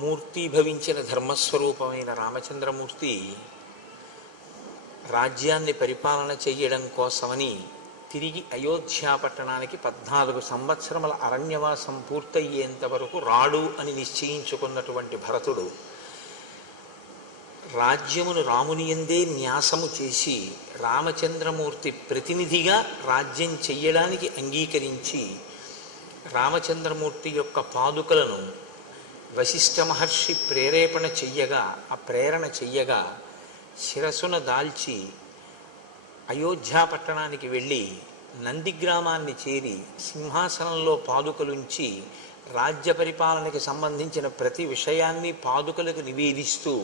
మూర్తీభవించిన ధర్మస్వరూపమైన రామచంద్రమూర్తి రాజ్యాన్ని పరిపాలన చెయ్యడం కోసమని తిరిగి అయోధ్యా పట్టణానికి 14 సంవత్సరముల అరణ్యవాసం పూర్తయ్యేంత వరకు రాడు అని నిశ్చయించుకున్నటువంటి భరతుడు రాజ్యమును రాముని యందే న్యాసము చేసి రామచంద్రమూర్తి ప్రతినిధిగా రాజ్యం చెయ్యడానికి అంగీకరించి రామచంద్రమూర్తి యొక్క పాదుకలను వశిష్ఠ మహర్షి ప్రేరణ చెయ్యగా శిరసున దాల్చి అయోధ్యా పట్టణానికి వెళ్ళి నందిగ్రామాన్ని చేరి సింహాసనంలో పాదుకలుంచి రాజ్య పరిపాలనకి సంబంధించిన ప్రతి విషయాన్ని పాదుకలకు నివేదిస్తూ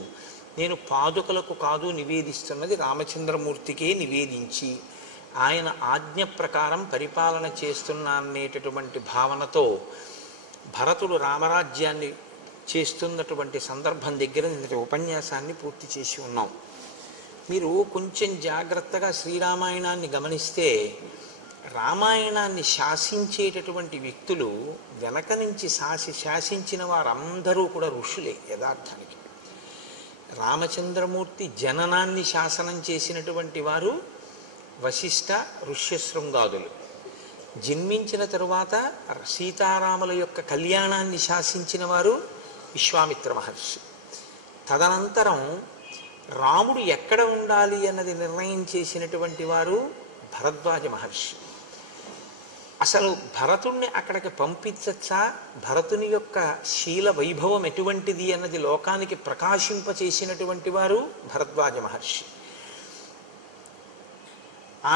నేను పాదుకలకు కాదు నివేదిస్తున్నది రామచంద్రమూర్తికే నివేదించి ఆయన ఆజ్ఞ ప్రకారం పరిపాలన చేస్తున్నానేటటువంటి భావనతో భరతుడు రామరాజ్యాన్ని చేస్తున్నటువంటి సందర్భం దగ్గర నిన్నటి ఉపన్యాసాన్ని పూర్తి చేసి ఉన్నాం. మీరు కొంచెం జాగ్రత్తగా శ్రీరామాయణాన్ని గమనిస్తే రామాయణాన్ని శాసించేటటువంటి వ్యక్తులు వెనక నుంచి శాసించిన వారందరూ కూడా ఋషులే. యథార్థానికి రామచంద్రమూర్తి జననాన్ని శాసనం చేసినటువంటి వారు వశిష్ఠ ఋష్యశృంగాదులు, జన్మించిన తరువాత సీతారాముల యొక్క కళ్యాణాన్ని శాసించిన వారు విశ్వామిత్ర మహర్షి. తదనంతరం రాముడు ఎక్కడ ఉండాలి అన్నది నిర్ణయం చేసినటువంటి వారు భరద్వాజ మహర్షి. అసలు భరతుణ్ణి అక్కడికి పంపించచ్చా, భరతుని యొక్క శీల వైభవం ఎటువంటిది అన్నది లోకానికి ప్రకాశింపచేసినటువంటి వారు భరద్వాజ మహర్షి.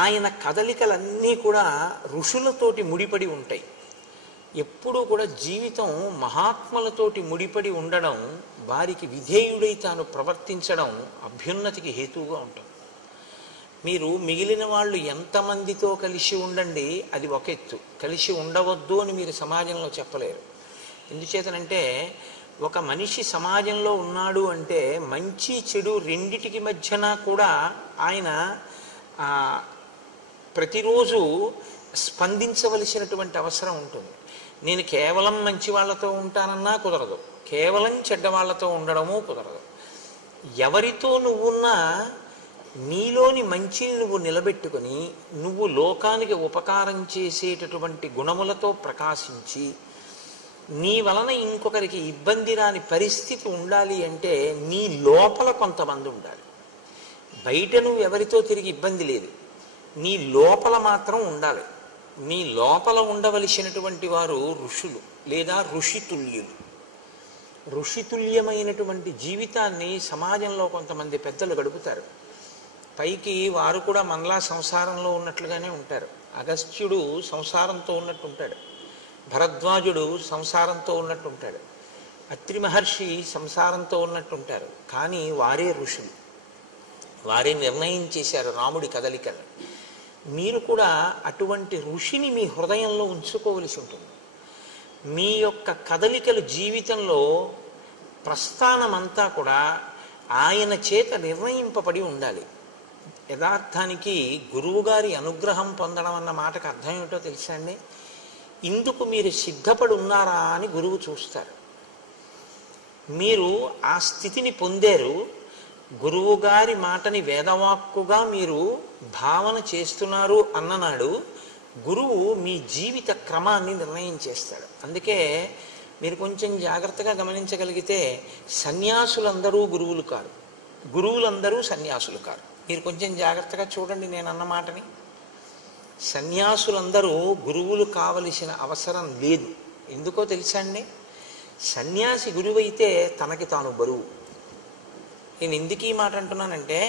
ఆయన కదలికలన్నీ కూడా ఋషులతోటి ముడిపడి ఉంటాయి. ఎప్పుడూ కూడా జీవితం మహాత్ములతోటి ముడిపడి ఉండడం, వారికి విధేయుడై తాను ప్రవర్తించడం అభ్యున్నతికి హేతువుగా ఉంటుంది. మీరు మిగిలిన వాళ్ళు ఎంతమందితో కలిసి ఉండండి, అది ఒక ఎత్తు. కలిసి ఉండవద్దు అని మీరు సమాజంలో చెప్పలేరు. ఎందుచేతనంటే ఒక మనిషి సమాజంలో ఉన్నాడు అంటే మంచి చెడు రెండిటికి మధ్యన కూడా ఆయన ప్రతిరోజు స్పందించవలసినటువంటి అవసరం ఉంటుంది. నేను కేవలం మంచి వాళ్ళతో ఉంటానన్నా కుదరదు, కేవలం చెడ్డవాళ్లతో ఉండడము కుదరదు. ఎవరితో నువ్వున్నా నీలోని మంచిని నువ్వు నిలబెట్టుకొని నువ్వు లోకానికి ఉపకారం చేసేటటువంటి గుణములతో ప్రకాశించి నీ వలన ఇంకొకరికి ఇబ్బంది రాని పరిస్థితి ఉండాలి అంటే నీ లోపల కొంతమంది ఉండాలి. బయట నువ్వు ఎవరితో తిరిగి ఇబ్బంది లేదు, నీ లోపల మాత్రం ఉండాలి. నీ లోపల ఉండవలసినటువంటి వారు ఋషులు లేదా ఋషితుల్యులు. ఋషితుల్యమైనటువంటి జీవితాన్ని సమాజంలో కొంతమంది పెద్దలు గడుపుతారు. పైకి వారు కూడా మనలా సంసారంలో ఉన్నట్లుగానే ఉంటారు. అగస్త్యుడు సంసారంతో ఉన్నట్టు ఉంటాడు, భరద్వాజుడు సంసారంతో ఉన్నట్టు ఉంటాడు, అత్రి మహర్షి సంసారంతో ఉన్నట్టు ఉంటారు. కానీ వారే ఋషులు, వారే నిర్ణయం చేశారు రాముడి కదలికలు. మీరు కూడా అటువంటి ఋషిని మీ హృదయంలో ఉంచుకోవలసి ఉంటుంది. మీ యొక్క కదలికలు జీవితంలో ప్రస్థానమంతా కూడా ఆయన చేత నిర్ణయింపబడి ఉండాలి. యథార్థానికి గురువుగారి అనుగ్రహం పొందడం అన్న మాటకు అర్థం ఏమిటో తెలుసా అండి? ఇందుకు మీరు సిద్ధపడి ఉన్నారా అని గురువు చూస్తారు. మీరు ఆ స్థితిని పొందారు, గురువుగారి మాటని వేదవాక్కుగా మీరు భావన చేస్తున్నారు అన్ననాడు గురువు మీ జీవిత క్రమాన్ని నిర్ణయం చేస్తాడు. అందుకే మీరు కొంచెం జాగ్రత్తగా గమనించగలిగితే సన్యాసులందరూ గురువులు కారు, గురువులందరూ సన్యాసులు కారు. మీరు కొంచెం జాగ్రత్తగా చూడండి నేను అన్న మాటని. సన్యాసులందరూ గురువులు కావలసిన అవసరం లేదు. ఎందుకో తెలుసా అండి? సన్యాసి గురువైతే తనకి తాను బరువు. నేను ఎందుకు ఈ మాట అంటున్నానంటే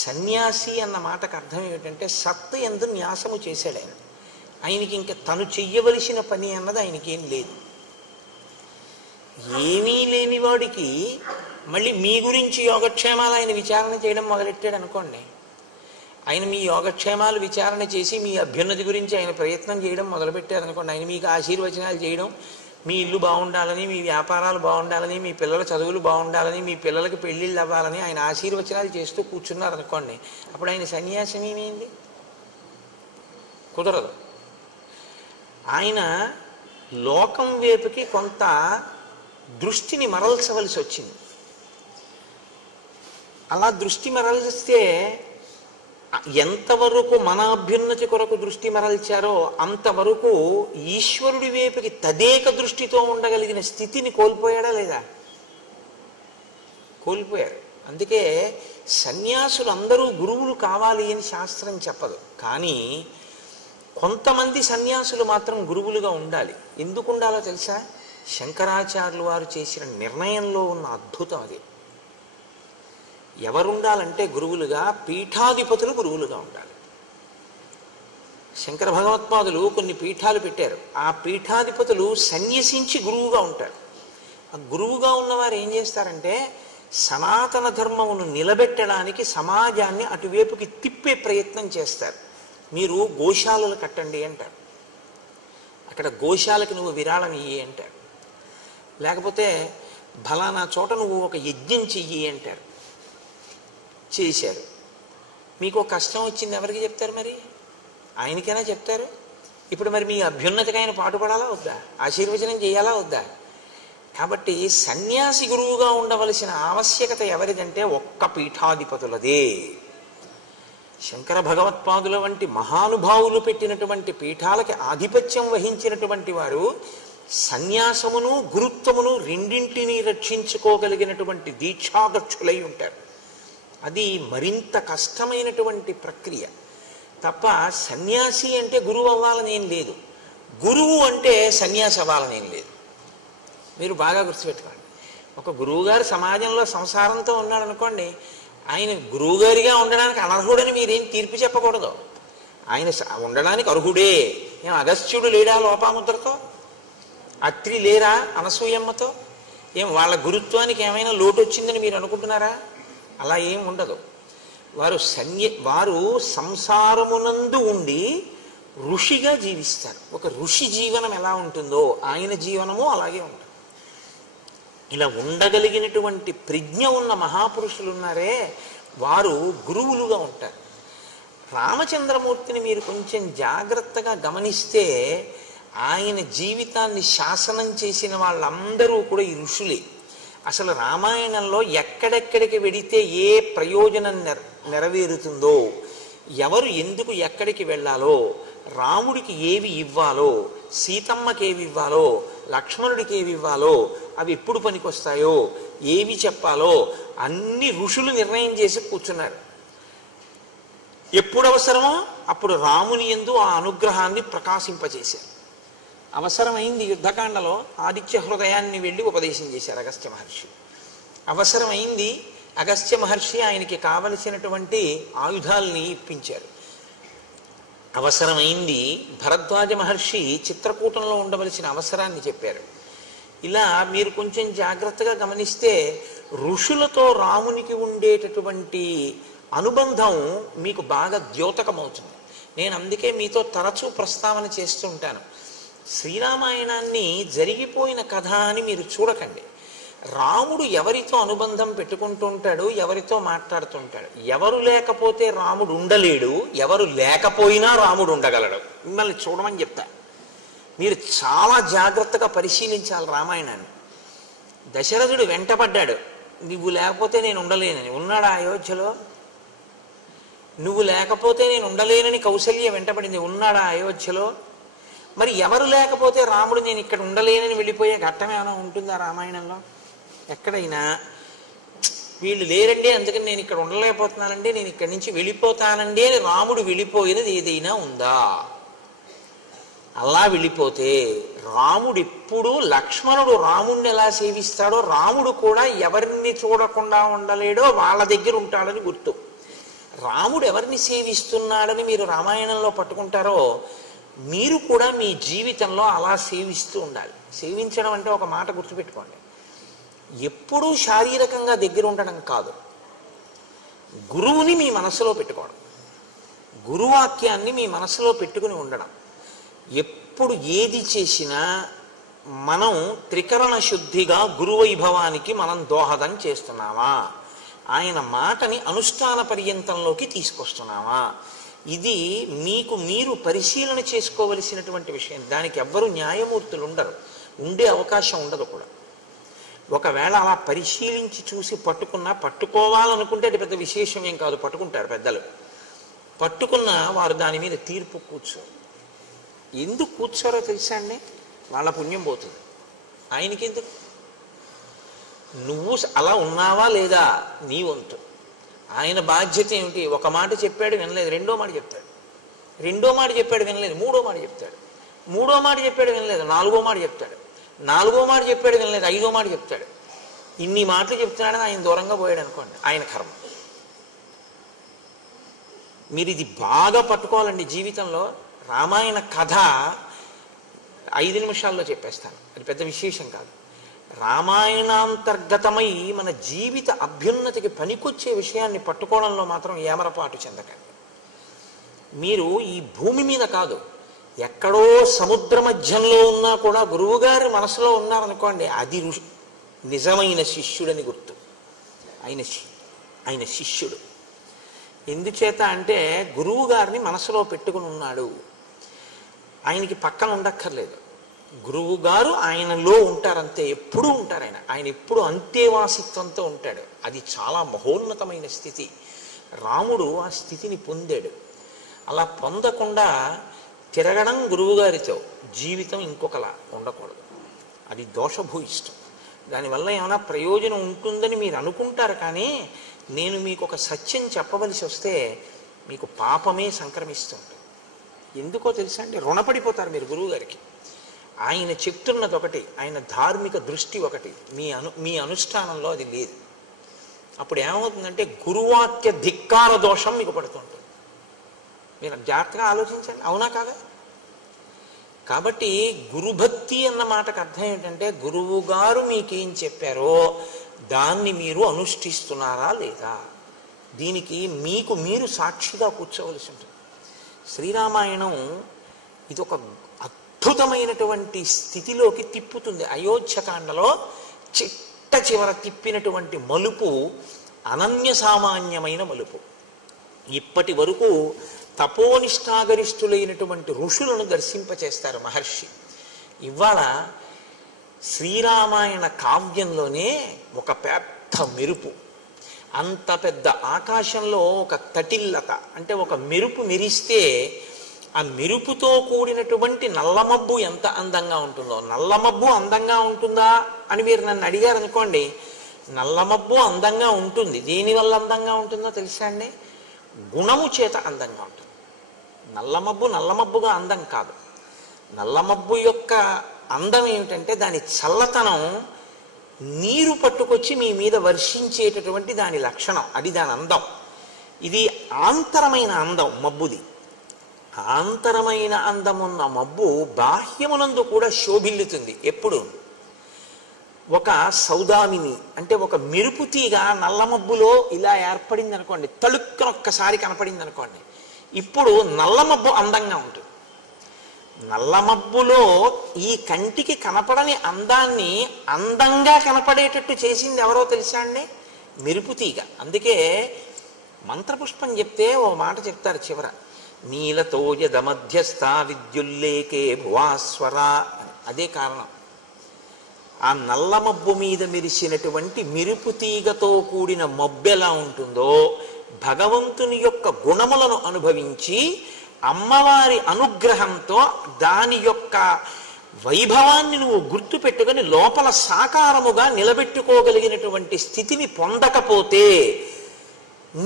సన్యాసి అన్న మాటకు అర్థం ఏమిటంటే సత్తు యందు న్యాసము చేశాడు ఆయన. ఆయనకి ఇంకా తను చెయ్యవలసిన పని అన్నది ఆయనకేం లేదు. ఏమీ లేని వాడికి మళ్ళీ మీ గురించి యోగక్షేమాలు ఆయన విచారణ చేయడం మొదలెట్టాడు అనుకోండి, ఆయన మీ యోగక్షేమాలు విచారణ చేసి మీ అభ్యున్నతి గురించి ఆయన ప్రయత్నం చేయడం మొదలుపెట్టారు అనుకోండి, ఆయన మీకు ఆశీర్వచనాలు చేయడం, మీ ఇల్లు బాగుండాలని, మీ వ్యాపారాలు బాగుండాలని, మీ పిల్లల చదువులు బాగుండాలని, మీ పిల్లలకి పెళ్ళిళ్ళు అవ్వాలని ఆయన ఆశీర్వచనాలు చేస్తూ కూర్చున్నారు అనుకోండి, అప్పుడు ఆయన సన్యాసం ఏమైంది? కుదరదు. ఆయన లోకం వైపుకి కొంత దృష్టిని మరల్చవలసి వచ్చింది. అలా దృష్టి మరల్స్తే ఎంతవరకు మన అభ్యున్నతి కొరకు దృష్టి మరల్చారో అంతవరకు ఈశ్వరుడి వైపుకి తదేక దృష్టితో ఉండగలిగిన స్థితిని కోల్పోయాడా లేదా? కోల్పోయారు. అందుకే సన్యాసులు అందరూ గురువులు కావాలి అని శాస్త్రం చెప్పదు. కానీ కొంతమంది సన్యాసులు మాత్రం గురువులుగా ఉండాలి. ఎందుకు ఉండాలో తెలుసా? శంకరాచార్యులు వారు చేసిన నిర్ణయంలో ఉన్న అద్భుతం అది. ఎవరుండాలంటే గురువులుగా పీఠాధిపతులు గురువులుగా ఉండాలి. శంకర భగవత్పాదులు కొన్ని పీఠాలు పెట్టారు. ఆ పీఠాధిపతులు సన్యసించి గురువుగా ఉంటారు. ఆ గురువుగా ఉన్నవారు ఏం చేస్తారంటే సనాతన ధర్మమును నిలబెట్టడానికి సమాజాన్ని అటువైపుకి తిప్పే ప్రయత్నం చేస్తారు. మీరు గోశాలలు కట్టండి అంటారు, అక్కడ గోశాలకి నువ్వు విరాళం ఇయ్యి అంటారు. లేకపోతే ఫలానా చోట నువ్వు ఒక యజ్ఞం చెయ్యి అంటారు. చేశారు. మీకు కష్టం వచ్చింది ఎవరికి చెప్తారు? మరి ఆయనకైనా చెప్తారు. ఇప్పుడు మరి మీ అభ్యున్నతికైన పాటుపడాలా వద్దా? ఆశీర్వచనం చేయాలా వద్దా? కాబట్టి సన్యాసి గురువుగా ఉండవలసిన ఆవశ్యకత ఎవరిదంటే ఒక్క పీఠాధిపతులదే. శంకర భగవత్పాదుల వంటి మహానుభావులు పెట్టినటువంటి పీఠాలకి ఆధిపత్యం వహించినటువంటి వారు సన్యాసమును గురుత్వమును రెండింటినీ రక్షించుకోగలిగినటువంటి దీక్షాదక్షులై ఉంటారు. అది మరింత కష్టమైనటువంటి ప్రక్రియ. తప్ప సన్యాసి అంటే గురువు అవ్వాలనేం లేదు, గురువు అంటే సన్యాసి అవ్వాలనేం లేదు. మీరు బాగా గుర్తుపెట్టుకోండి. ఒక గురువుగారు సమాజంలో సంసారంతో ఉన్నాడు అనుకోండి, ఆయన గురువుగారిగా ఉండడానికి అనర్హుడని మీరేం తీర్పు చెప్పకూడదు. ఆయన ఉండడానికి అర్హుడే. ఏం అగస్త్యుడు లేడా లోపాముద్రతో? అత్రి లేరా అనసూయమ్మతో? ఏం వాళ్ళ గురుత్వానికి ఏమైనా లోటు వచ్చిందని మీరు అనుకుంటున్నారా? అలా ఏం ఉండదు. వారు సంసారమునందు ఉండి ఋషిగా జీవిస్తారు. ఒక ఋషి జీవనం ఎలా ఉంటుందో ఆయన జీవనము అలాగే ఉంటుంది. ఇలా ఉండగలిగినటువంటి ప్రజ్ఞ ఉన్న మహాపురుషులు ఉన్నారే, వారు గురువులుగా ఉంటారు. రామచంద్రమూర్తిని మీరు కొంచెం జాగ్రత్తగా గమనిస్తే ఆయన జీవితాన్ని శాసనం చేసిన వాళ్ళందరూ కూడా ఈ ఋషులే. అసలు రామాయణంలో ఎక్కడెక్కడికి వెడితే ఏ ప్రయోజనం నెరవేరుతుందో, ఎవరు ఎందుకు ఎక్కడికి వెళ్ళాలో, రాముడికి ఏవి ఇవ్వాలో, సీతమ్మకి ఏవి ఇవ్వాలో, లక్ష్మణుడికి ఏవి ఇవ్వాలో, అవి ఎప్పుడు పనికొస్తాయో, ఏవి చెప్పాలో అన్ని ఋషులు నిర్ణయం చేసి కూర్చున్నారు. ఎప్పుడు అవసరమో అప్పుడు రాముని యందు ఆ అనుగ్రహాన్ని ప్రకాశింపజేశారు. అవసరమైంది యుద్ధకాండలో ఆదిత్య హృదయాన్ని వెళ్ళి ఉపదేశం చేశారు అగస్త్య మహర్షి. అవసరమైంది అగస్త్య మహర్షి ఆయనకి కావలసినటువంటి ఆయుధాలని ఇప్పించారు. అవసరమైంది భరద్వాజ మహర్షి చిత్రకూటంలో ఉండవలసిన అవసరాన్ని చెప్పారు. ఇలా మీరు కొంచెం జాగ్రత్తగా గమనిస్తే ఋషులతో రామునికి ఉండేటటువంటి అనుబంధం మీకు బాగా ద్యోతకమవుతుంది. నేను అందుకే మీతో తరచూ ప్రస్తావన చేస్తూ ఉంటాను. శ్రీరామాయణాన్ని జరిగిపోయిన కథ అని మీరు చూడకండి. రాముడు ఎవరితో అనుబంధం పెట్టుకుంటూ ఉంటాడు, ఎవరితో మాట్లాడుతుంటాడు. ఎవరు లేకపోతే రాముడు ఉండలేడు, ఎవరు లేకపోయినా రాముడు ఉండగలడు. మిమ్మల్ని చూడమని చెప్తా. మీరు చాలా జాగ్రత్తగా పరిశీలించాలి రామాయణాన్ని. దశరథుడు వెంటపడ్డాడు, నువ్వు లేకపోతే నేను ఉండలేనని. ఉన్నాడా అయోధ్యలో? నువ్వు లేకపోతే నేను ఉండలేనని కౌసల్య వెంటపడింది. ఉన్నాడా అయోధ్యలో? మరి ఎవరు లేకపోతే రాముడు నేను ఇక్కడ ఉండలేనని వెళ్ళిపోయే ఘట్టం ఏమైనా ఉంటుందా రామాయణంలో? ఎక్కడైనా వీళ్ళు లేరండి అందుకని నేను ఇక్కడ ఉండలేకపోతున్నానండి, నేను ఇక్కడి నుంచి వెళ్ళిపోతానండి అని రాముడు వెళ్ళిపోయినది ఏదైనా ఉందా? అలా వెళ్ళిపోతే రాముడు ఎప్పుడు, లక్ష్మణుడు రాముడిని ఎలా సేవిస్తాడో రాముడు కూడా ఎవరిని చూడకుండా ఉండలేడో వాళ్ళ దగ్గర ఉంటాడని గుర్తు. రాముడు ఎవరిని సేవిస్తున్నాడని మీరు రామాయణంలో పట్టుకుంటారో మీరు కూడా మీ జీవితంలో అలా సేవిస్తూ ఉండాలి. సేవించడం అంటే ఒక మాట గుర్తుపెట్టుకోండి, ఎప్పుడూ శారీరకంగా దగ్గర ఉండడం కాదు, గురువుని మీ మనసులో పెట్టుకోవడం, గురువాక్యాన్ని మీ మనసులో పెట్టుకుని ఉండడం. ఎప్పుడు ఏది చేసినా మనం త్రికరణ శుద్ధిగా గురువైభవానికి మనం దోహదం చేస్తున్నామా, ఆయన మాటని అనుష్ఠాన పర్యంతంలోకి తీసుకొస్తున్నామా, ఇది మీకు మీరు పరిశీలన చేసుకోవలసినటువంటి విషయం. దానికి ఎవ్వరూ న్యాయమూర్తులు ఉండరు, ఉండే అవకాశం ఉండదు కూడా. ఒకవేళ అలా పరిశీలించి చూసి పట్టుకున్నా, పట్టుకోవాలనుకుంటే అది పెద్ద విశేషం ఏం కాదు, పట్టుకుంటారు పెద్దలు. పట్టుకున్నా వారు దాని మీద తీర్పు కూర్చోరు. ఎందుకు కూర్చోరో తెలుసా అండి? వాళ్ళ పుణ్యం పోతుంది. ఆయనకి ఎందుకు? నువ్వు అలా ఉన్నావా లేదా నీ వంతు. ఆయన బాధ్యత ఏమిటి? ఒక మాట చెప్పాడు వినలేదు, రెండో మాట చెప్తాడు, రెండో మాట చెప్పాడు వినలేదు, మూడో మాట చెప్తాడు, మూడో మాట చెప్పాడు వినలేదు, నాలుగో మాట చెప్తాడు, నాలుగో మాట చెప్పాడు వినలేదు, ఐదో మాట చెప్తాడు. ఇన్ని మాటలు చెప్తున్నాడని ఆయన దూరంగా పోయాడు అనుకోండి, ఆయన కర్మ. మీరు ఇది బాగా పట్టుకోవాలండి జీవితంలో. రామాయణ కథ 5 నిమిషాల్లో చెప్పేస్తాను, అది పెద్ద విశేషం కాదు. రామాయణాంతర్గతమై మన జీవిత అభ్యున్నతికి పనికొచ్చే విషయాన్ని పట్టుకోవడంలో మాత్రం ఏమరపాటు చెందకండి. మీరు ఈ భూమి మీద కాదు, ఎక్కడో సముద్ర మధ్యంలో ఉన్నా కూడా గురువుగారి మనసులో ఉన్నారనుకోండి, అది నిజమైన శిష్యుడని గుర్తు. ఆయన శిష్యుడు. ఎందుచేత అంటే గురువు గారిని మనసులో పెట్టుకుని ఉన్నాడు. ఆయనకి పక్కన ఉండక్కర్లేదు, గురువు గారు ఆయనలో ఉంటారంతే, ఎప్పుడూ ఉంటారు. ఆయన ఎప్పుడు అంతేవాసిత్వంతో ఉంటాడు. అది చాలా మహోన్నతమైన స్థితి. రాముడు ఆ స్థితిని పొందాడు. అలా పొందకుండా తిరగడం గురువుగారితో, జీవితం ఇంకొకలా ఉండకూడదు. అది దోషభూయిష్టం. దానివల్ల ఏమైనా ప్రయోజనం ఉంటుందని మీరు అనుకుంటారు, కానీ నేను మీకు ఒక సత్యం చెప్పవలసి వస్తే మీకు పాపమే సంక్రమిస్తుంది. ఎందుకో తెలుసా అండి? రుణపడిపోతారు మీరు గురువుగారికి. ఆయన చెప్తున్నది ఒకటి, ఆయన ధార్మిక దృష్టి ఒకటి, మీ అనుష్ఠానంలో అది లేదు. అప్పుడు ఏమవుతుందంటే గురువాక్య ధిక్కార దోషం మీకు పడుతుంటుంది. మీరు జాగ్రత్తగా ఆలోచించండి, అవునా కాదా? కాబట్టి గురుభక్తి అన్న మాటకు అర్థం ఏంటంటే గురువు గారు మీకేం చెప్పారో దాన్ని మీరు అనుష్ఠిస్తున్నారా లేదా, దీనికి మీకు మీరు సాక్షిగా కూర్చోవలసి ఉంటుంది. శ్రీరామాయణం ఇది ఒక అద్భుతమైనటువంటి స్థితిలోకి తిప్పుతుంది. అయోధ్యకాండలో చిట్ట చివర తిప్పినటువంటి మలుపు అనన్య సామాన్యమైన మలుపు. ఇప్పటి వరకు తపోనిష్టాగరిష్ఠులైనటువంటి ఋషులను దర్శింపచేస్తారు మహర్షి. ఇవాళ శ్రీరామాయణ కావ్యంలోనే ఒక పెద్ద మెరుపు, అంత పెద్ద ఆకాశంలో ఒక తటిల్లత, అంటే ఒక మెరుపు మెరిస్తే ఆ మెరుపుతో కూడినటువంటి నల్లమబ్బు ఎంత అందంగా ఉంటుందో. నల్లమబ్బు అందంగా ఉంటుందా అని మీరు నన్ను అడిగారు అనుకోండి, నల్లమబ్బు అందంగా ఉంటుంది. దేనివల్ల అందంగా ఉంటుందో తెలుసా అండి? గుణము చేత అందంగా ఉంటుంది. నల్లమబ్బు నల్లమబ్బుగా అందం కాదు. నల్లమబ్బు యొక్క అందం ఏమిటంటే దాని చల్లతనం నీరు పట్టుకొచ్చి మీ మీద వర్షించేటటువంటి దాని లక్షణం, అది దాని అందం. ఇది ఆంతరమైన అందం మబ్బుది. ఆంతరమైన అందమున్న మబ్బు బాహ్యమునందు కూడా శోభిల్లుతుంది. ఎప్పుడు? ఒక సౌదామిని అంటే ఒక మెరుపు తీగ నల్లమబ్బులో ఇలా ఏర్పడింది అనుకోండి, తళుక్కున ఒక్కసారి కనపడింది అనుకోండి, ఇప్పుడు నల్లమబ్బు అందంగా ఉంటుంది. నల్లమబ్బులో ఈ కంటికి కనపడని అందాన్ని అందంగా కనపడేటట్టు చేసింది ఎవరో తెలుసా అండి? మెరుపు తీగ. అందుకే మంత్రపుష్పం చెప్తే ఓ మాట చెప్తారు చివర, నీలతోయద మధ్యస్థ విద్యుల్లేకే భువాస్వర. అదే కారణం. ఆ నల్ల మబ్బు మీద మెరిసినటువంటి మెరుపు తీగతో కూడిన మబ్బు ఎలా ఉంటుందో, భగవంతుని యొక్క గుణములను అనుభవించి అమ్మవారి అనుగ్రహంతో దాని యొక్క వైభవాన్ని నువ్వు గుర్తు పెట్టుకొని లోపల సాకారముగా నిలబెట్టుకోగలిగినటువంటి స్థితిని పొందకపోతే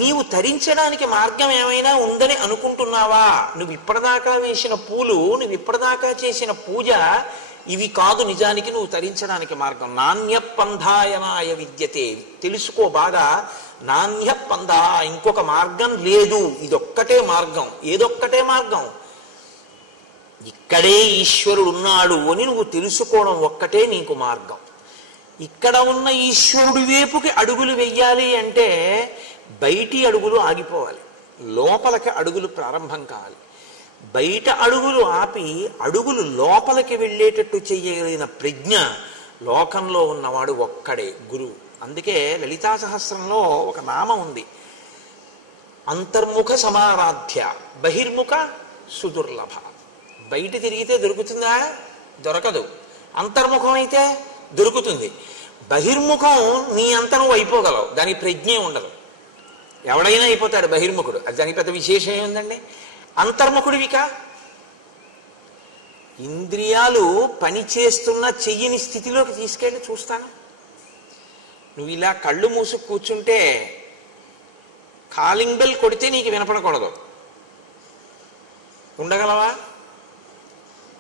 నీవు తరించడానికి మార్గం ఏమైనా ఉందని అనుకుంటున్నావా? నువ్వు ఇప్పటిదాకా వేసిన పూలు, నువ్వు ఇప్పటిదాకా చేసిన పూజ ఇవి కాదు నిజానికి నువ్వు తరించడానికి మార్గం. నాణ్య పంధాయనాయ విద్యతే. తెలుసుకో బాగా, నాణ్య పంధ, ఇంకొక మార్గం లేదు, ఇదొక్కటే మార్గం. ఏదొక్కటే మార్గం? ఇక్కడే ఈశ్వరుడు ఉన్నాడు అని నువ్వు తెలుసుకోవడం ఒక్కటే నీకు మార్గం. ఇక్కడ ఉన్న ఈశ్వరుడి వైపుకి అడుగులు వెయ్యాలి అంటే బయటి అడుగులు ఆగిపోవాలి, లోపలికి అడుగులు ప్రారంభం కావాలి. బయట అడుగులు ఆపి అడుగులు లోపలికి వెళ్ళేటట్టు చేయగలిగిన ప్రజ్ఞ లోకంలో ఉన్నవాడు ఒక్కడే గురువు. అందుకే లలితా సహస్రంలో ఒక నామం ఉంది, అంతర్ముఖ సమారాధ్య బహిర్ముఖ సుదుర్లభ. బయట తిరిగితే దొరుకుతుందా? దొరకదు. అంతర్ముఖం అయితే దొరుకుతుంది. బహిర్ముఖం నీ అంత నువ్వు అయిపోగలవు, దానికి ప్రజ్ఞే ఉండదు. ఎవడైనా అయిపోతాడు బహిర్ముఖుడు, అది దానికి పెద్ద విశేషం ఏముందండి. అంతర్ముఖుడివికా ఇంద్రియాలు పనిచేస్తున్న చెయ్యని స్థితిలోకి తీసుకెళ్ళి చూస్తాను. నువ్వు ఇలా కళ్ళు మూసు కూర్చుంటే కాలింగ్ బెల్ కొడితే నీకు వినపడకూడదు, ఉండగలవా?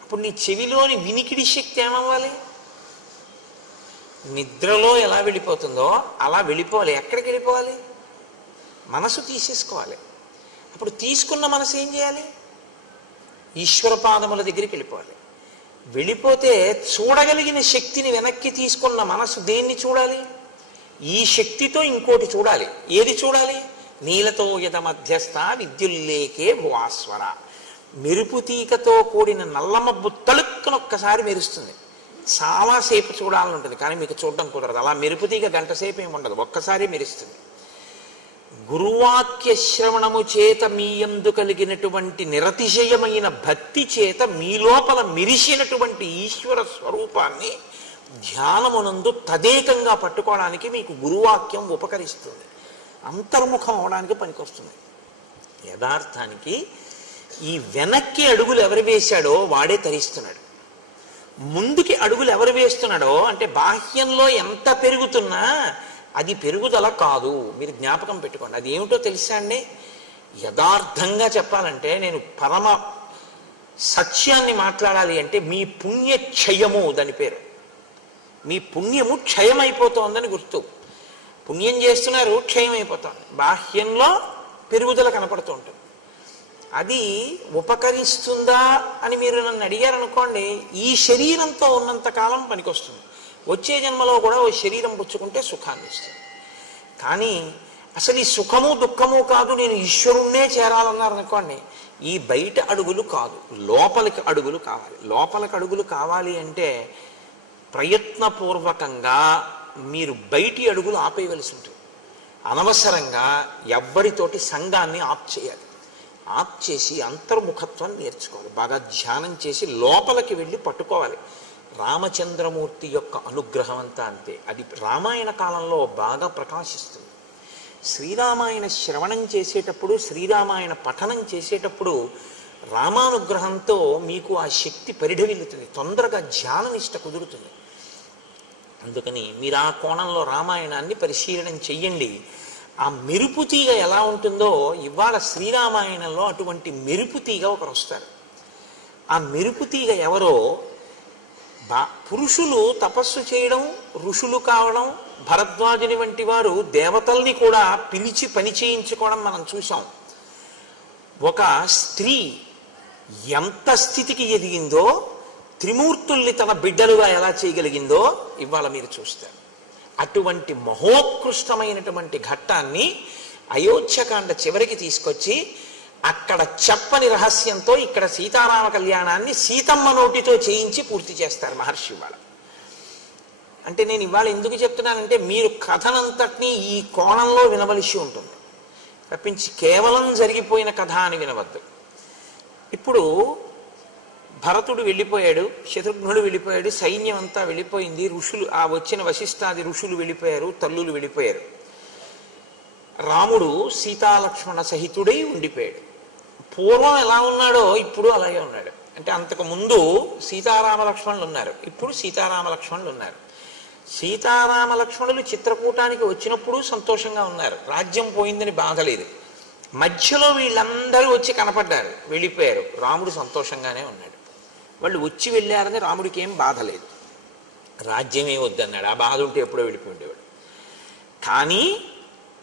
అప్పుడు నీ చెవిలోని వినికిడి శక్తి ఏమవ్వాలి? నిద్రలో ఎలా వెళ్ళిపోతుందో అలా వెళ్ళిపోవాలి. ఎక్కడికి వెళ్ళిపోవాలి? మనసు తీసేసుకోవాలి. అప్పుడు తీసుకున్న మనసు ఏం చేయాలి? ఈశ్వర పాదముల దగ్గరికి వెళ్ళిపోవాలి. వెళ్ళిపోతే చూడగలిగిన శక్తిని వెనక్కి తీసుకున్న మనసు దేన్ని చూడాలి? ఈ శక్తితో ఇంకోటి చూడాలి. ఏది చూడాలి? నీలతో యద మధ్యస్థ విద్యుల్లేకే భువాస్వర. మెరుపు తీకతో కూడిన నల్లమబ్బు తలుక్కునొక్కసారి మెరుస్తుంది. చాలాసేపు చూడాలని ఉంటుంది, కానీ మీకు చూడడం కుదరదు. అలా మెరుపు తీగ గంట సేపు ఏమి ఉండదు, ఒక్కసారి మెరుస్తుంది. గురువాక్య శ్రవణము చేత మీ యందు కలిగినటువంటి నిరతిశయమైన భక్తి చేత మీ లోపల మెరిసినటువంటి ఈశ్వర స్వరూపాన్ని ధ్యానమునందు తదేకంగా పట్టుకోవడానికి మీకు గురువాక్యం ఉపకరిస్తుంది, అంతర్ముఖం అవడానికి పనికొస్తుంది. యథార్థానికి ఈ వెనక్కి అడుగులు ఎవరు వేశాడో వాడే తరిస్తున్నాడు. ముందుకి అడుగులు ఎవరు వేస్తున్నాడో అంటే బాహ్యంలో ఎంత పెరుగుతున్నా అది పెరుగుదల కాదు. మీరు జ్ఞాపకం పెట్టుకోండి. అది ఏమిటో తెలుసా అండి? యథార్థంగా చెప్పాలంటే, నేను పరమ సత్యాన్ని మాట్లాడాలి అంటే, మీ పుణ్యక్షయము దాని పేరు. మీ పుణ్యము క్షయమైపోతోందని గుర్తు. పుణ్యం చేస్తున్నారు, క్షయం అయిపోతుంది. బాహ్యంలో పెరుగుదల కనపడుతూ ఉంటుంది. అది ఉపకరిస్తుందా అని మీరు నన్ను అడిగారనుకోండి, ఈ శరీరంతో ఉన్నంతకాలం పనికొస్తుంది. వచ్చే జన్మలో కూడా ఓ శరీరం పుచ్చుకుంటే సుఖాన్ని ఇస్తుంది. కానీ అసలు ఈ సుఖము దుఃఖము కాదు, నేను ఈశ్వరుణ్ణే చేరాలన్నారనుకోండి, ఈ బయట అడుగులు కాదు, లోపలికి అడుగులు కావాలి. లోపలికి అడుగులు కావాలి అంటే ప్రయత్నపూర్వకంగా మీరు బయటి అడుగులు ఆపేయవలసి ఉంటుంది. అనవసరంగా ఎవ్వరితోటి సంఘాన్ని ఆప్ చేయాలి. ఆప్ చేసి అంతర్ముఖత్వాన్ని నేర్చుకోవాలి. బాగా ధ్యానం చేసి లోపలికి వెళ్ళి పట్టుకోవాలి. రామచంద్రమూర్తి యొక్క అనుగ్రహం అంతా అంతే. అది రామాయణ కాలంలో బాగా ప్రకాశిస్తుంది. శ్రీరామాయణ శ్రవణం చేసేటప్పుడు, శ్రీరామాయణ పఠనం చేసేటప్పుడు రామానుగ్రహంతో మీకు ఆ శక్తి పరిఢవిల్లుతుంది, తొందరగా ధ్యాననిష్ట కుదురుతుంది. అందుకని మీరు ఆ కోణంలో రామాయణాన్ని పరిశీలనం చెయ్యండి. ఆ మెరుపు తీగ ఎలా ఉంటుందో ఇవాళ శ్రీరామాయణంలో అటువంటి మెరుపు తీగ ఒకరు వస్తారు. ఆ మెరుపు తీగ ఎవరో? పురుషులు తపస్సు చేయడం, ఋషులు కావడం, భరద్వాజుని వంటి వారు దేవతల్ని కూడా పిలిచి పని చేయించుకోవడం మనం చూసాం. ఒక స్త్రీ ఎంత స్థితికి ఎదిగిందో, త్రిమూర్తుల్ని తన బిడ్డలుగా ఎలా చేయగలిగిందో ఇవాళ మీరు చూస్తారు. అటువంటి మహోత్కృష్టమైనటువంటి ఘట్టాన్ని అయోధ్యకాండ చివరికి తీసుకొచ్చి అక్కడ చెప్పని రహస్యంతో ఇక్కడ సీతారామ కళ్యాణాన్ని సీతమ్మ నోటితో చేయించి పూర్తి చేస్తారు మహర్షి ఇవాళ. అంటే నేను ఇవాళ ఎందుకు చెప్తున్నానంటే, మీరు కథనంతటినీ ఈ కోణంలో వినవలసి ఉంటుంది తప్పించి కేవలం జరిగిపోయిన కథ అని వినవద్దు. ఇప్పుడు భరతుడు వెళ్ళిపోయాడు, శత్రుఘ్నుడు వెళ్ళిపోయాడు, సైన్యం అంతా వెళ్ళిపోయింది, ఋషులు ఆ వచ్చిన వశిష్ఠాది ఋషులు వెళ్ళిపోయారు, తల్లులు వెళ్ళిపోయారు. రాముడు సీతాలక్ష్మణ సహితుడై ఉండిపోయాడు. పూర్వం ఎలా ఉన్నాడో ఇప్పుడు అలాగే ఉన్నాడు. అంటే అంతకు ముందు సీతారామ లక్ష్మణులు ఉన్నారు, ఇప్పుడు సీతారామ లక్ష్మణులు ఉన్నారు. సీతారామ లక్ష్మణులు చిత్రకూటానికి వచ్చినప్పుడు సంతోషంగా ఉన్నారు, రాజ్యం పోయిందని బాధలేదు. మధ్యలో వీళ్ళందరూ వచ్చి కనపడ్డారు, వెళ్ళిపోయారు, రాముడు సంతోషంగానే ఉన్నాడు. వాళ్ళు వచ్చి వెళ్ళారని రాముడికి ఏం బాధ లేదు, రాజ్యమే వద్దన్నాడు. ఆ బాధ ఉంటే ఎప్పుడో వెళ్ళిపోయి ఉండేవాడు. కానీ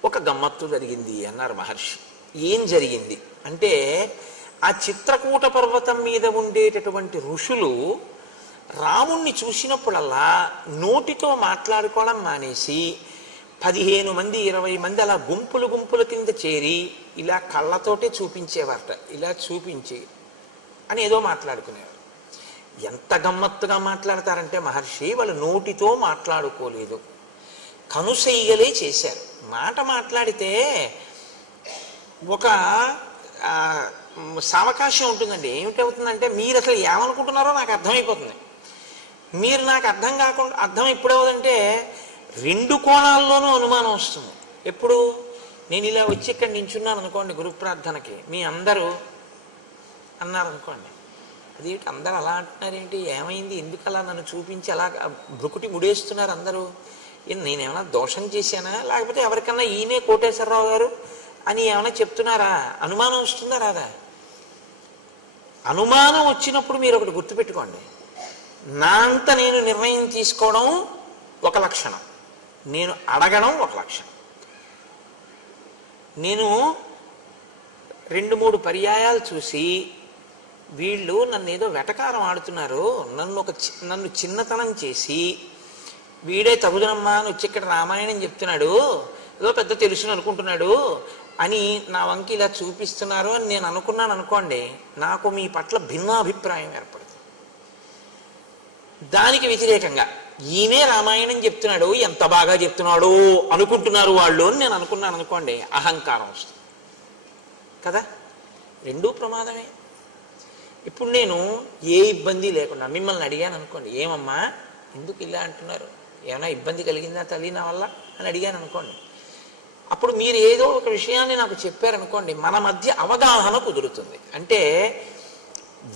ఒక గమ్మత్తు జరిగింది అన్నారు మహర్షి. ఏం జరిగింది అంటే, ఆ చిత్రకూట పర్వతం మీద ఉండేటటువంటి ఋషులు రాముణ్ణి చూసినప్పుడల్లా నోటితో మాట్లాడుకోవడం మానేసి 15 మంది 20 మంది అలా గుంపులు గుంపుల కింద చేరి ఇలా కళ్ళతోటే చూపించేవారట. ఇలా చూపించి అని ఏదో మాట్లాడుకునేవారు. ఎంత గమ్మత్తుగా మాట్లాడతారంటే మహర్షి, వాళ్ళు నోటితో మాట్లాడుకోలేదు, కనుసైగలే చేశారు. మాట మాట్లాడితే ఒక సావకాశం ఉంటుందండి. ఏమిటవుతుందంటే, మీరు అసలు ఏమనుకుంటున్నారో నాకు అర్థమైపోతుంది. మీరు నాకు అర్థం కాకుండా, అర్థం ఎప్పుడవుతుందంటే రెండు కోణాల్లోనూ అనుమానం వస్తుంది. ఎప్పుడు నేను ఇలా వచ్చి ఇక్కడ నించున్నాను అనుకోండి గురు ప్రార్థనకి, మీ అందరూ అన్నారనుకోండి, అదేంటి అందరూ అలా అంటున్నారేంటి, ఏమైంది, ఎందుకు అలా నన్ను చూపించి అలా భ్రుకుటి ముడేస్తున్నారు అందరూ, నేనేమైనా దోషం చేశానా, లేకపోతే ఎవరికన్నా ఈయనే కోటేశ్వరరావు గారు అని ఏమైనా చెప్తున్నారా, అనుమానం వస్తుందా రాదా? అనుమానం వచ్చినప్పుడు మీరు ఒకటి గుర్తుపెట్టుకోండి, నా అంత నేను నిర్ణయం తీసుకోవడం ఒక లక్షణం, నేను అడగడం ఒక లక్షణం. నేను 2-3 పర్యాయాలు చూసి వీళ్ళు నన్ను ఏదో వెటకారం ఆడుతున్నారు, నన్ను చిన్నతనం చేసి వీడే తగుదనమ్మా అని వచ్చి ఇక్కడ రామాయణం చెప్తున్నాడు, ఏదో పెద్ద తెలుసుని అనుకుంటున్నాడు అని నా వంకి ఇలా చూపిస్తున్నారు అని నేను అనుకున్నాను అనుకోండి, నాకు మీ పట్ల భిన్నాభిప్రాయం ఏర్పడుతుంది. దానికి వ్యతిరేకంగా ఈయనే రామాయణం చెప్తున్నాడు, ఎంత బాగా చెప్తున్నాడు అనుకుంటున్నారు వాళ్ళు అని నేను అనుకున్నాను అనుకోండి, అహంకారం వస్తుంది కదా. రెండూ ప్రమాదమే. ఇప్పుడు నేను ఏ ఇబ్బంది లేకుండా మిమ్మల్ని అడిగాను అనుకోండి, ఏమమ్మా ఎందుకు ఇలా అంటున్నారు, ఏమైనా ఇబ్బంది కలిగిందా తల్లి నా వల్ల అని అడిగాను అనుకోండి, అప్పుడు మీరు ఏదో ఒక విషయాన్ని నాకు చెప్పారనుకోండి, మన మధ్య అవగాహన కుదురుతుంది. అంటే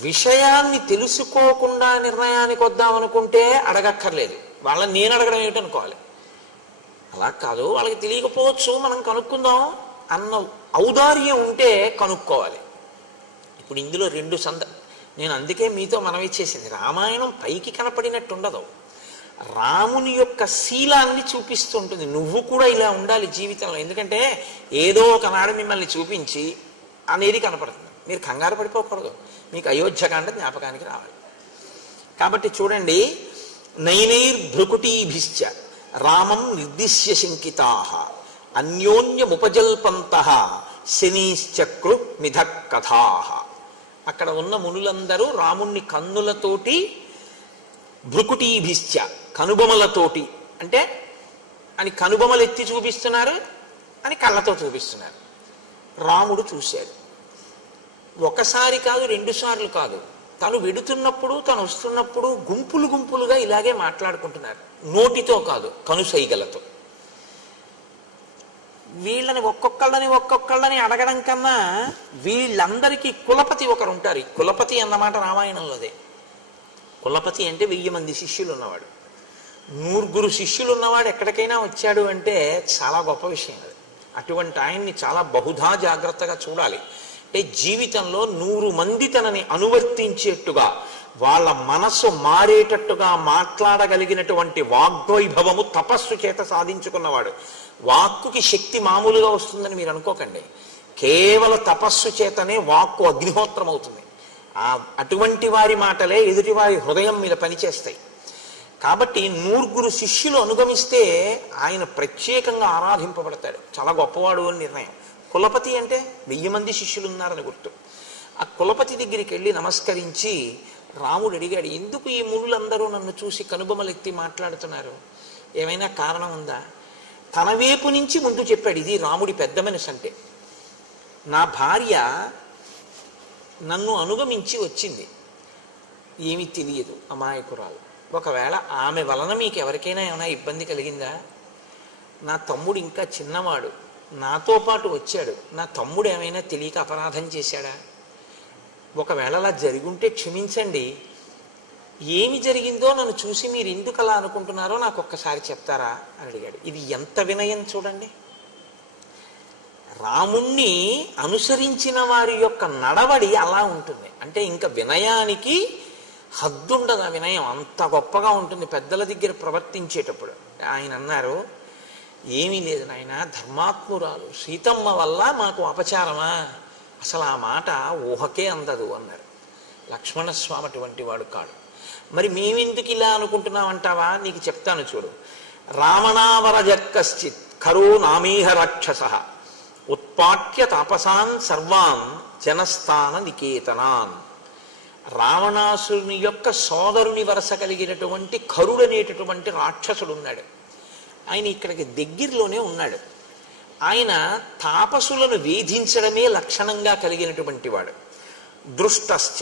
విషయాన్ని తెలుసుకోకుండా నిర్ణయానికి వద్దామనుకుంటే అడగక్కర్లేదు, వాళ్ళని నేను అడగడం ఏమిటనుకోవాలి. అలా కాదు, వాళ్ళకి తెలియకపోవచ్చు, మనం కనుక్కుందాం అన్న ఔదార్యం ఉంటే కనుక్కోవాలి. ఇప్పుడు ఇందులో నేను అందుకే మీతో మనవి చేసింది, రామాయణం పైకి కనపడినట్టు ఉండదు, రాముని యొక్క శీలాన్ని చూపిస్తూ ఉంటుంది. నువ్వు కూడా ఇలా ఉండాలి జీవితంలో, ఎందుకంటే ఏదో ఒకనాడు మిమ్మల్ని చూపించి అనేది కనపడుతుంది, మీరు కంగారు పడిపోకూడదు, మీకు అయోధ్యకాండ జ్ఞాపకానికి రావాలి. కాబట్టి చూడండి, నైనైర్భృకుటీభిశ్చ రామం నిర్దిశ్య శంకితాః అన్యోన్యముపజల్పంతః శనీశ్చక్రు మిథ కథాః. అక్కడ ఉన్న మునులందరూ రాముణ్ణి కన్నులతోటి, భృకుటీభిశ్చ కనుబొమలతోటి, అంటే అని కనుబొమలు ఎత్తి చూపిస్తున్నారు అని కళ్ళతో చూపిస్తున్నారు. రాముడు చూశాడు, ఒకసారి కాదు 2 సార్లు కాదు, తను వెడుతున్నప్పుడు తను వస్తున్నప్పుడు గుంపులు గుంపులుగా ఇలాగే మాట్లాడుకుంటున్నారు, నోటితో కాదు కనుసైగలతో. వీళ్ళని ఒక్కొక్కళ్ళని అడగడం కన్నా వీళ్ళందరికీ కులపతి ఒకరు ఉంటారు. కులపతి అన్నమాట రామాయణంలోదే. కులపతి అంటే 1000 మంది శిష్యులు ఉన్నవాడు, 100 శిష్యులు ఉన్నవాడు ఎక్కడికైనా వచ్చాడు అంటే చాలా గొప్ప విషయం అది. అటువంటి ఆయన్ని చాలా బహుధా జాగ్రత్తగా చూడాలి. అంటే జీవితంలో 100 మంది తనని అనువర్తించేట్టుగా, వాళ్ళ మనసు మారేటట్టుగా మాట్లాడగలిగినటువంటి వాగ్వైభవము తపస్సు చేత సాధించుకున్నవాడు. వాక్కుకి శక్తి మామూలుగా వస్తుందని మీరు అనుకోకండి, కేవల తపస్సు చేతనే వాక్కు అగ్నిహోత్రం అవుతుంది. అటువంటి వారి మాటలే ఎదుటివారి హృదయం మీద పనిచేస్తాయి. కాబట్టి 100 శిష్యులు అనుగమిస్తే ఆయన ప్రత్యేకంగా ఆరాధింపబడతాడు, చాలా గొప్పవాడు అని నిర్ణయం. కులపతి అంటే 1000 మంది శిష్యులు ఉన్నారని గుర్తు. ఆ కులపతి దగ్గరికి వెళ్ళి నమస్కరించి రాముడు అడిగాడు, ఎందుకు ఈ మునులందరూ నన్ను చూసి కనుబొమలెత్తి మాట్లాడుతున్నారు, ఏమైనా కారణం ఉందా? తన వైపు నుంచి ముందు చెప్పాడు, ఇది రాముడి పెద్ద మనసు అంటే. నా భార్య నన్ను అనుగమించి వచ్చింది, ఏమీ తెలియదు, అమాయకురాలు. ఒకవేళ ఆమె వలన మీకు ఎవరికైనా ఏమైనా ఇబ్బంది కలిగిందా? నా తమ్ముడు ఇంకా చిన్నవాడు, నాతో పాటు వచ్చాడు, నా తమ్ముడు ఏమైనా తెలియక అపరాధం చేశాడా? ఒకవేళ అలా జరుగుంటే క్షమించండి, ఏమి జరిగిందో నన్ను చూసి మీరు ఎందుకు అలా అనుకుంటున్నారో నాకు ఒక్కసారి చెప్తారా అని అడిగాడు. ఇది ఎంత వినయం చూడండి. రాముణ్ణి అనుసరించిన వారి యొక్క నడవడి అలా ఉంటుంది. అంటే ఇంకా వినయానికి హద్దుండదు, ఆ వినయం అంత గొప్పగా ఉంటుంది పెద్దల దగ్గర ప్రవర్తించేటప్పుడు. ఆయన అన్నారు, ఏమీ లేదు నాయన, ధర్మాత్మురాలు సీతమ్మ వల్ల మాకు అపచారమా, అసలు ఆ మాట ఊహకే అందదు అన్నారు. లక్ష్మణస్వామి అటువంటి వాడు కాడు. మరి మేమెందుకు ఇలా అనుకుంటున్నామంటావా? నీకు చెప్తాను చూడు. రావణావరజ కశ్చిత్ ఖరో నామీహ రాక్షస ఉత్పాట్య తాపసాన్ సర్వాన్ జనస్థాన నికేతనాన్. రావణాసురుని యొక్క సోదరుని వరస కలిగినటువంటి ఖరుడనేటటువంటి రాక్షసుడు ఉన్నాడు. ఆయన ఇక్కడికి దగ్గరలోనే ఉన్నాడు. ఆయన తాపసులను వేధించడమే లక్షణంగా కలిగినటువంటి వాడు. దృష్టశ్చ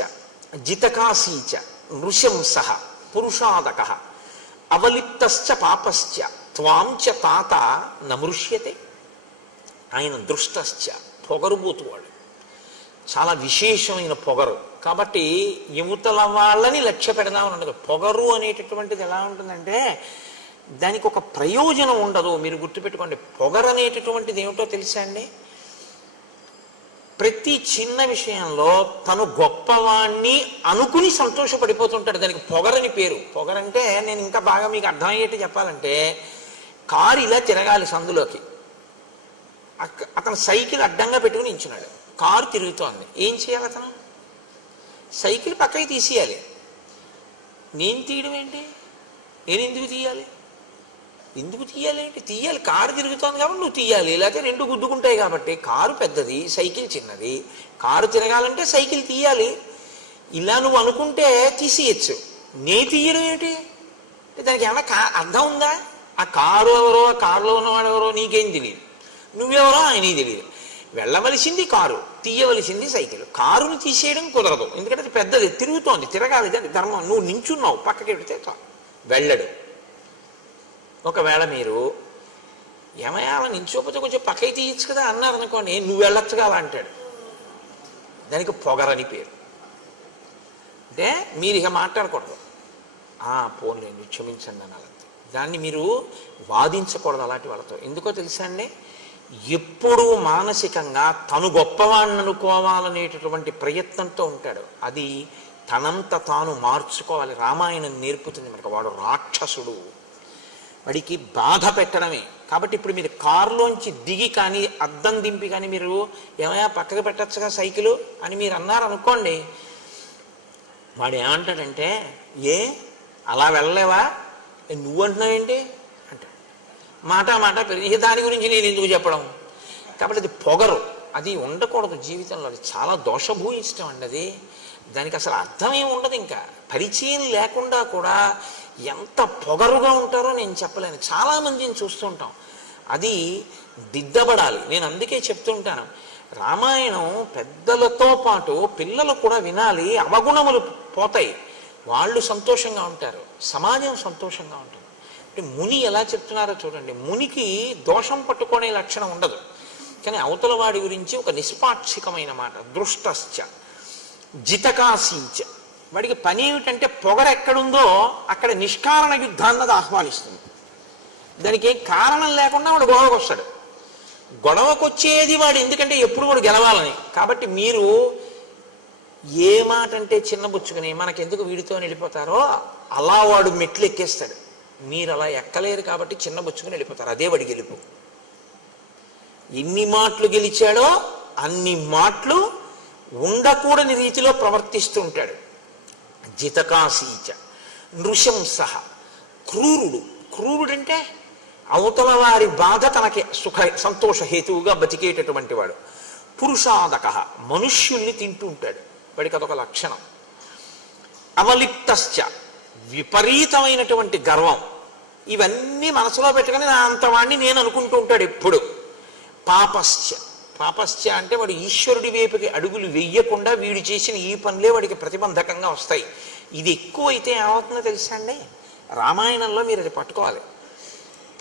జితకాశీచ నృశంస పురుషాదక అవలిప్తశ్చ పాపశ్చ త్వాంచ తాత నమృష్యతే. ఆయన దృష్టశ్చ, పొగరుబోతువాడు, చాలా విశేషమైన పొగరు. కాబట్టి యువతల వాళ్ళని లక్ష్య పెడదామని ఉండదు. పొగరు అనేటటువంటిది ఎలా ఉంటుందంటే దానికి ఒక ప్రయోజనం ఉండదు. మీరు గుర్తుపెట్టుకోండి, పొగరు అనేటటువంటిది ఏమిటో తెలుసా అండి? ప్రతి చిన్న విషయంలో తను గొప్పవాణ్ణి అనుకుని సంతోషపడిపోతుంటాడు. దానికి పొగరని పేరు. పొగరంటే నేను ఇంకా బాగా మీకు అర్థమయ్యేట్టు చెప్పాలంటే, కారు ఇలా తిరగాలి సందులోకి, అతను సైకిల్ అడ్డంగా పెట్టుకుని నించున్నాడు, కారు తిరుగుతోంది. ఏం చేయాలి? అతను సైకిల్ పక్కకి తీసేయాలి. నేను తీయడం ఏంటి? నేను ఎందుకు తీయాలి? ఎందుకు తీయాలి ఏంటి? తీయాలి, కారు తిరుగుతోంది కాబట్టి నువ్వు తీయాలి, లేకపోతే రెండు గుద్దుకుంటాయి కాబట్టి. కారు పెద్దది, సైకిల్ చిన్నది, కారు తిరగాలంటే సైకిల్ తీయాలి. ఇలా నువ్వు అనుకుంటే తీసేయచ్చు. నే తీయడం ఏమిటి? దానికి ఏమన్నా అర్థం ఉందా? ఆ కారు ఎవరో, ఆ కారులో ఉన్నవాడు ఎవరో నీకేం తెలియదు, నువ్వెవరో ఆయనకి తెలియదు. వెళ్ళవలసింది కారు, తీయవలసింది సైకిల్. కారుని తీసేయడం కుదరదు, ఎందుకంటే అది పెద్దది, తిరుగుతోంది, తిరగాలి, దాని ధర్మం. నువ్వు నించున్నావు, పక్కకి పెడితే వెళ్ళడు. ఒకవేళ మీరు ఏమయ్యా అలా నించోపోతే కొంచెం పక్కకి తీయచ్చు కదా అన్నారు అనుకోండి, నువ్వు వెళ్ళొచ్చుగా అలా అంటాడు. దానికి పొగరని పేరు. అంటే మీరు ఇక మాట్లాడకూడదు, పోన్లేండి క్షమించండి అనాలంతే. దాన్ని మీరు వాదించకూడదు అలాంటి వాళ్ళతో. ఎందుకో తెలుసా అండి, ఎప్పుడూ మానసికంగా తను గొప్పవాణ్ణి అనుకోవాలనేటటువంటి ప్రయత్నంతో ఉంటాడు. అది తనంత తాను మార్చుకోవాలి. రామాయణం నేర్పుతుంది మనకు. వాడు రాక్షసుడు, వాడికి బాధ పెట్టడమే. కాబట్టి ఇప్పుడు మీరు కారులోంచి దిగి కానీ అద్దం దింపి కానీ మీరు ఏమయ్యా పక్కకు పెట్టచ్చుగా సైకిలు అని మీరు అన్నారనుకోండి, వాడు ఏమంటాడంటే, ఏ అలా వెళ్ళలేవా, నువ్వంటున్నావేంటి అంటాడు. మాట పెరిగి దాని గురించి నేను ఎందుకు చెప్పడం. కాబట్టి అది పొగరు, అది ఉండకూడదు జీవితంలో. అది చాలా దోషభూయిష్టం అండి అది. దానికి అసలు అర్థం ఏమి ఉండదు. ఇంకా పరిచయం లేకుండా కూడా ఎంత పొగరుగా ఉంటారో నేను చెప్పలేను. చాలామందిని చూస్తుంటాం. అది దిద్దబడాలి. నేను అందుకే చెప్తూ ఉంటాను, రామాయణం పెద్దలతో పాటు పిల్లలు కూడా వినాలి. అవగుణములు పోతాయి, వాళ్ళు సంతోషంగా ఉంటారు, సమాజం సంతోషంగా ఉంటుంది. అంటే ముని ఎలా చెప్తున్నారో చూడండి. మునికి దోషం పట్టుకునే లక్షణం ఉండదు, కానీ అవతల వాడి గురించి ఒక నిష్పాక్షికమైన మాట. దృష్టశ్చ జితకాశీంచ. వాడికి పని ఏమిటంటే పొగర ఎక్కడుందో అక్కడ నిష్కారణ యుద్ధాన్నది ఆహ్వానిస్తుంది. దానికి ఏం కారణం లేకుండా వాడు గొడవకు వస్తాడు. గొడవకొచ్చేది వాడు ఎందుకంటే ఎప్పుడు వాడు గెలవాలని. కాబట్టి మీరు ఏ మాట అంటే చిన్నబుచ్చుకుని మనకెందుకు వీడితో వెళ్ళిపోతారో అలా వాడు మెట్లు ఎక్కేస్తాడు. మీరు అలా ఎక్కలేరు కాబట్టి చిన్నబుచ్చుకుని వెళ్ళిపోతారు. అదే వాడి గెలుపు. ఎన్ని మాటలు గెలిచాడో అన్ని మాటలు ఉండకూడని రీతిలో ప్రవర్తిస్తూ ఉంటాడు. జితకాశీచ నృశంస. క్రూరుడు. క్రూరుడంటే అవతల వారి బాధ తనకి సంతోష హేతువుగా బతికేటటువంటి వాడు. పురుషాదక. మనుష్యుల్ని తింటూ ఉంటాడు, వాడికి అదొక లక్షణం. అవలిప్తశ్చ. విపరీతమైనటువంటి గర్వం. ఇవన్నీ మనసులో పెట్టుకుని నా అంతవాణ్ణి నేను అనుకుంటూ ఉంటాడు ఎప్పుడు. పాపశ్చ. పాపశ్చ అంటే వాడు ఈశ్వరుడి వైపుకి అడుగులు వెయ్యకుండా వీడు చేసిన ఈ పనులే వాడికి ప్రతిబంధకంగా వస్తాయి. ఇది ఎక్కువైతే ఏమవుతుందో తెలుసా అండి, రామాయణంలో మీరు అది పట్టుకోవాలి.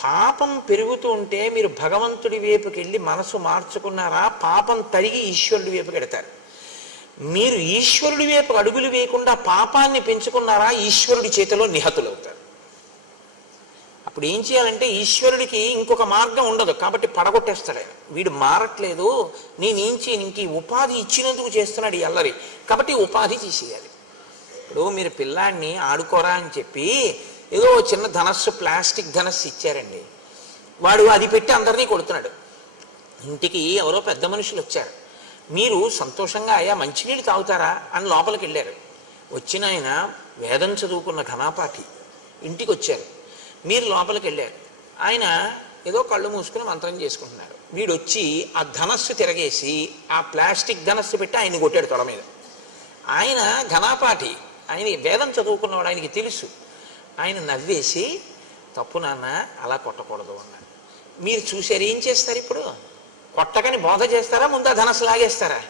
పాపం పెరుగుతూ ఉంటే మీరు భగవంతుడి వైపుకి వెళ్ళి మనసు మార్చుకున్నారా, పాపం తరిగి ఈశ్వరుడి వైపుకి ఎడతారు. మీరు ఈశ్వరుడి వైపు అడుగులు వేయకుండా పాపాన్ని పెంచుకున్నారా, ఈశ్వరుడి చేతిలో నిహతులవుతారు. అప్పుడు ఏం చేయాలంటే ఈశ్వరుడికి ఇంకొక మార్గం ఉండదు, కాబట్టి పడగొట్టేస్తాడు ఆయన. వీడు మారట్లేదు, నేనేం చేయను, ఇంక ఉపాధి ఇచ్చినందుకు చేస్తున్నాడు ఈ అల్లరి, కాబట్టి ఉపాధి తీసేయాలి. ఇప్పుడు మీరు పిల్లాడిని ఆడుకోరా అని చెప్పి ఏదో చిన్న ధనస్సు, ప్లాస్టిక్ ధనస్సు ఇచ్చారండి, వాడు అది పెట్టి అందరినీ కొడుతున్నాడు. ఇంటికి ఎవరో పెద్ద మనుషులు వచ్చారు, మీరు సంతోషంగా అయ్యా మంచినీళ్ళు తాగుతారా అని లోపలికి వెళ్ళారు. వచ్చిన ఆయన వేదం చదువుకున్న ఘనాపాఠి. ఇంటికి వచ్చారు, మీరు లోపలికి వెళ్ళారు, ఆయన ఏదో కళ్ళు మూసుకుని మంత్రం చేసుకుంటున్నారు. వీడు వచ్చి ఆ ధనస్సు తిరగేసి ఆ ప్లాస్టిక్ ధనస్సు పెట్టి ఆయన్ని కొట్టాడు తొడ మీద. ఆయన ఘనాపాఠి, ఆయన వేదం చదువుకున్నవాడు, ఆయనకి తెలుసు. ఆయన నవ్వేసి తప్పు నాన్న అలా కొట్టకూడదు అన్నాడు. మీరు చూసారు, ఏం చేస్తారు ఇప్పుడు? కొట్టకని బోధ చేస్తారా, ముందు ఆ ధనస్సు లాగేస్తారా?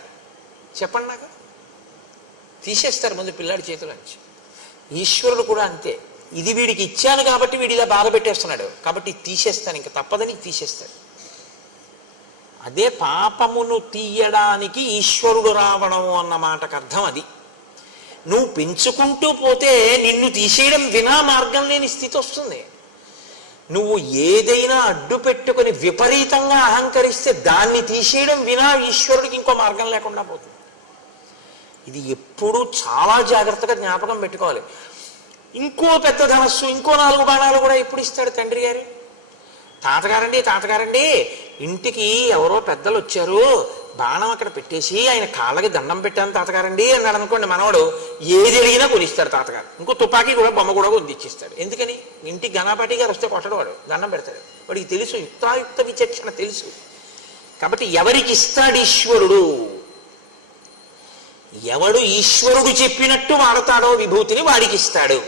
చెప్పండి నాకు. తీసేస్తారు ముందు పిల్లాడి చేతిలోంచి. ఈశ్వరుడు కూడా అంతే. ఇది వీడికి ఇచ్చాను కాబట్టి వీడి ఇలా బాధ పెట్టేస్తున్నాడు, కాబట్టి తీసేస్తాను, ఇంకా తప్పదని తీసేస్తాడు. అదే పాపమును తీయడానికి ఈశ్వరుడు రావడం అన్న మాటకు అర్థం అది. నువ్వు పెంచుకుంటూ పోతే నిన్ను తీసేయడం వినా మార్గం లేని స్థితి వస్తుంది. నువ్వు ఏదైనా అడ్డు పెట్టుకుని విపరీతంగా అహంకరిస్తే దాన్ని తీసేయడం వినా ఈశ్వరుడికి ఇంకో మార్గం లేకుండా పోతుంది. ఇది ఎప్పుడూ చాలా జాగ్రత్తగా జ్ఞాపకం పెట్టుకోవాలి. ఇంకో పెద్ద ధనస్సు, ఇంకో 4 బాణాలు కూడా ఎప్పుడు ఇస్తాడు తండ్రి గారు? తాతగారండి ఇంటికి ఎవరో పెద్దలు వచ్చారు, బాణం అక్కడ పెట్టేసి ఆయన కాళ్ళకి దండం పెట్టాను తాతగారండి అన్నాడు అనుకోండి, మనవాడు ఏది అడిగినా కొనిస్తాడు తాతగారు. ఇంకో తుపాకీ కూడా బొమ్మ కూడా కొనిచ్చిస్తాడు. ఎందుకని? ఇంటికి గణపతి గారు వస్తే కొట్టడు, వాడు దండం పెడతాడు. వాడికి తెలుసు, యుక్తాయుక్త విచక్షణ తెలుసు. కాబట్టి ఎవరికి ఇస్తాడు ఈశ్వరుడు? ఎవడు ఈశ్వరుడు చెప్పినట్టు వాడతాడో విభూతిని వాడికి ఇస్తాడు.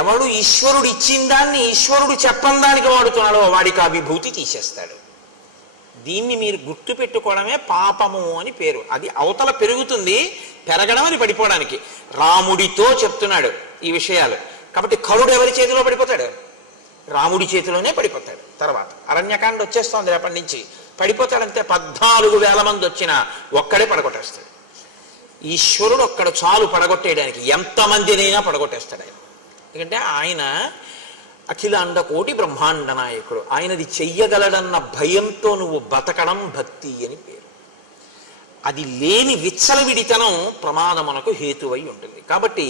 ఎవడు ఈశ్వరుడు ఇచ్చిన దాన్ని ఈశ్వరుడు చెప్పని దానికి వాడుతున్నాడో వాడికి ఆ విభూతి తీసేస్తాడు. దీన్ని మీరు గుర్తు పెట్టుకోవడమే పాపము అని పేరు. అది అవతల పెరుగుతుంది, పెరగడం అని పడిపోవడానికి. రాముడితో చెప్తున్నాడు ఈ విషయాలు. కాబట్టి కరుడు ఎవరి చేతిలో పడిపోతాడు? రాముడి చేతిలోనే పడిపోతాడు. తర్వాత అరణ్యకాండ వచ్చేస్తోంది రేపటి నుంచి. పడిపోతాడంతే. 14,000 మంది వచ్చినా ఒక్కడే పడగొట్టేస్తాడు. ఈశ్వరుడు ఒక్కడ చాలు పడగొట్టేయడానికి. ఎంతమందినైనా పడగొట్టేస్తాడు ఆయన. ఎందుకంటే ఆయన అఖిలాండ కోటి బ్రహ్మాండ నాయకుడు. ఆయనది చెయ్యగలడన్న భయంతో నువ్వు బతకడం భక్తి అని పేరు. అది లేని విచ్చలవిడితనం ప్రమాదమునకు హేతువై ఉంటుంది. కాబట్టి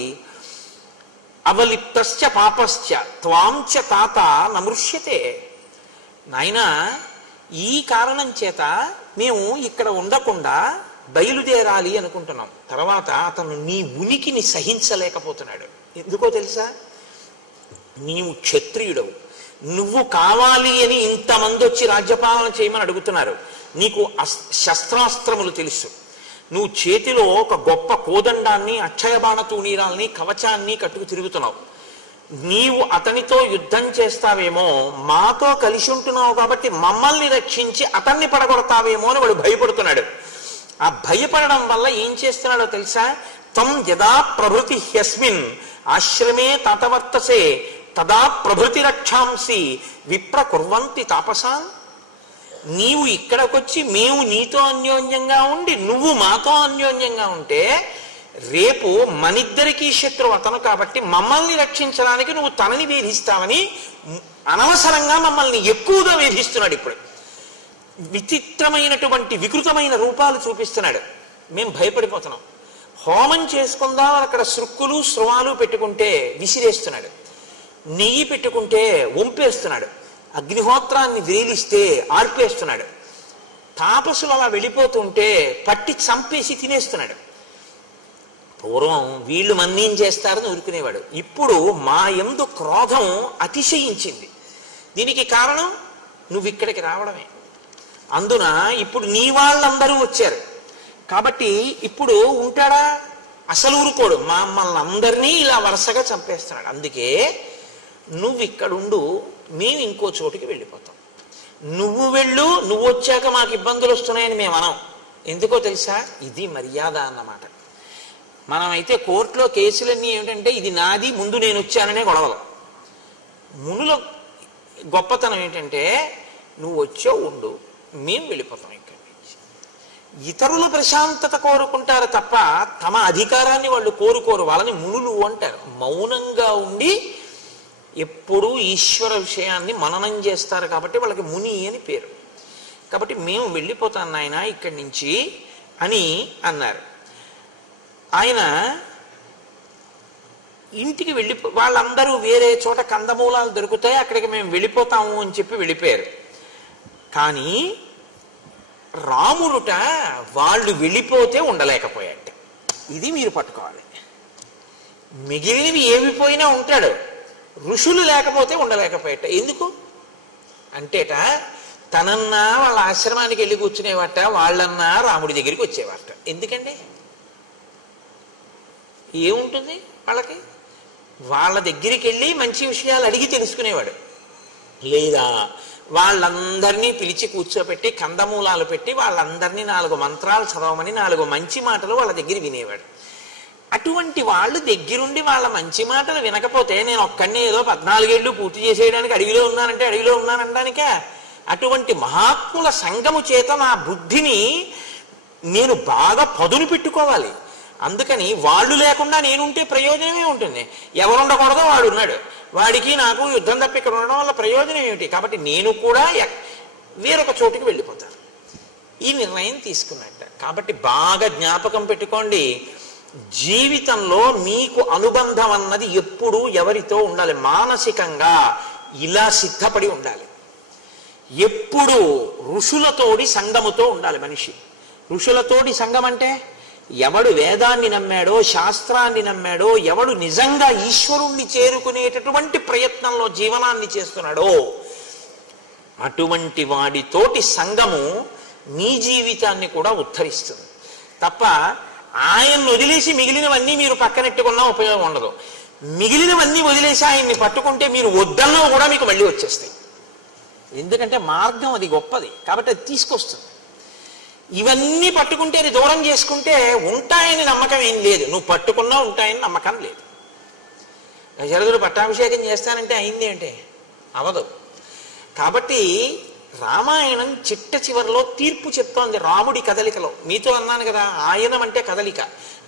అవలిప్తశ్చ పాపశ్చ త్వాంచ తాత నమృష్యతే. నాయన, ఈ కారణం చేత మేము ఇక్కడ ఉండకుండా బయలుదేరాలి అనుకుంటున్నాం. తర్వాత అతను నీ ఉనికిని సహించలేకపోతున్నాడు. ఎందుకో తెలుసా? నీవు క్షత్రియుడవు, నువ్వు కావాలి అని ఇంతమంది వచ్చి రాజ్యపాలన చేయమని అడుగుతున్నారు. నీకు శస్త్రాస్త్రములు తెలుసు. నువ్వు చేతిలో ఒక గొప్ప కోదండాన్ని, అక్షయబాణ తూణీరాల్ని, కవచాన్ని కట్టుకు తిరుగుతున్నావు. నీవు అతనితో యుద్ధం చేస్తావేమో, మాతో కలిసి ఉంటున్నావు కాబట్టి మమ్మల్ని రక్షించి అతన్ని పడగొడతావేమో అని వాడు భయపడుతున్నాడు. ఆ భయపడడం వల్ల ఏం చేస్తున్నాడో తెలుసా? తం యదా ప్రభృతి హ్యస్మిన్ ఆశ్రమే తతవర్తసే తదా ప్రభృతి రక్షాంసి విప్ర కుర్వంతి తాపసాన్. నీవు ఇక్కడికొచ్చి మేము నీతో అన్యోన్యంగా ఉండి నువ్వు మాతో అన్యోన్యంగా ఉంటే రేపు మనిద్దరికీ శత్రువు అతను కాబట్టి మమ్మల్ని రక్షించడానికి నువ్వు తనని వేధిస్తావని అనవసరంగా మమ్మల్ని ఎక్కువగా వేధిస్తున్నాడు. ఇప్పుడు విచిత్రమైనటువంటి వికృతమైన రూపాలు చూపిస్తున్నాడు. మేము భయపడిపోతున్నాం. హోమం చేసుకుందాం అక్కడ సృక్కులు స్రవాలు పెట్టుకుంటే విసిరేస్తున్నాడు. నెయ్యి పెట్టుకుంటే వంపేస్తున్నాడు. అగ్నిహోత్రాన్ని వేలిస్తే ఆర్పేస్తున్నాడు. తాపసులు అలా వెళ్ళిపోతుంటే పట్టి చంపేసి తినేస్తున్నాడు. పూర్వం వీళ్ళు మన్నేం చేస్తారని ఊరుకునేవాడు. ఇప్పుడు మా యందు క్రోధం అతిశయించింది. దీనికి కారణం నువ్వు ఇక్కడికి రావడమే. అందున ఇప్పుడు నీ వాళ్ళందరూ వచ్చారు కాబట్టి ఇప్పుడు ఉంటాడా? అసలు ఊరుకోడు. మమ్మల్ని అందరినీ ఇలా వరుసగా చంపేస్తున్నాడు. అందుకే నువ్వు ఇక్కడుండు, మేము ఇంకో చోటుకి వెళ్ళిపోతాం. నువ్వు వెళ్ళు, నువ్వు వచ్చాక మాకు ఇబ్బందులు వస్తున్నాయని మేము అనం. ఎందుకో తెలుసా? ఇది మర్యాద అన్నమాట. మనమైతే కోర్టులో కేసులన్నీ ఏమిటంటే ఇది నాది, ముందు నేను వచ్చాననే గొడవలు. మునుల గొప్పతనం ఏంటంటే నువ్వు వచ్చావు ఉండు, మేము వెళ్ళిపోతాం ఇక్కడి నుంచి. ఇతరుల ప్రశాంతత కోరుకుంటారు తప్ప తమ అధికారాన్ని వాళ్ళు కోరుకోరు. వాళ్ళని మునులు అంటారు. మౌనంగా ఉండి ఎప్పుడూ ఈశ్వర విషయాన్ని మననం చేస్తారు కాబట్టి వాళ్ళకి ముని అని పేరు. కాబట్టి మేము వెళ్ళిపోతాం నాయన ఇక్కడి నుంచి అని అన్నారు. ఆయన ఇంటికి వాళ్ళందరూ వేరే చోట కందమూలాలు దొరుకుతాయి అక్కడికి మేము వెళ్ళిపోతాము అని చెప్పి వెళ్ళిపోయారు. కానీ రాముడుట వాళ్ళు వెళ్ళిపోతే ఉండలేకపోయాట. ఇది మీరు పట్టుకోవాలి. మిగిలినవి ఏవి పోయినా ఉంటాడు, ఋషులు లేకపోతే ఉండలేకపోయాట. ఎందుకు అంటేట తనన్నా వాళ్ళ ఆశ్రమానికి వెళ్ళి కూర్చునేవాట, వాళ్ళన్నా రాముడి దగ్గరికి వచ్చేవాట. ఎందుకండి? ఏముంటుంది వాళ్ళకి? వాళ్ళ దగ్గరికి వెళ్ళి మంచి విషయాలు అడిగి తెలుసుకునేవాడు. లేదా వాళ్ళందరినీ పిలిచి కూర్చోపెట్టి కందమూలాలు పెట్టి వాళ్ళందరినీ 4 మంత్రాలు చదవమని 4 మంచి మాటలు వాళ్ళ దగ్గర వినేవాడు. అటువంటి వాళ్ళు దగ్గరుండి వాళ్ళ మంచి మాటలు వినకపోతే నేను ఒక్కడిని ఏదో 14 ఏళ్ళు పూర్తి చేసేయడానికి అడవిలో ఉన్నానంటే అడవిలో ఉన్నానడానికే. అటువంటి మహాత్ముల సంగము చేత నా బుద్ధిని నేను బాగా పదును పెట్టుకోవాలి. అందుకని వాళ్ళు లేకుండా నేనుంటే ప్రయోజనమే ఉంటుంది. ఎవరుండకూడదో వాడు ఉన్నాడు, వాడికి నాకు యుద్ధం తప్ప ఇక్కడ ఉండడం వల్ల ప్రయోజనం ఏమిటి? కాబట్టి నేను కూడా వేరొక చోటుకి వెళ్ళిపోతాను. ఈ నిర్ణయం తీసుకున్నట్ట. కాబట్టి బాగా జ్ఞాపకం పెట్టుకోండి, జీవితంలో మీకు అనుబంధం అన్నది ఎప్పుడూ ఎవరితో ఉండాలి? మానసికంగా ఇలా సిద్ధపడి ఉండాలి. ఎప్పుడు ఋషులతోడి సంగముతో ఉండాలి మనిషి. ఋషులతోటి సంగం అంటే ఎవడు వేదాన్ని నమ్మాడో, శాస్త్రాన్ని నమ్మాడో, ఎవడు నిజంగా ఈశ్వరుణ్ణి చేరుకునేటటువంటి ప్రయత్నంలో జీవనాన్ని చేస్తున్నాడో అటువంటి వాడితోటి సంగము నీ జీవితాన్ని కూడా ఉద్ధరిస్తుంది తప్ప ఆయన్ని వదిలేసి మిగిలినవన్నీ మీరు పక్కనెట్టుకున్నా ఉపయోగం ఉండదు. మిగిలినవన్నీ వదిలేసి ఆయన్ని పట్టుకుంటే మీరు వద్దన్నా కూడా మీకు మళ్ళీ వచ్చేస్తాయి. ఎందుకంటే మార్గం అది గొప్పది కాబట్టి అది తీసుకొస్తుంది. ఇవన్నీ పట్టుకుంటే అది దూరం చేసుకుంటే ఉంటాయని నమ్మకం ఏం లేదు. నువ్వు పట్టుకున్నా ఉంటాయని నమ్మకం లేదు. దశరథుడు పట్టాభిషేకం చేస్తానంటే అయింది అంటే అవదు. కాబట్టి రామాయణం చిట్ట చివరిలో తీర్పు చెప్తోంది రాముడి కదలికలో. మీతో అన్నాను కదా, ఆయనం అంటే కదలిక,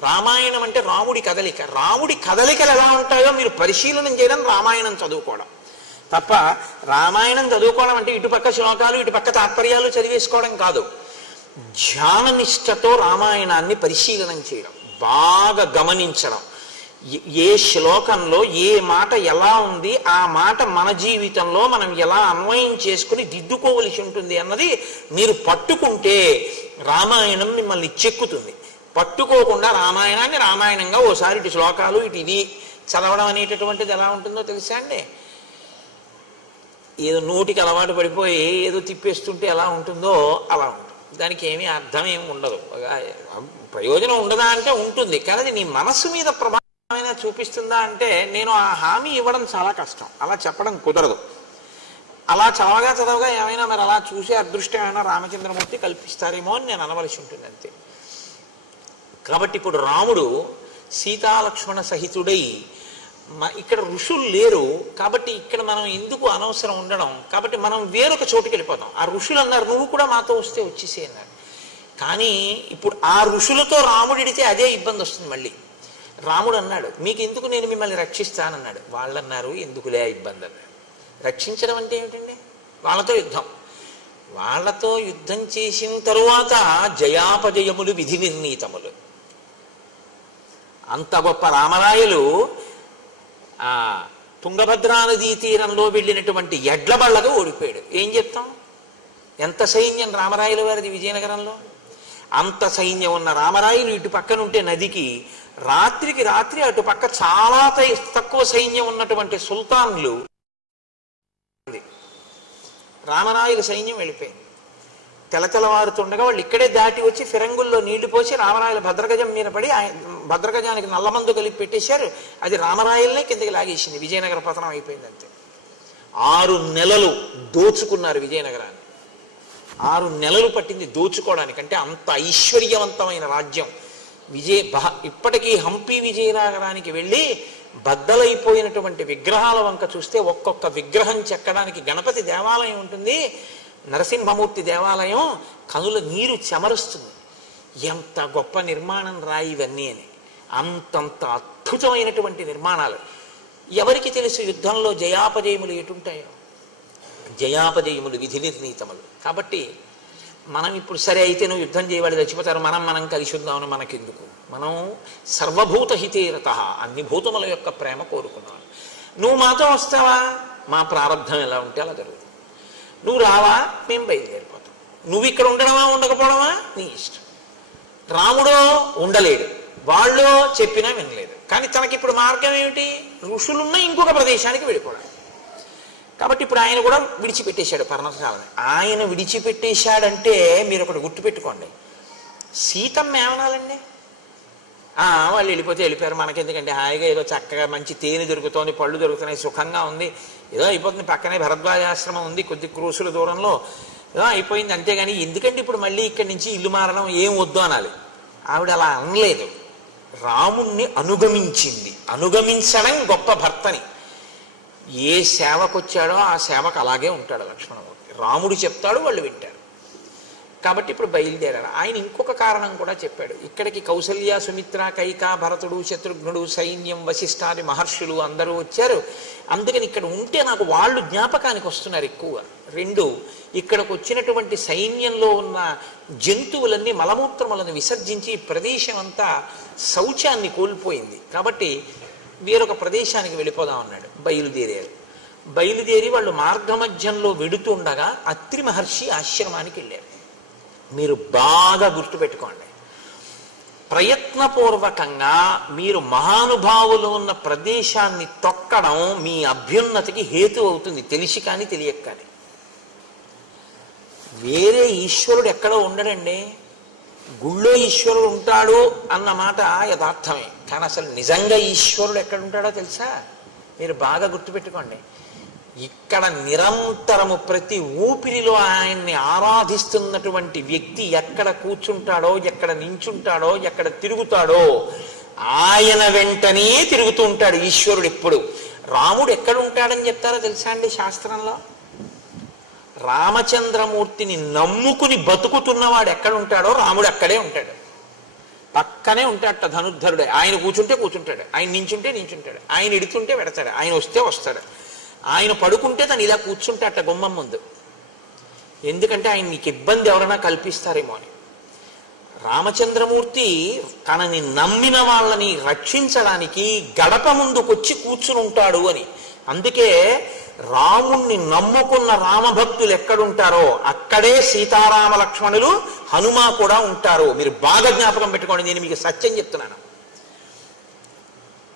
రామాయణం అంటే రాముడి కదలిక. రాముడి కదలికలు ఎలా ఉంటాయో మీరు పరిశీలనం చేయడం రామాయణం చదువుకోవడం తప్ప. రామాయణం చదువుకోవడం అంటే ఇటుపక్క శ్లోకాలు ఇటుపక్క తాత్పర్యాలు చదివేసుకోవడం కాదు. ధ్యాననిష్టతో రామాయణాన్ని పరిశీలనం చేయడం, బాగా గమనించడం, ఏ శ్లోకంలో ఏ మాట ఎలా ఉంది, ఆ మాట మన జీవితంలో మనం ఎలా అన్వయం చేసుకుని దిద్దుకోవలసి ఉంటుంది అన్నది మీరు పట్టుకుంటే రామాయణం మిమ్మల్ని చెక్కుతుంది. పట్టుకోకుండా రామాయణాన్ని రామాయణంగా ఓసారి ఇటు శ్లోకాలు ఇటు ఇది చదవడం అనేటటువంటిది ఎలా ఉంటుందో తెలుసా అండి? ఏదో నోటికి అలవాటు పడిపోయి ఏదో తిప్పేస్తుంటే ఎలా ఉంటుందో అలా ఉంటుంది. దానికి ఏమీ అర్థం ఏమి ఉండదు, ప్రయోజనం ఉండదా అంటే ఉంటుంది, కానీ నీ మనస్సు మీద ప్రభావం చూపిస్తుందా అంటే నేను ఆ హామీ ఇవ్వడం చాలా కష్టం, అలా చెప్పడం కుదరదు. అలా చదవగా ఏమైనా మరి అలా చూసే అదృష్టం ఏమైనా రామచంద్రమూర్తి కల్పిస్తారేమో అని నేను అనవలసి ఉంటుంది అంతే. కాబట్టి ఇప్పుడు రాముడు సీతాలక్ష్మణ సహితుడై, ఇక్కడ ఋషులు లేరు కాబట్టి ఇక్కడ మనం ఎందుకు అనవసరం ఉండడం, కాబట్టి మనం వేరొక చోటుకి వెళ్ళిపోతాం. ఆ ఋషులు అన్నారు నువ్వు కూడా మాతో వస్తే వచ్చేసే అన్నారు. కానీ ఇప్పుడు ఆ ఋషులతో రాముడిడితే అదే ఇబ్బంది వస్తుంది మళ్ళీ. రాముడు అన్నాడు మీకు ఎందుకు, నేను మిమ్మల్ని రక్షిస్తానన్నాడు. వాళ్ళు అన్నారు ఎందుకులే ఇబ్బంది అన్నాడు. రక్షించడం అంటే ఏమిటండి? వాళ్ళతో యుద్ధం. వాళ్ళతో యుద్ధం చేసిన తరువాత జయాపజయములు విధి నిర్ణీతములు. అంత గొప్ప రామరాయలు తుంగభద్రా నదీ తీరంలో వెళ్ళినటువంటి ఎడ్ల బళ్ళగా ఓడిపోయాడు. ఏం చెప్తాం? ఎంత సైన్యం రామరాయల వారిది విజయనగరంలో. అంత సైన్యం ఉన్న రామరాయలు ఇటు పక్కనుంటే నదికి, రాత్రికి రాత్రి అటు పక్క చాలా తక్కువ సైన్యం ఉన్నటువంటి సుల్తాన్లు, రామరాయల సైన్యం వెళ్ళిపోయింది. తెలతెలవారుతుండగా వాళ్ళు ఇక్కడే దాటి వచ్చి ఫిరంగుల్లో నీళ్లు పోసి రామరాయల భద్రగజం మీద పడి భద్రగజానికి నల్లమందు కలిపి పెట్టేశారు. అది రామరాయలనే కిందకి లాగేసింది. విజయనగర పతనం అయిపోయింది అంతే. 6 నెలలు దోచుకున్నారు విజయనగరాన్ని. 6 నెలలు పట్టింది దోచుకోవడానికి. అంటే అంత ఐశ్వర్యవంతమైన రాజ్యం. ఇప్పటికీ హంపి విజయనగరానికి వెళ్ళి బద్దలైపోయినటువంటి విగ్రహాల వంక చూస్తే ఒక్కొక్క విగ్రహం చెక్కడానికి గణపతి దేవాలయం ఉంటుంది, నరసింహమూర్తి దేవాలయం, కనుల నీరు చెమరుస్తుంది. ఎంత గొప్ప నిర్మాణం రాయి ఇవన్నీ అని. అంతంత అద్భుతమైనటువంటి నిర్మాణాలు. ఎవరికి తెలుసు యుద్ధంలో జయాపజయములు ఎటుంటాయో? జయాపజయములు విధి నిర్ణీతములు. కాబట్టి మనం ఇప్పుడు సరే అయితే నువ్వు యుద్ధం చేయవాళ్ళు చచ్చిపోతారు, మనం కలిసి ఉందామని మనకెందుకు? మనం సర్వభూత హితేరత, అన్ని భూతముల యొక్క ప్రేమ కోరుకున్నావు. నువ్వు మాతో వస్తావా? మా ప్రారంభం ఎలా ఉంటే అలా జరుగుతుంది. నువ్వు రావా? మేము బయలుదేరిపోతాం. నువ్వు ఇక్కడ ఉండడమా ఉండకపోవడమా నీ ఇష్టం. రాముడో ఉండలేడు, వాళ్ళు చెప్పినా వినలేదు. కానీ తనకి ఇప్పుడు మార్గం ఏమిటి? ఋషులున్న ఇంకొక ప్రదేశానికి వెళ్ళిపోవడం. కాబట్టి ఇప్పుడు ఆయన కూడా విడిచిపెట్టేశాడు పర్ణశాలని. ఆయన విడిచిపెట్టేశాడంటే మీరు ఒకటి గుర్తుపెట్టుకోండి, సీతమ్మ ఏమనాలండి? వాళ్ళు వెళ్ళిపోతే వెళ్ళిపోయారు, మనకెందుకంటే హాయిగా ఏదో చక్కగా మంచి తేనె దొరుకుతోంది, పళ్ళు దొరుకుతున్నాయి, సుఖంగా ఉంది, ఏదో అయిపోతుంది, పక్కనే భరద్వాజాశ్రమం ఉంది కొద్ది క్రూసుల దూరంలో, ఏదో అయిపోయింది అంతేగాని ఎందుకంటే ఇప్పుడు మళ్ళీ ఇక్కడి నుంచి ఇల్లు మారడం ఏం వద్దు అనాలి. ఆవిడ అలా అనలేదు. రాముణ్ణి అనుగమించింది. అనుగమించడం గొప్ప భర్తని. ఏ సేవకొచ్చాడో ఆ సేవకు అలాగే ఉంటాడు లక్ష్మణమూర్తి. రాముడు చెప్తాడు, వాళ్ళు వింటారు. కాబట్టి ఇప్పుడు బయలుదేరారు. ఆయన ఇంకొక కారణం కూడా చెప్పాడు. ఇక్కడికి కౌసల్య, సుమిత్ర, కైక, భరతుడు, శత్రుఘ్నుడు, సైన్యం, వశిష్ఠాది మహర్షులు అందరూ వచ్చారు. అందుకని ఇక్కడ ఉంటే నాకు వాళ్ళు జ్ఞాపకానికి వస్తున్నారు ఎక్కువగా. రెండు, ఇక్కడికి వచ్చినటువంటి సైన్యంలో ఉన్న జంతువులన్నీ మలమూత్రములను విసర్జించి ప్రదేశం అంతా శౌచాన్ని కోల్పోయింది. కాబట్టి వేరొక ప్రదేశానికి వెళ్ళిపోదాం అన్నాడు. బయలుదేరారు. బయలుదేరి వాళ్ళు మార్గమధ్యంలో వెడుతుండగా అత్రి మహర్షి ఆశ్రమానికి వెళ్ళారు. మీరు బాగా గుర్తుపెట్టుకోండి, ప్రయత్నపూర్వకంగా మీరు మహానుభావులు ఉన్న ప్రదేశాన్ని తొక్కడం మీ అభ్యున్నతికి హేతు అవుతుంది, తెలిసి కానీ తెలియక కానీ. వేరే ఈశ్వరుడు ఎక్కడో ఉండడండి. గుళ్ళో ఈశ్వరుడు ఉంటాడు అన్న మాట యథార్థమే, కానీ అసలు నిజంగా ఈశ్వరుడు ఎక్కడ ఉంటాడో తెలుసా? మీరు బాగా గుర్తుపెట్టుకోండి. ఇక్కడ నిరంతరము ప్రతి ఊపిరిలో ఆయన్ని ఆరాధిస్తున్నటువంటి వ్యక్తి ఎక్కడ కూర్చుంటాడో, ఎక్కడ నించుంటాడో, ఎక్కడ తిరుగుతాడో ఆయన వెంటనే తిరుగుతూ ఉంటాడు ఈశ్వరుడు ఎప్పుడు. రాముడు ఎక్కడ ఉంటాడని చెప్తారో తెలుసా అండి శాస్త్రంలో? రామచంద్రమూర్తిని నమ్ముకుని బతుకుతున్నవాడు ఎక్కడ ఉంటాడో రాముడు అక్కడే ఉంటాడు. పక్కనే ఉంటాడట ధనుర్ధరుడే. ఆయన కూర్చుంటే కూర్చుంటాడు, ఆయన నించుంటే నించుంటాడు, ఆయన ఎడుతుంటే పెడతాడు, ఆయన వస్తే వస్తాడు. ఆయన పడుకుంటే తను ఇలా కూర్చుంటాట గుమ్మం ముందు. ఎందుకంటే ఆయన నీకు ఇబ్బంది ఎవరైనా కల్పిస్తారేమో అని. రామచంద్రమూర్తి తనని నమ్మిన వాళ్ళని రక్షించడానికి గడప ముందుకొచ్చి కూర్చుని ఉంటాడు అని. అందుకే రాముణ్ణి నమ్ముకున్న రామభక్తులు ఎక్కడుంటారో అక్కడే సీతారామ లక్ష్మణులు, హనుమ కూడా ఉంటారు. మీరు బాగా జ్ఞాపకం పెట్టుకోండి, నేను మీకు సత్యం చెప్తున్నాను.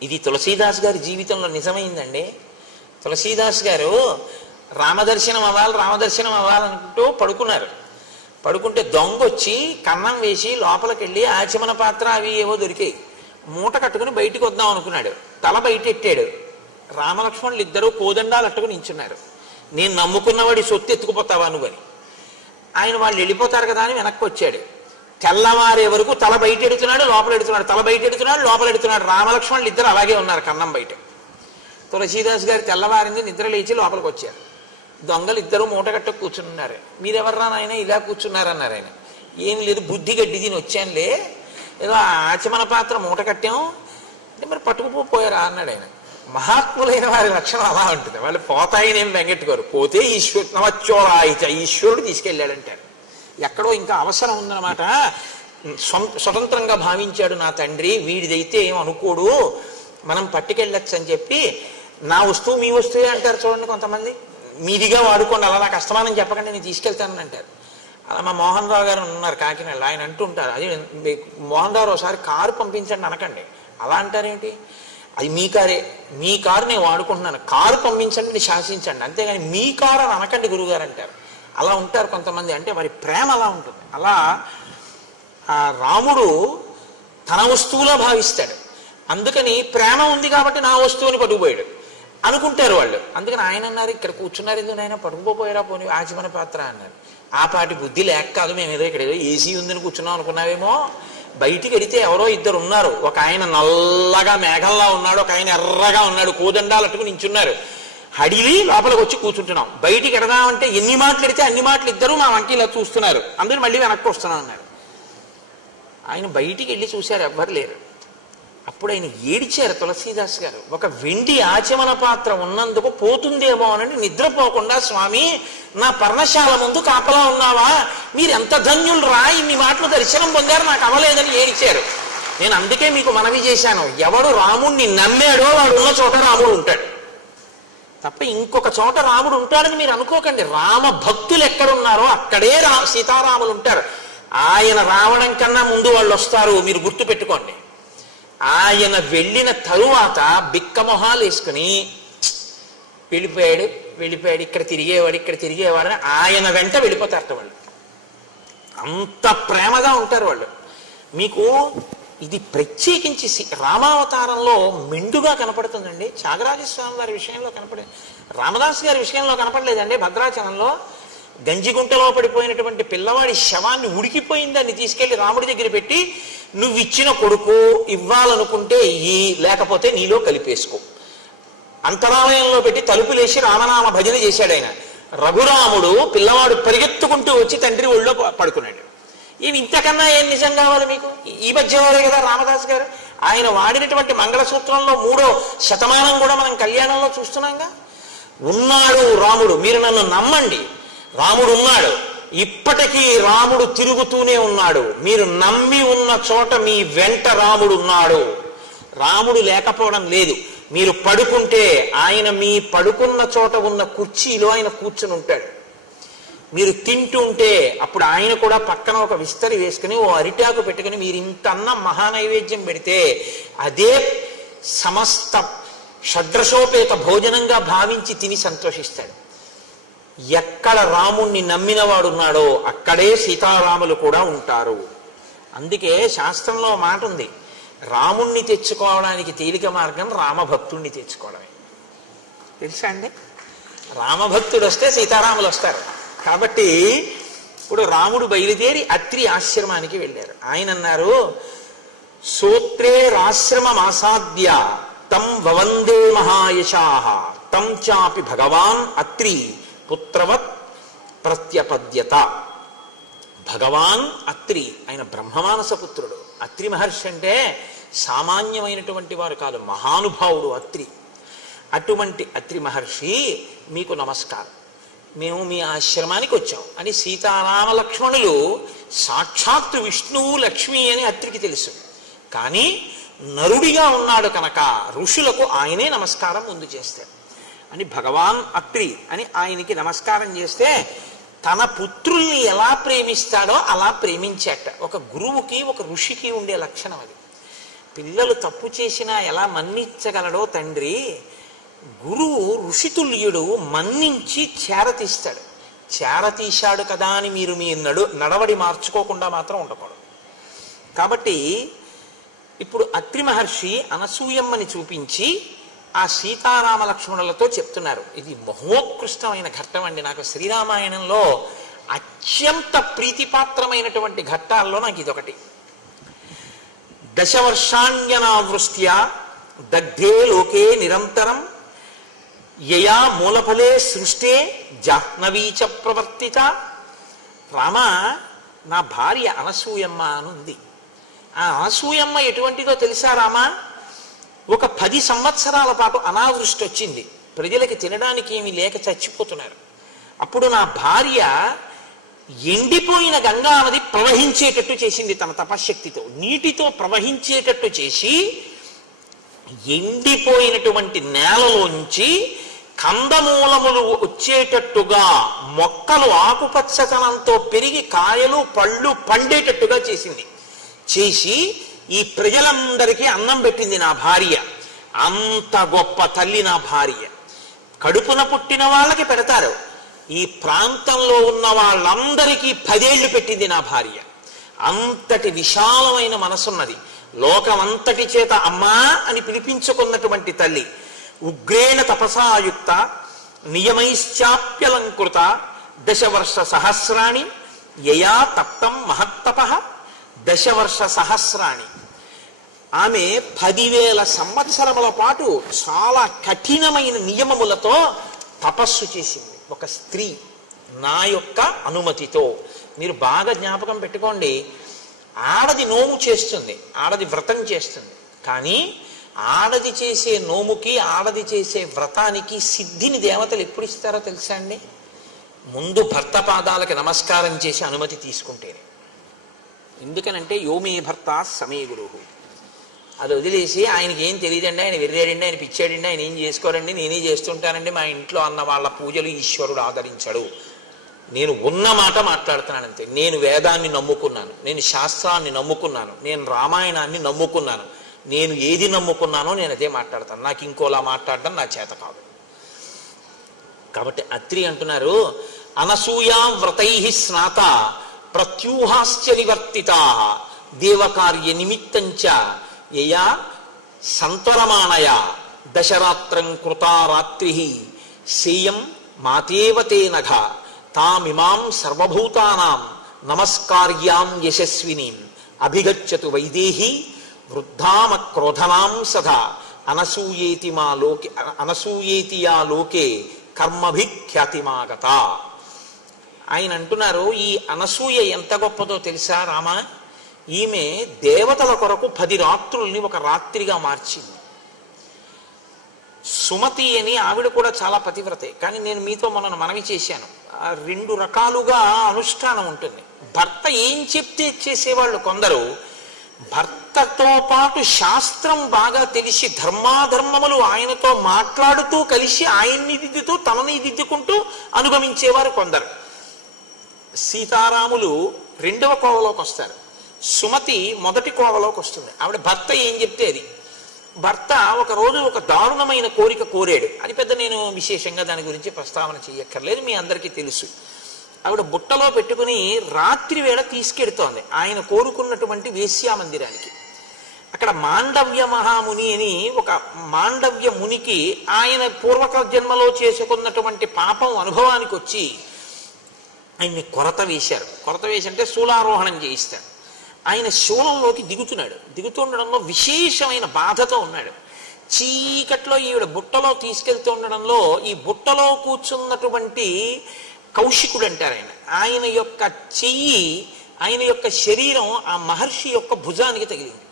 ఇది తులసీదాస్ గారి జీవితంలో నిజమైందండి. తులసీదాస్ గారు రామదర్శనం అవ్వాలనుకుంటూ పడుకున్నారు. పడుకుంటే దొంగ వచ్చి కన్నం వేసి లోపలికి వెళ్ళి ఆచమన పాత్ర అవి ఏవో దొరికాయి. మూట కట్టుకుని బయటికి వద్దాం అనుకున్నాడు. తల బయట ఎట్టాడు. రామలక్ష్మణులు ఇద్దరు కోదండాలు అట్టుకుని నించున్నారు. నేను నమ్ముకున్నవాడి సొత్తు ఎత్తుకుపోతావా నువ్వని. ఆయన వాళ్ళు వెళ్ళిపోతారు కదా అని వెనక్కి వచ్చాడు. తెల్లవారే వరకు తల బయట ఎడుతున్నాడు, లోపల ఎడుతున్నాడు, తల బయట ఎడుతున్నాడు, లోపల ఎడుతున్నాడు. రామలక్ష్మణులు ఇద్దరు అలాగే ఉన్నారు కన్నం బయట. తులసీదాస్ గారు తెల్లవారింది, నిద్ర లేచి లోపలికి వచ్చారు. దొంగలు ఇద్దరు మూట కట్ట కూర్చున్నారు. మీరెవర్రా నాయన ఇలా కూర్చున్నారన్నారు ఆయన. ఏం లేదు, బుద్ధి గడ్డి దీని వచ్చానులే, ఏదో ఆచమన పాత్ర మూట కట్టాం అంటే మరి పట్టుకుపోయారా అన్నాడు ఆయన. మహాత్ములైన వారి లక్షణం అలా ఉంటుంది. వాళ్ళు పోతాయని ఏం వెంగట్టుకోరు. పోతే ఈశ్వరుడు తీసుకెళ్ళాడంటారు. ఎక్కడో ఇంకా అవసరం ఉందన్నమాట. స్వతంత్రంగా భావించాడు నా తండ్రి, వీడిదైతే ఏం అనుకోడు, మనం పట్టుకెళ్ళచ్చు అని చెప్పి నా వస్తువు మీ వస్తువే అంటారు చూడండి కొంతమంది. మీదిగా వాడుకోండి, అలా నాకు అస్తమానం చెప్పకండి, నేను తీసుకెళ్తానని అంటారు. అలా మా మోహన్ రావు గారు ఉన్నారు కాకినాడలో, ఆయన అంటుంటారు, అది మోహన్ రావు ఒకసారి కారు పంపించండి అనకండి. అలా అంటారేంటి? అది మీ కారే, మీ కారు నేను వాడుకుంటున్నాను, కారు పంపించండి, నేను శాసించండి, అంతేగాని మీ కారు అని అనకండి గురువుగారు అంటారు. అలా ఉంటారు కొంతమంది. అంటే వారి ప్రేమ అలా ఉంటుంది. అలా ఆ రాముడు తన వస్తువులా భావిస్తాడు. అందుకని ప్రేమ ఉంది కాబట్టి నా వస్తువుని పట్టుకుపోయాడు అనుకుంటారు వాళ్ళు. అందుకని ఆయన అన్నారు, ఇక్కడ కూర్చున్నారు ఎందుకు నాయన, పట్టుకుపోయారా పోనీ ఆచమన పాత్ర అన్నారు. ఆ పాటి బుద్ధి లేక కాదు, మేము ఏదో ఇక్కడ ఏదో ఏసీ ఉందని కూర్చున్నాం అనుకున్నావేమో. బయటికి వెడితే ఎవరో ఇద్దరు ఉన్నారు. ఒక ఆయన నల్లగా మేఘంలా ఉన్నాడు, ఒక ఆయన ఎర్రగా ఉన్నాడు, కోదండాలు అట్టుకుని నించున్నారు. హడిలి లోపలికి వచ్చి కూర్చుంటున్నాం. బయటికి ఎడదామంటే ఎన్ని మాట్లాడితే అన్ని మాటలు ఇద్దరు మా వంటి ఇలా చూస్తున్నారు. అందరూ మళ్ళీ వెనక్కి వస్తున్నాం అన్నారు. ఆయన బయటికి వెళ్ళి చూశారు, ఎవ్వరు లేరు. అప్పుడు ఆయన ఏడిచారు తులసీదాస్ గారు. ఒక వెండి ఆచమన పాత్ర ఉన్నందుకు పోతుందేమో అని నిద్రపోకుండా, స్వామి నా పర్ణశాల ముందు కాపలా ఉన్నావా, మీరు ఎంత ధన్యులు రా, ఇన్ని మాటలు దర్శనం పొందారు, నాకు అవలేదని ఏడిచారు. నేను అందుకే మీకు మనవి చేశాను, ఎవడు రాముణ్ణి నమ్మాడో వాడు ఉన్న చోట రాముడు ఉంటాడు తప్ప ఇంకొక చోట రాముడు ఉంటాడని మీరు అనుకోకండి. రామ భక్తులు ఎక్కడున్నారో అక్కడే సీతారాములు ఉంటారు. ఆయన రావడం కన్నా ముందు వాళ్ళు వస్తారు, మీరు గుర్తు పెట్టుకోండి. ఆయన వెళ్ళిన తరువాత బిక్కమొహాలు వేసుకుని వెళ్ళిపోయాడు, ఇక్కడ తిరిగేవాడు అని ఆయన వెంట వెళ్ళిపోతారట వాళ్ళు. అంత ప్రేమగా ఉంటారు వాళ్ళు. మీకు ఇది ప్రత్యేకించి రామావతారంలో మెండుగా కనపడుతుందండి. త్యాగరాజస్వామి వారి విషయంలో కనపడే, రామదాస్ గారి విషయంలో కనపడలేదండి. భద్రాచలంలో గంజిగుంటలో పడిపోయినటువంటి పిల్లవాడి శవాన్ని ఉడికిపోయిన దాన్ని తీసుకెళ్లి రాముడి దగ్గర పెట్టి, నువ్వు ఇచ్చిన కొడుకు ఇవ్వాలనుకుంటే ఇయ్యి, లేకపోతే నీలో కలిపేసుకో. అంతరాలయంలో పెట్టి తలుపులేసి రామనామ భజన చేశాడు ఆయన. రఘురాముడు పిల్లవాడు పరిగెత్తుకుంటూ వచ్చి తండ్రి ఒళ్ళో పడుకున్నాడు. ఇవి ఇంతకన్నా ఏం నిజం కావాలి మీకు? ఈ మధ్యవారే కదా రామదాస్ గారు. ఆయన వాడినటువంటి మంగళసూత్రంలో 3వ శతమానం కూడా మనం కళ్యాణంలో చూస్తున్నాంగా. ఉన్నాడు రాముడు, మీరు నన్ను నమ్మండి, రాముడు ఉన్నాడు, ఇప్పటికీ రాముడు తిరుగుతూనే ఉన్నాడు. మీరు నమ్మి ఉన్న చోట మీ వెంట రాముడు ఉన్నాడు. రాముడు లేకపోవడం లేదు. మీరు పడుకుంటే ఆయన మీ పడుకున్న చోట ఉన్న కుర్చీలో ఆయన కూర్చుని ఉంటాడు. మీరు తింటుంటే అప్పుడు ఆయన కూడా పక్కన ఒక విస్తరి వేసుకుని ఓ అరిటాకు పెట్టుకుని మీరు ఇంత అన్నం మహానైవేద్యం పెడితే అదే సమస్త షడ్రసోపేత భోజనంగా భావించి తిని సంతోషిస్తాడు. ఎక్కడ రాముణ్ణి నమ్మినవాడున్నాడో అక్కడే సీతారాములు కూడా ఉంటారు. అందుకే శాస్త్రంలో మాట ఉంది, రాముణ్ణి తెచ్చుకోవడానికి తేలిక మార్గం రామభక్తుణ్ణి తెచ్చుకోవడమే. తెలుసా అండి? రామభక్తుడు వస్తే సీతారాములు వస్తారు. కాబట్టి ఇప్పుడు రాముడు బయలుదేరి అత్రి ఆశ్రమానికి వెళ్ళారు. ఆయన అన్నారు, సూత్రే రాశ్రమమాసాద్య తం వవందే మహాయశాః తం చాపి భగవాన్ అత్రి పుత్రవత్ ప్రత్యపద్యత. భగవాన్ అత్రి, ఆయన బ్రహ్మమానస పుత్రుడు. అత్రి మహర్షి అంటే సామాన్యమైనటువంటి వారు కాదు, మహానుభావుడు అత్రి. అటువంటి అత్రి మహర్షి మీకు నమస్కారం, మేము మీ ఆశ్రమానికి వచ్చాం అని సీతారామ లక్ష్మణులు సాక్షాత్తు విష్ణువు లక్ష్మి అని అత్రికి తెలుసు. కానీ నరుడిగా ఉన్నాడు కనుక ఋషులకు ఆయనే నమస్కారం ముందు చేస్తాడు అని భగవాన్ అత్రి అని ఆయనకి నమస్కారం చేస్తే తన పుత్రుల్ని ఎలా ప్రేమిస్తాడో అలా ప్రేమించాట. ఒక గురువుకి ఒక ఋషికి ఉండే లక్షణం అది. పిల్లలు తప్పు చేసినా ఎలా మన్నించగలడో తండ్రి, గురువు ఋషితుల్యుడు మన్నించి చేరతీస్తాడు. చేరతీశాడు కదా అని మీరు మీ నడవడి మార్చుకోకుండా మాత్రం ఉండకూడదు. కాబట్టి ఇప్పుడు అత్రి మహర్షి అనసూయమ్మని చూపించి ఆ సీతారామ లక్ష్మణులతో చెప్తున్నారు. ఇది మహోత్కృష్టమైన ఘట్టం అండి. నాకు శ్రీరామాయణంలో అత్యంత ప్రీతిపాత్రమైనటువంటి ఘట్టాల్లో నాకు ఇదొకటి. దశవర్షాణ్యనావృష్ట్యా దగ్ధే లోకే నిరంతరం యయా మూలఫలే సృష్టే జాహ్నవీచ ప్రవర్తిత. రామ, నా భార్య అనసూయమ్మ అనుంది. ఆ అనసూయమ్మ ఎటువంటిదో తెలుసా రామా? ఒక 10 సంవత్సరాల పాటు అనావృష్టి వచ్చింది, ప్రజలకి తినడానికి ఏమీ లేక చచ్చిపోతున్నారు. అప్పుడు నా భార్య ఎండిపోయిన గంగా నది ప్రవహించేటట్టు చేసింది తన తపశ్శక్తితో. నీటితో ప్రవహించేటట్టు చేసి ఎండిపోయినటువంటి నేలలోంచి కందమూలములు వచ్చేటట్టుగా, మొక్కలు ఆకుపచ్చతనంతో పెరిగి కాయలు పళ్ళు పండేటట్టుగా చేసింది. చేసి ఈ ప్రజలందరికీ అన్నం పెట్టింది నా భార్య. అంత గొప్ప తల్లి నా భార్య. కడుపున పుట్టిన వాళ్ళకి పెడతారు, ఈ ప్రాంతంలో ఉన్న వాళ్ళందరికీ 10 ఏళ్లు పెట్టింది నా భార్య. అంతటి విశాలమైన మనసున్నది. లోకమంతటి చేత అమ్మా అని పిలిపించుకున్నటువంటి తల్లి. ఉగ్రేణ తపసాయుక్త నియమైశ్చాప్యలంకృత దశవర్ష సహస్రాణి యయా తప్తం మహత్తపః. దశవర్ష సహస్రాణి, ఆమె 10,000 సంవత్సరముల పాటు చాలా కఠినమైన నియమములతో తపస్సు చేసింది. ఒక స్త్రీ నా యొక్క అనుమతితో. మీరు బాగా జ్ఞాపకం పెట్టుకోండి, ఆడది నోము చేస్తుంది, ఆడది వ్రతం చేస్తుంది. కానీ ఆడది చేసే నోముకి, ఆడది చేసే వ్రతానికి సిద్ధిని దేవతలు ఎప్పుడు ఇస్తారో తెలుసా అండి? ముందు భర్త పాదాలకి నమస్కారం చేసి అనుమతి తీసుకుంటేనే. ఎందుకనంటే యోమే భర్త సమే గురువు. అది వదిలేసి ఆయనకి ఏం తెలియదండి, ఆయన వెర్రాడండి, ఆయన పిచ్చాడండి, ఆయన ఏం చేసుకోరండి, నేనే చేస్తుంటానండి, మా ఇంట్లో అన్న వాళ్ళ పూజలు ఈశ్వరుడు ఆదరించడు. నేను ఉన్న మాట మాట్లాడుతున్నానంతే. నేను వేదాన్ని నమ్ముకున్నాను, నేను శాస్త్రాన్ని నమ్ముకున్నాను, నేను రామాయణాన్ని నమ్ముకున్నాను. నేను ఏది నమ్ముకున్నానో నేను అదే మాట్లాడతాను. నాకు ఇంకోలా మాట్లాడడం నా చేత కాదు. కాబట్టి అత్రి అంటున్నారు, అనసూయా వ్రతై స్నాత ప్రత్యూహాశ్చ నివర్తితా దేవకార్య నిమిత్తంచ యయా సంతరమాణయ దశరాత్రం కృతా రాత్రి సేయం మాతేవతే నఘ తామిమాం సర్వభూతానాం నమస్కార్యాం యశస్వినీం అభిగచ్చతు వైదేహి వృద్ధామ క్రోధనాం సదా అనసూయేతి యా లోకే కర్మభిఖ్యాతిమాగత. ఆయన అంటున్నారు, ఈ అనసూయ ఎంత గొప్పదో తెలుసా రామ? ఈమె దేవతల కొరకు 10 రాత్రుల్ని ఒక రాత్రిగా మార్చింది. సుమతి అని ఆవిడ కూడా చాలా పతివ్రతే. కానీ నేను మీతో మొన్న మనవి చేశాను, 2 రకాలుగా అనుష్ఠానం ఉంటుంది. భర్త ఏం చెప్తే చేసేవాళ్ళు కొందరు, భర్తతో పాటు శాస్త్రం బాగా తెలిసి ధర్మాధర్మములు ఆయనతో మాట్లాడుతూ కలిసి ఆయన్ని దిద్దుతూ తనని దిద్దుకుంటూ అనుగమించేవారు కొందరు. సీతారాములు 2వ కోవలోకి వస్తారు, సుమతి 1టి కోవలోకి వస్తుంది. ఆవిడ భర్త ఏం చెప్తే అది. భర్త ఒకరోజు ఒక దారుణమైన కోరిక కోరాడు. అది పెద్ద నేను విశేషంగా దాని గురించి ప్రస్తావన చేయక్కర్లేదు, మీ అందరికీ తెలుసు. ఆవిడ బుట్టలో పెట్టుకుని రాత్రి వేళ తీసుకెడుతోంది ఆయన కోరుకున్నటువంటి వేశ్యామందిరానికి. అక్కడ మాండవ్య మహాముని అని ఒక మాండవ్య మునికి ఆయన పూర్వక జన్మలో చేసుకున్నటువంటి పాపం అనుభవానికి వచ్చి ఆయన్ని కొరత వేశారు. కొరత వేసి అంటే శూలారోహణం చేయిస్తాడు. ఆయన శూలంలోకి దిగుతుండడంలో విశేషమైన బాధతో ఉన్నాడు. చీకట్లో ఈవిడ బుట్టలో తీసుకెళ్తూ ఉండడంలో ఈ బుట్టలో కూర్చున్నటువంటి కౌశికుడు అంటారు ఆయన యొక్క చెయ్యి, ఆయన యొక్క శరీరం ఆ మహర్షి యొక్క భుజానికి తగిలింది.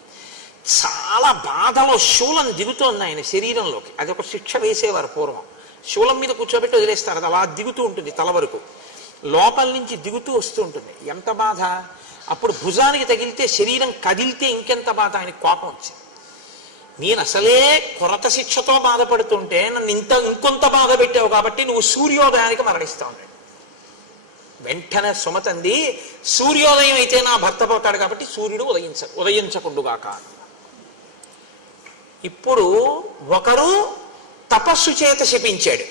చాలా బాధలో శూలం దిగుతోంది ఆయన శరీరంలోకి. అది ఒక శిక్ష వేసేవారు పూర్వం. శూలం మీద కూర్చోబెట్టి వదిలేస్తారు, అది అలా దిగుతూ ఉంటుంది, తల వరకు లోపల నుంచి దిగుతూ వస్తూ ఉంటుంది. ఎంత బాధ! అప్పుడు భుజానికి తగిలితే శరీరం కదిలితే ఇంకెంత బాధ! ఆయనకి కోపం వచ్చింది. నేను అసలే కొరత శిక్షతో బాధపడుతుంటే నన్ను ఇంకొంత బాధ పెట్టావు కాబట్టి నువ్వు సూర్యోదయానికి మరణిస్తా ఉన్నాడు. వెంటనే సుమతంది, సూర్యోదయం అయితే నా భర్త పోతాడు కాబట్టి సూర్యుడు ఉదయించకుండుగాక. ఇప్పుడు ఒకరు తపస్సు చేత శపించాడు,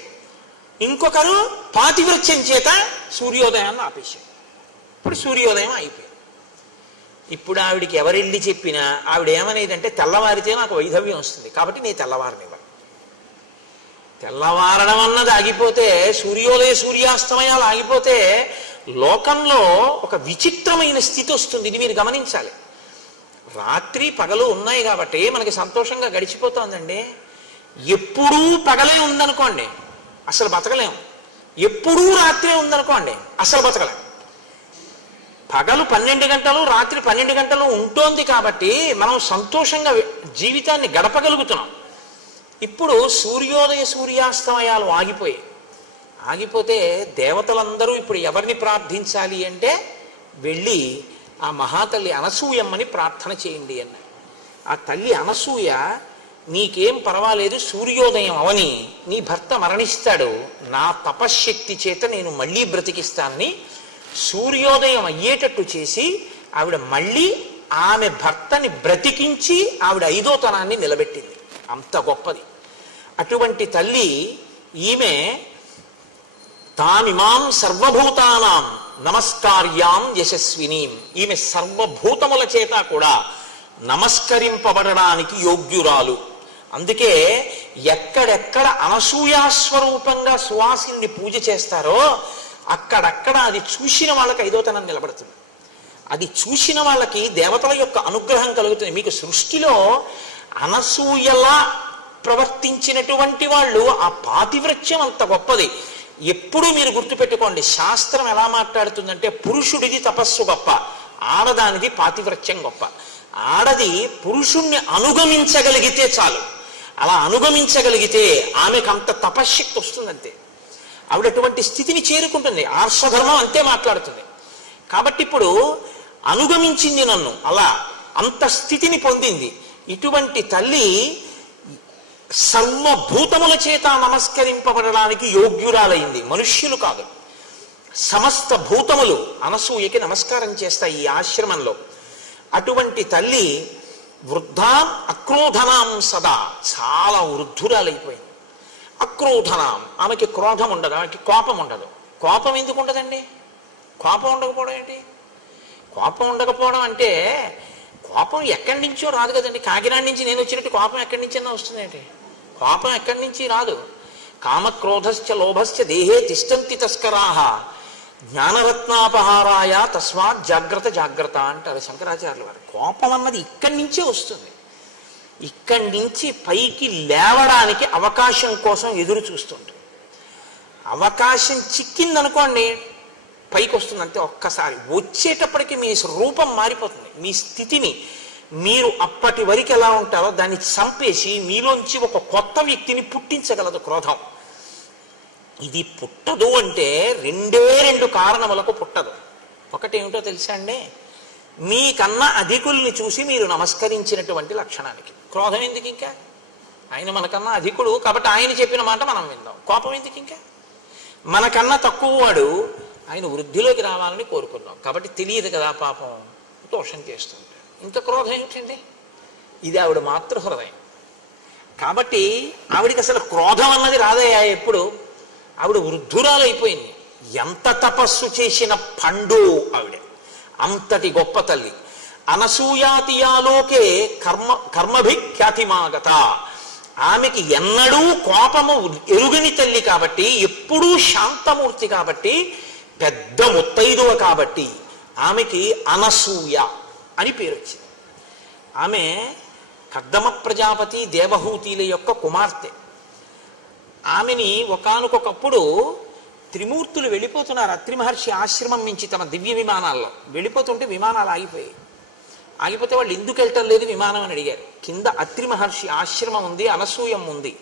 ఇంకొకరు పాతివృత్యం చేత సూర్యోదయాన్ని ఆపేశాడు. ఇప్పుడు సూర్యోదయం అయిపోయింది. ఇప్పుడు ఆవిడికి ఎవరెళ్ళి చెప్పినా ఆవిడ ఏమనేదంటే, తెల్లవారితే నాకు వైధవ్యం వస్తుంది కాబట్టి నేను తెల్లవారనివ్వను. తెల్లవారడం అన్నది ఆగిపోతే, సూర్యాస్తమయాలు ఆగిపోతే లోకంలో ఒక విచిత్రమైన స్థితి వస్తుంది. ఇది మీరు గమనించాలి. రాత్రి పగలు ఉన్నాయి కాబట్టి మనకి సంతోషంగా గడిచిపోతుందండి. ఎప్పుడూ పగలే ఉందనుకోండి అసలు బతకలేము, ఎప్పుడూ రాత్రే ఉందనుకోండి అసలు బతకలేము. పగలు 12 గంటలు రాత్రి 12 గంటలు ఉంటోంది కాబట్టి మనం సంతోషంగా జీవితాన్ని గడపగలుగుతున్నాం. ఇప్పుడు సూర్యాస్తమయాలు ఆగిపోతే దేవతలందరూ ఇప్పుడు ఎవరిని ప్రార్థించాలి అంటే వెళ్ళి ఆ మహాతల్లి అనసూయమ్మని ప్రార్థన చేయండి అన్న. ఆ తల్లి అనసూయ, నీకేం పర్వాలేదు, సూర్యోదయం అవని నీ భర్త మరణిస్తాడు, నా తపశ్శక్తి చేత నేను మళ్ళీ బ్రతికిస్తానని సూర్యోదయం అయ్యేటట్టు చేసి ఆవిడ మళ్ళీ ఆమె భర్తని బ్రతికించి ఆవిడ 5వ తనాన్ని నిలబెట్టింది. అంత గొప్పది అటువంటి తల్లి ఈమె. తామిమాం సర్వభూతానాం నమస్కార్యాం యశస్వినీం. ఈమె సర్వభూతముల చేత కూడా నమస్కరింపబడడానికి యోగ్యురాలు. అందుకే ఎక్కడెక్కడ అనసూయాస్వరూపంగా సువాసిని పూజ చేస్తారో అక్కడక్కడ అది చూసిన వాళ్ళకి 5వ తనం నిలబడుతుంది. అది చూసిన వాళ్ళకి దేవతల యొక్క అనుగ్రహం కలుగుతుంది. మీకు సృష్టిలో అనసూయలా ప్రవర్తించినటువంటి వాళ్ళు, ఆ పాతివ్రత్యం అంత గొప్పది. ఎప్పుడూ మీరు గుర్తుపెట్టుకోండి, శాస్త్రం ఎలా మాట్లాడుతుందంటే పురుషుడిది తపస్సు గొప్ప, ఆడదానిది పాతివ్రత్యం గొప్ప. ఆడది పురుషుణ్ణి అనుగమించగలిగితే చాలు. అలా అనుగమించగలిగితే ఆమెకు అంత తపశ్శక్తి వస్తుందంతే. ఆవిడ అటువంటి స్థితిని చేరుకుంటుంది. ఆర్షధర్మం అంతే మాట్లాడుతుంది. కాబట్టి ఇప్పుడు అనుగమించింది నన్ను, అలా అంత స్థితిని పొందింది. ఇటువంటి తల్లి సర్వభూతముల చేత నమస్కరింపబడడానికి యోగ్యురాలైంది. మనుష్యులు కాదు, సమస్త భూతములు అనసూయకి నమస్కారం చేస్తాయి ఈ ఆశ్రమంలో. అటువంటి తల్లి వృద్ధాం అక్రోధనాం సదా, చాలా వృద్ధురాలైపోయింది. అక్రోధనాం, ఆమెకి క్రోధం ఉండదు, ఆమెకి కోపం ఉండదు. కోపం ఎందుకు ఉండదండి? కోపం ఉండకపోవడం ఏంటి? కోపం ఉండకపోవడం అంటే కోపం ఎక్కడి నుంచో రాదు కదండి. కాకినాడ నుంచి నేను వచ్చినట్టు కోపం ఎక్కడి నుంచి అన్నా వస్తుందేంటి? కోపం ఎక్కడి నుంచి రాదు. కామక్రోధశ్చ లోభశ్చ దేహే తిష్టంతి తస్కరాహ. జ్ఞానరత్నాపహారాయ తస్మాత్ జాగ్రత్త జాగ్రత్త అంటారు శంకరాచార్యుల వారు. కోపం అన్నది ఇక్కడి నుంచే వస్తుంది. ఇక్కడి నుంచి పైకి లేవడానికి అవకాశం కోసం ఎదురు చూస్తుంటారు. అవకాశం చిక్కిందనుకోండి పైకి వస్తుంది అంతే. ఒక్కసారి వచ్చేటప్పటికి మీ రూపం మారిపోతుంది. మీ స్థితిని మీరు అప్పటి వరకు ఎలా ఉంటారో దాన్ని చంపేసి మీలోంచి ఒక కొత్త వ్యక్తిని పుట్టించగలదు క్రోధం. ఇది పుట్టదు అంటే రెండు కారణములకు పుట్టదు. ఒకటేమిటో తెలుసా అండి? మీకన్నా అధికుల్ని చూసి మీరు నమస్కరించినటువంటి లక్షణానికి. క్రోధం ఎందుకు ఇంకా? ఆయన మనకన్నా అధికుడు కాబట్టి ఆయన చెప్పిన మాట మనం విందాం. కోపం ఎందుకు ఇంకా? మనకన్నా తక్కువ వాడు, ఆయన వృద్ధిలోకి రావాలని కోరుకున్నాం కాబట్టి తెలియదు కదా పాపం, దోషం చేస్తుంటాడు. ఇంకా క్రోధం ఏమిటండి? ఇది ఆవిడ మాతృహృదయం కాబట్టి ఆవిడికి అసలు క్రోధం అన్నది రాదయ్యా. ఎప్పుడు ఆవిడ వృద్ధురాలైపోయింది. ఎంత తపస్సు చేసిన పండు ఆవిడ, అంతటి గొప్ప తల్లి. అనసూయాతియాలోకే కర్మభిఖ్యాతిమాగత. ఆమెకి ఎన్నడూ కోపము ఎరుగని తల్లి కాబట్టి, ఎప్పుడూ శాంతమూర్తి కాబట్టి, పెద్ద ముత్తైదువ కాబట్టి ఆమెకి అనసూయ అని పేరు వచ్చింది. ఆమె కర్దమ ప్రజాపతి దేవహూతిల యొక్క కుమార్తె. ఆమెని ఒకానొకప్పుడు త్రిమూర్తులు వెళ్ళిపోతున్నారు అత్రి మహర్షి ఆశ్రమం నుంచి తమ దివ్య విమానాల్లో. వెళ్ళిపోతుంటే విమానాలు ఆగిపోయాయి. ఆగిపోతే వాళ్ళు ఎందుకు వెళ్ళటం లేదు విమానం అని అడిగారు. కింద అత్రి మహర్షి ఆశ్రమం ఉంది, అనసూయం ఉంది.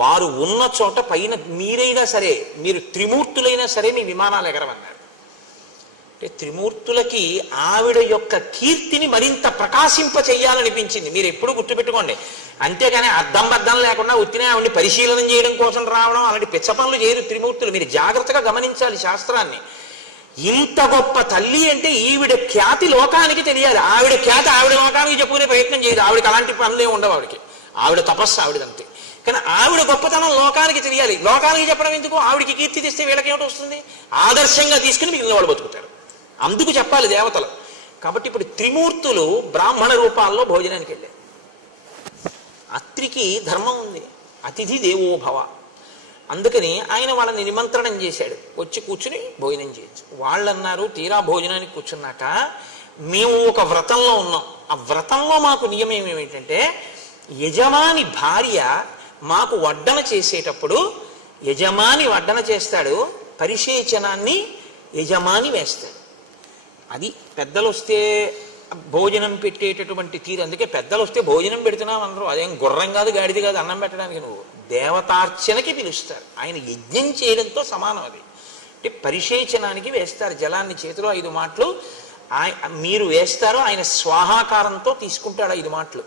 వారు ఉన్న చోట పైన మీరైనా సరే, మీరు త్రిమూర్తులైనా సరే మీ విమానాలు ఎగరవన్నారు. అంటే త్రిమూర్తులకి ఆవిడ యొక్క కీర్తిని మరింత ప్రకాశింప చెయ్యాలనిపించింది. మీరు ఎప్పుడు గుర్తుపెట్టుకోండి. అంతేగాని అద్దం బద్దం లేకుండా ఉత్తినే ఆవిడని పరిశీలన చేయడం కోసం రావడం అలాంటి పిచ్చ పనులు చేయరు త్రిమూర్తులు. మీరు జాగ్రత్తగా గమనించాలి శాస్త్రాన్ని. ఇంత గొప్ప తల్లి అంటే ఈవిడ ఖ్యాతి లోకానికి తెలియాలి. ఆవిడ ఖ్యాతి ఆవిడ లోకానికి చెప్పుకునే ప్రయత్నం చేయదు. ఆవిడకి అలాంటి పనులే ఉండవు. ఆవిడ తపస్సు ఆవిడంతే. కానీ ఆవిడ గొప్పతనం లోకానికి తెలియాలి. లోకానికి చెప్పడం ఎందుకు? ఆవిడికి కీర్తి తెస్తే వీళ్ళకి ఏమిటి వస్తుంది? ఆదర్శంగా తీసుకుని మిగిలిన వాళ్ళు బతుకుతారు. అందుకు చెప్పాలి దేవతలు. కాబట్టి ఇప్పుడు త్రిమూర్తులు బ్రాహ్మణ రూపాల్లో భోజనానికి వెళ్ళారు. అత్రికి ధర్మం ఉంది, అతిథి దేవోభవ. అందుకని ఆయన వాళ్ళని నిమంత్రణం చేశాడు, వచ్చి కూర్చుని భోజనం చేయొచ్చు. వాళ్ళు అన్నారు తీరా భోజనానికి కూర్చున్నాక, మేము ఒక వ్రతంలో ఉన్నాం. ఆ వ్రతంలో మాకు నియమం ఏమిటంటే, యజమాని భార్య మాకు వడ్డన చేసేటప్పుడు యజమాని వడ్డన చేస్తాడు, పరిశేచనాన్ని యజమాని వేస్తాడు. అది పెద్దలు వస్తే భోజనం పెట్టేటటువంటి తీరు. అందుకే పెద్దలు వస్తే భోజనం పెడుతున్నావు అందరూ. అదేం గుర్రం కాదు, గాడిది కాదు అన్నం పెట్టడానికి. నువ్వు దేవతార్చనకి పిలుస్తారు. ఆయన యజ్ఞం చేయడంతో సమానం అది. అంటే పరిశేచనానికి వేస్తారు జలాన్ని చేతిలో 5 మాటలు మీరు వేస్తారు. ఆయన స్వాహాకారంతో తీసుకుంటాడు 5 మాటలు.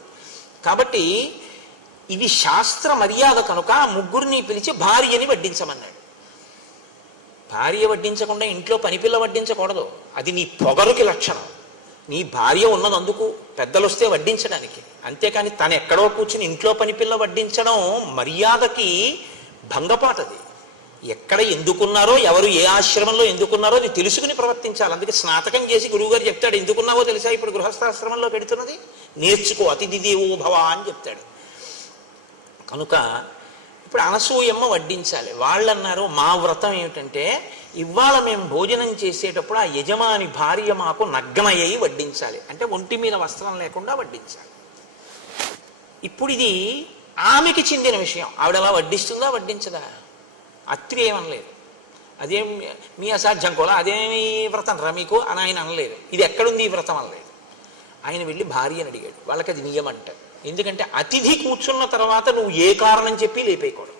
కాబట్టి ఇది శాస్త్ర మర్యాద కనుక ముగ్గురిని పిలిచి భార్యని వడ్డించమన్నాడు. భార్య వడ్డించకుండా ఇంట్లో పనిపిల్ల వడ్డించకూడదు. అది నీ పొగరుకి లక్షణం. నీ భార్య ఉన్నదందుకు పెద్దలు వస్తే వడ్డించడానికి. అంతేకాని తను ఎక్కడో కూర్చుని ఇంట్లో పనిపిల్ల వడ్డించడం మర్యాదకి భంగపాటది. ఎక్కడ ఎందుకున్నారో, ఎవరు ఏ ఆశ్రమంలో ఎందుకున్నారో అది తెలుసుకుని ప్రవర్తించాలి. అందుకే స్నాతకం చేసి గురువుగారు చెప్తాడు, ఎందుకున్నావో తెలుసా ఇప్పుడు గృహస్థాశ్రమంలో పెడుతున్నది, నేర్చుకో, అతిథి దేవో భవ అని చెప్తాడు. కనుక ఇప్పుడు అనసూయమ్మ వడ్డించాలి. వాళ్ళు అన్నారు మా వ్రతం ఏమిటంటే, ఇవాళ మేము భోజనం చేసేటప్పుడు ఆ యజమాని భార్య మాకు నగ్నయ్యి వడ్డించాలి. అంటే ఒంటి మీద వస్త్రం లేకుండా వడ్డించాలి. ఇప్పుడు ఇది ఆమెకి చెందిన విషయం. ఆవిడ అలా వడ్డిస్తుందా వడ్డించదా? అత్రి ఏమనలేదు. అదేం మీ అసాధ్యం కూడా, అదేమి వ్రతం రా మీకు అని ఆయన అనలేదు. ఇది ఎక్కడుంది ఈ వ్రతం అనలేదు. ఆయన వెళ్ళి భార్యని అడిగాడు. వాళ్ళకి అది నియమం అంటారు. ఎందుకంటే అతిథి కూర్చున్న తర్వాత నువ్వు ఏ కారణం చెప్పి లేపేయకూడదు.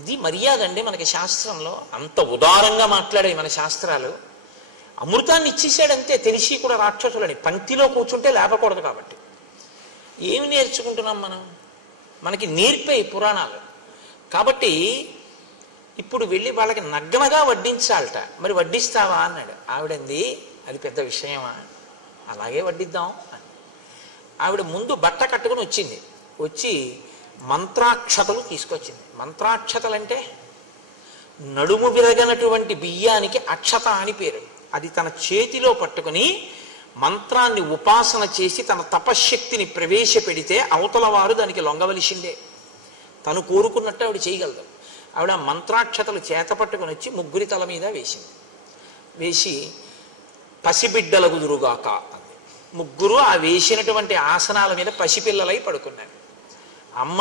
ఇది మర్యాద అండి మనకి శాస్త్రంలో. అంత ఉదారంగా మాట్లాడే మన శాస్త్రాలు. అమృతాన్ని ఇచ్చేసాడంతే, తెలిసి కూడా రాక్షసులని. పంక్తిలో కూర్చుంటే లేపకూడదు. కాబట్టి ఏమి నేర్చుకుంటున్నాం మనం? మనకి నేర్పే పురాణాలు. కాబట్టి ఇప్పుడు వెళ్ళి వాళ్ళకి నగ్నగా వడ్డించాలట. మరి వడ్డిస్తావా అన్నాడు. ఆవిడంది అది పెద్ద విషయమా, అలాగే వడ్డిద్దాం అని. ఆవిడ ముందు బట్ట కట్టుకుని వచ్చింది. వచ్చి మంత్రాక్షతలు తీసుకొచ్చింది. మంత్రాక్షతలు అంటే నడుము విరగనటువంటి బియ్యానికి అక్షత అని పేరు. అది తన చేతిలో పట్టుకుని మంత్రాన్ని ఉపాసన చేసి తన తపశ్శక్తిని ప్రవేశపెడితే అవతల వారు దానికి లొంగవలసిందే. తను కోరుకున్నట్టు ఆవిడ చేయగలదు. ఆవిడ మంత్రాక్షతలు చేత పట్టుకుని వచ్చి ముగ్గురి తల మీద వేసింది. వేసి పసిబిడ్డల గుదురుగాక అంది. ముగ్గురు ఆ వేసినటువంటి ఆసనాల మీద పసిపిల్లలై పడుకున్నారు. అమ్మ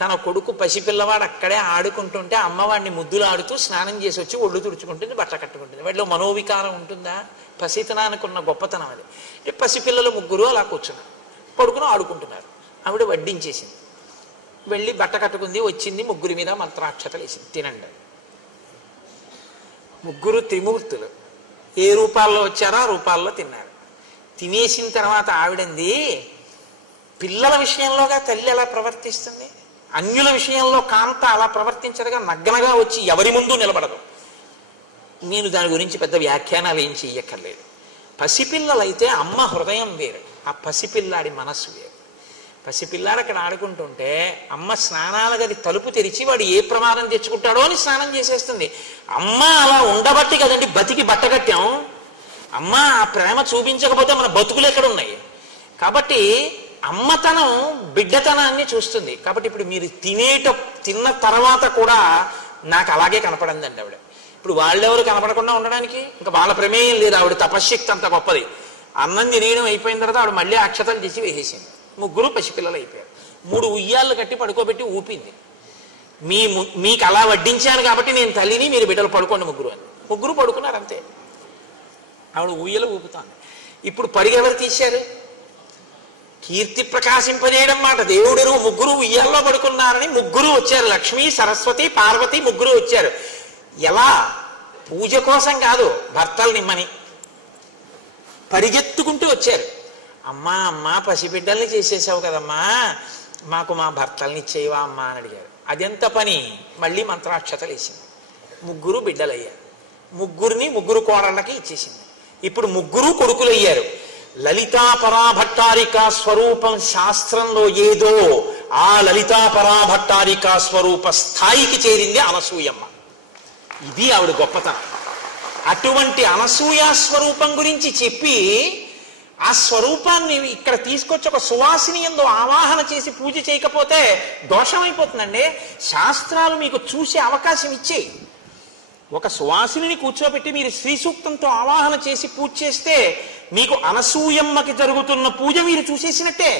తన కొడుకు పసిపిల్లవాడు అక్కడే ఆడుకుంటుంటే అమ్మవాడిని ముద్దులు ఆడుతూ స్నానం చేసి వచ్చి ఒళ్ళు తుడుచుకుంటుంది, బట్ట కట్టుకుంటుంది. వాటిలో మనోవికారం ఉంటుందా? పసితనానికి ఉన్న గొప్పతనం అది. పసిపిల్లలు ముగ్గురు అలా కూర్చున్నారు, పడుకుని ఆడుకుంటున్నారు. ఆవిడ వడ్డించేసింది, వెళ్ళి బట్ట కట్టుకుంది, వచ్చింది, ముగ్గురి మీద మంత్రాక్షతలు వేసింది, తినండి. ముగ్గురు త్రిమూర్తులు ఏ రూపాల్లో వచ్చారో ఆ రూపాల్లో తిన్నారు. తినేసిన తర్వాత ఆవిడంది, పిల్లల విషయంలోగా తల్లి ఎలా ప్రవర్తిస్తుంది, అన్యుల విషయంలో కాంత అలా ప్రవర్తించదుగా, నగ్గనగా వచ్చి ఎవరి ముందు నిలబడదు. నేను దాని గురించి పెద్ద వ్యాఖ్యానాలు ఏం చెయ్యక్కర్లేదు. పసిపిల్లలైతే అమ్మ హృదయం వేరు, ఆ పసిపిల్లాడి మనస్సు వేరు. పసిపిల్లాడు అక్కడ ఆడుకుంటుంటే అమ్మ స్నానాల గది తలుపు తెరిచి వాడు ఏ ప్రమాదం తెచ్చుకుంటాడో అని స్నానం చేసేస్తుంది. అమ్మ అలా ఉండబట్టి కదండి బతికి బట్ట కట్టాం. అమ్మ ఆ ప్రేమ చూపించకపోతే మన బతుకులు ఎక్కడ ఉన్నాయి? కాబట్టి అమ్మతనం బిడ్డతనాన్ని చూస్తుంది. కాబట్టి ఇప్పుడు మీరు తిన్న తర్వాత కూడా నాకు అలాగే కనపడిందండి ఆవిడ. ఇప్పుడు వాళ్ళెవరు కనపడకుండా ఉండడానికి ఇంకా వాళ్ళ ప్రమేయం లేదు. ఆవిడ తపశ్శక్తి అంత గొప్పది. అన్నం తినేయడం అయిపోయిన తర్వాత ఆవిడ మళ్ళీ అక్షతలు తెచ్చి వేసేసింది. ముగ్గురు పసిపిల్లలు అయిపోయారు. 3 ఉయ్యాళ్ళు కట్టి పడుకోబెట్టి ఊపింది. మీకు అలా వడ్డించాను కాబట్టి నేను తల్లిని, మీరు బిడ్డలు పడుకోండి ముగ్గురు అని. ముగ్గురు పడుకున్నారు అంతే. ఆవిడ ఉయ్యలు ఊపుతాను. ఇప్పుడు పరిగెవరు తీశారు? కీర్తి ప్రకాశింపజేయడం మాట దేవుడు. ముగ్గురు ఉయ్యాల్లో పడుకున్నారని ముగ్గురు వచ్చారు. లక్ష్మి, సరస్వతి, పార్వతి ముగ్గురు వచ్చారు. ఎలా? పూజ కోసం కాదు, భర్తలు నిమ్మని పరిగెత్తుకుంటూ వచ్చారు. అమ్మా అమ్మా పసిబిడ్డల్ని చేసేసావు కదమ్మా, మాకు మా భర్తల్ని ఇచ్చేవా అమ్మా అని అడిగారు. అదెంత పని? మళ్ళీ మంత్రాక్షతలు వేసింది. ముగ్గురు బిడ్డలయ్యారు. ముగ్గురు కోడళ్ళకి ఇచ్చేసింది. ఇప్పుడు ముగ్గురు కొడుకులయ్యారు. లలితాపరాభట్టారిక స్వరూపం శాస్త్రంలో ఏదో ఆ లలితాపరాభట్టారిక స్వరూప స్థాయికి చేరింది అనసూయమ్మ. ఇది ఆవిడ గొప్పతనం. అటువంటి అనసూయ స్వరూపం గురించి చెప్పి ఆ స్వరూపాన్ని ఇక్కడ తీసుకొచ్చి ఒక సువాసిని యందు ఆవాహన చేసి పూజ చేయకపోతే దోషమైపోతుందండి. శాస్త్రాలు మీకు చూసే అవకాశం ఇచ్చేయి. ఒక సువాసిని కూర్చోబెట్టి మీరు శ్రీ సూక్తంతో ఆవాహన చేసి పూజ చేస్తే మీకు అనసూయమ్మకి జరుగుతున్న పూజ మీరు చూసేసినట్టే.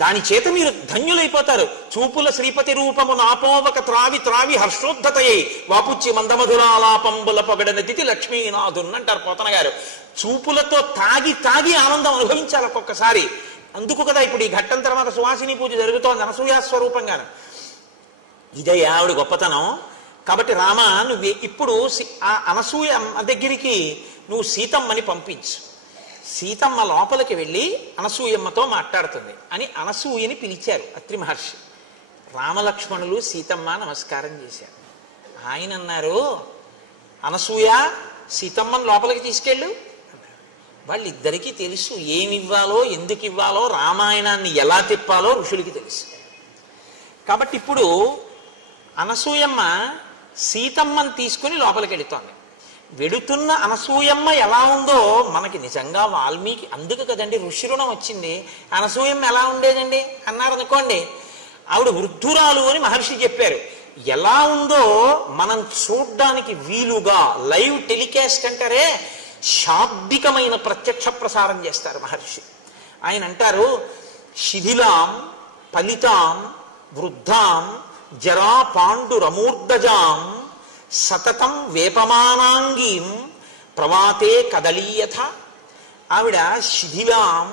దాని చేత మీరు ధన్యులైపోతారు. చూపుల శ్రీపతి రూపము నాపోవక త్రావి త్రావి హర్షోద్ధతయ్యి వాపుచ్చి మందమధురాలాపంబుల పొగడనదితి లక్ష్మీనాథున్ అంటారు పోతన గారు. చూపులతో తాగి తాగి ఆనందం అనుభవించాలి ఒక్కొక్కసారి. అందుకు కదా ఇప్పుడు ఈ ఘట్టం తర్వాత సువాసిని పూజ జరుగుతోంది అనసూయా స్వరూపంగాను. ఇదే ఆవిడ గొప్పతనం. కాబట్టి రామ, నువ్వు ఇప్పుడు ఆ అనసూయ దగ్గరికి నువ్వు సీతమ్మని పంపించు. సీతమ్మ లోపలికి వెళ్ళి అనసూయమ్మతో మాట్లాడుతుంది అని అనసూయని పిలిచారు అత్రి మహర్షి. రామలక్ష్మణులు సీతమ్మ నమస్కారం చేశారు. ఆయన అన్నారు, అనసూయ సీతమ్మని లోపలికి తీసుకెళ్ళు అన్నారు. వాళ్ళిద్దరికీ తెలుసు ఏమివ్వాలో ఎందుకు ఇవ్వాలో, రామాయణాన్ని ఎలా తిప్పాలో ఋషులకి తెలుసు. కాబట్టి ఇప్పుడు అనసూయమ్మ సీతమ్మని తీసుకుని లోపలికి వెళుతోంది. వెడుతున్న అనసూయమ్మ ఎలా ఉందో మనకి నిజంగా వాల్మీకి, అందుకు కదండి ఋషిరుణం వచ్చింది. అనసూయమ్మ ఎలా ఉండేదండి అన్నారు అనుకోండి, ఆవిడ వృద్ధురాలు అని మహర్షి చెప్పారు. ఎలా ఉందో మనం చూడ్డానికి వీలుగా లైవ్ టెలికాస్ట్ అంటారే, శాబ్దికమైన ప్రత్యక్ష ప్రసారం చేస్తారు మహర్షి. ఆయన అంటారు, శిథిలాం ఫలితాం వృద్ధాం జరా పాండురమూర్ధజాం సతతం వేపమానాంగీం ప్రవాతే కదలీయథ. ఆవిడ శిథిలాం,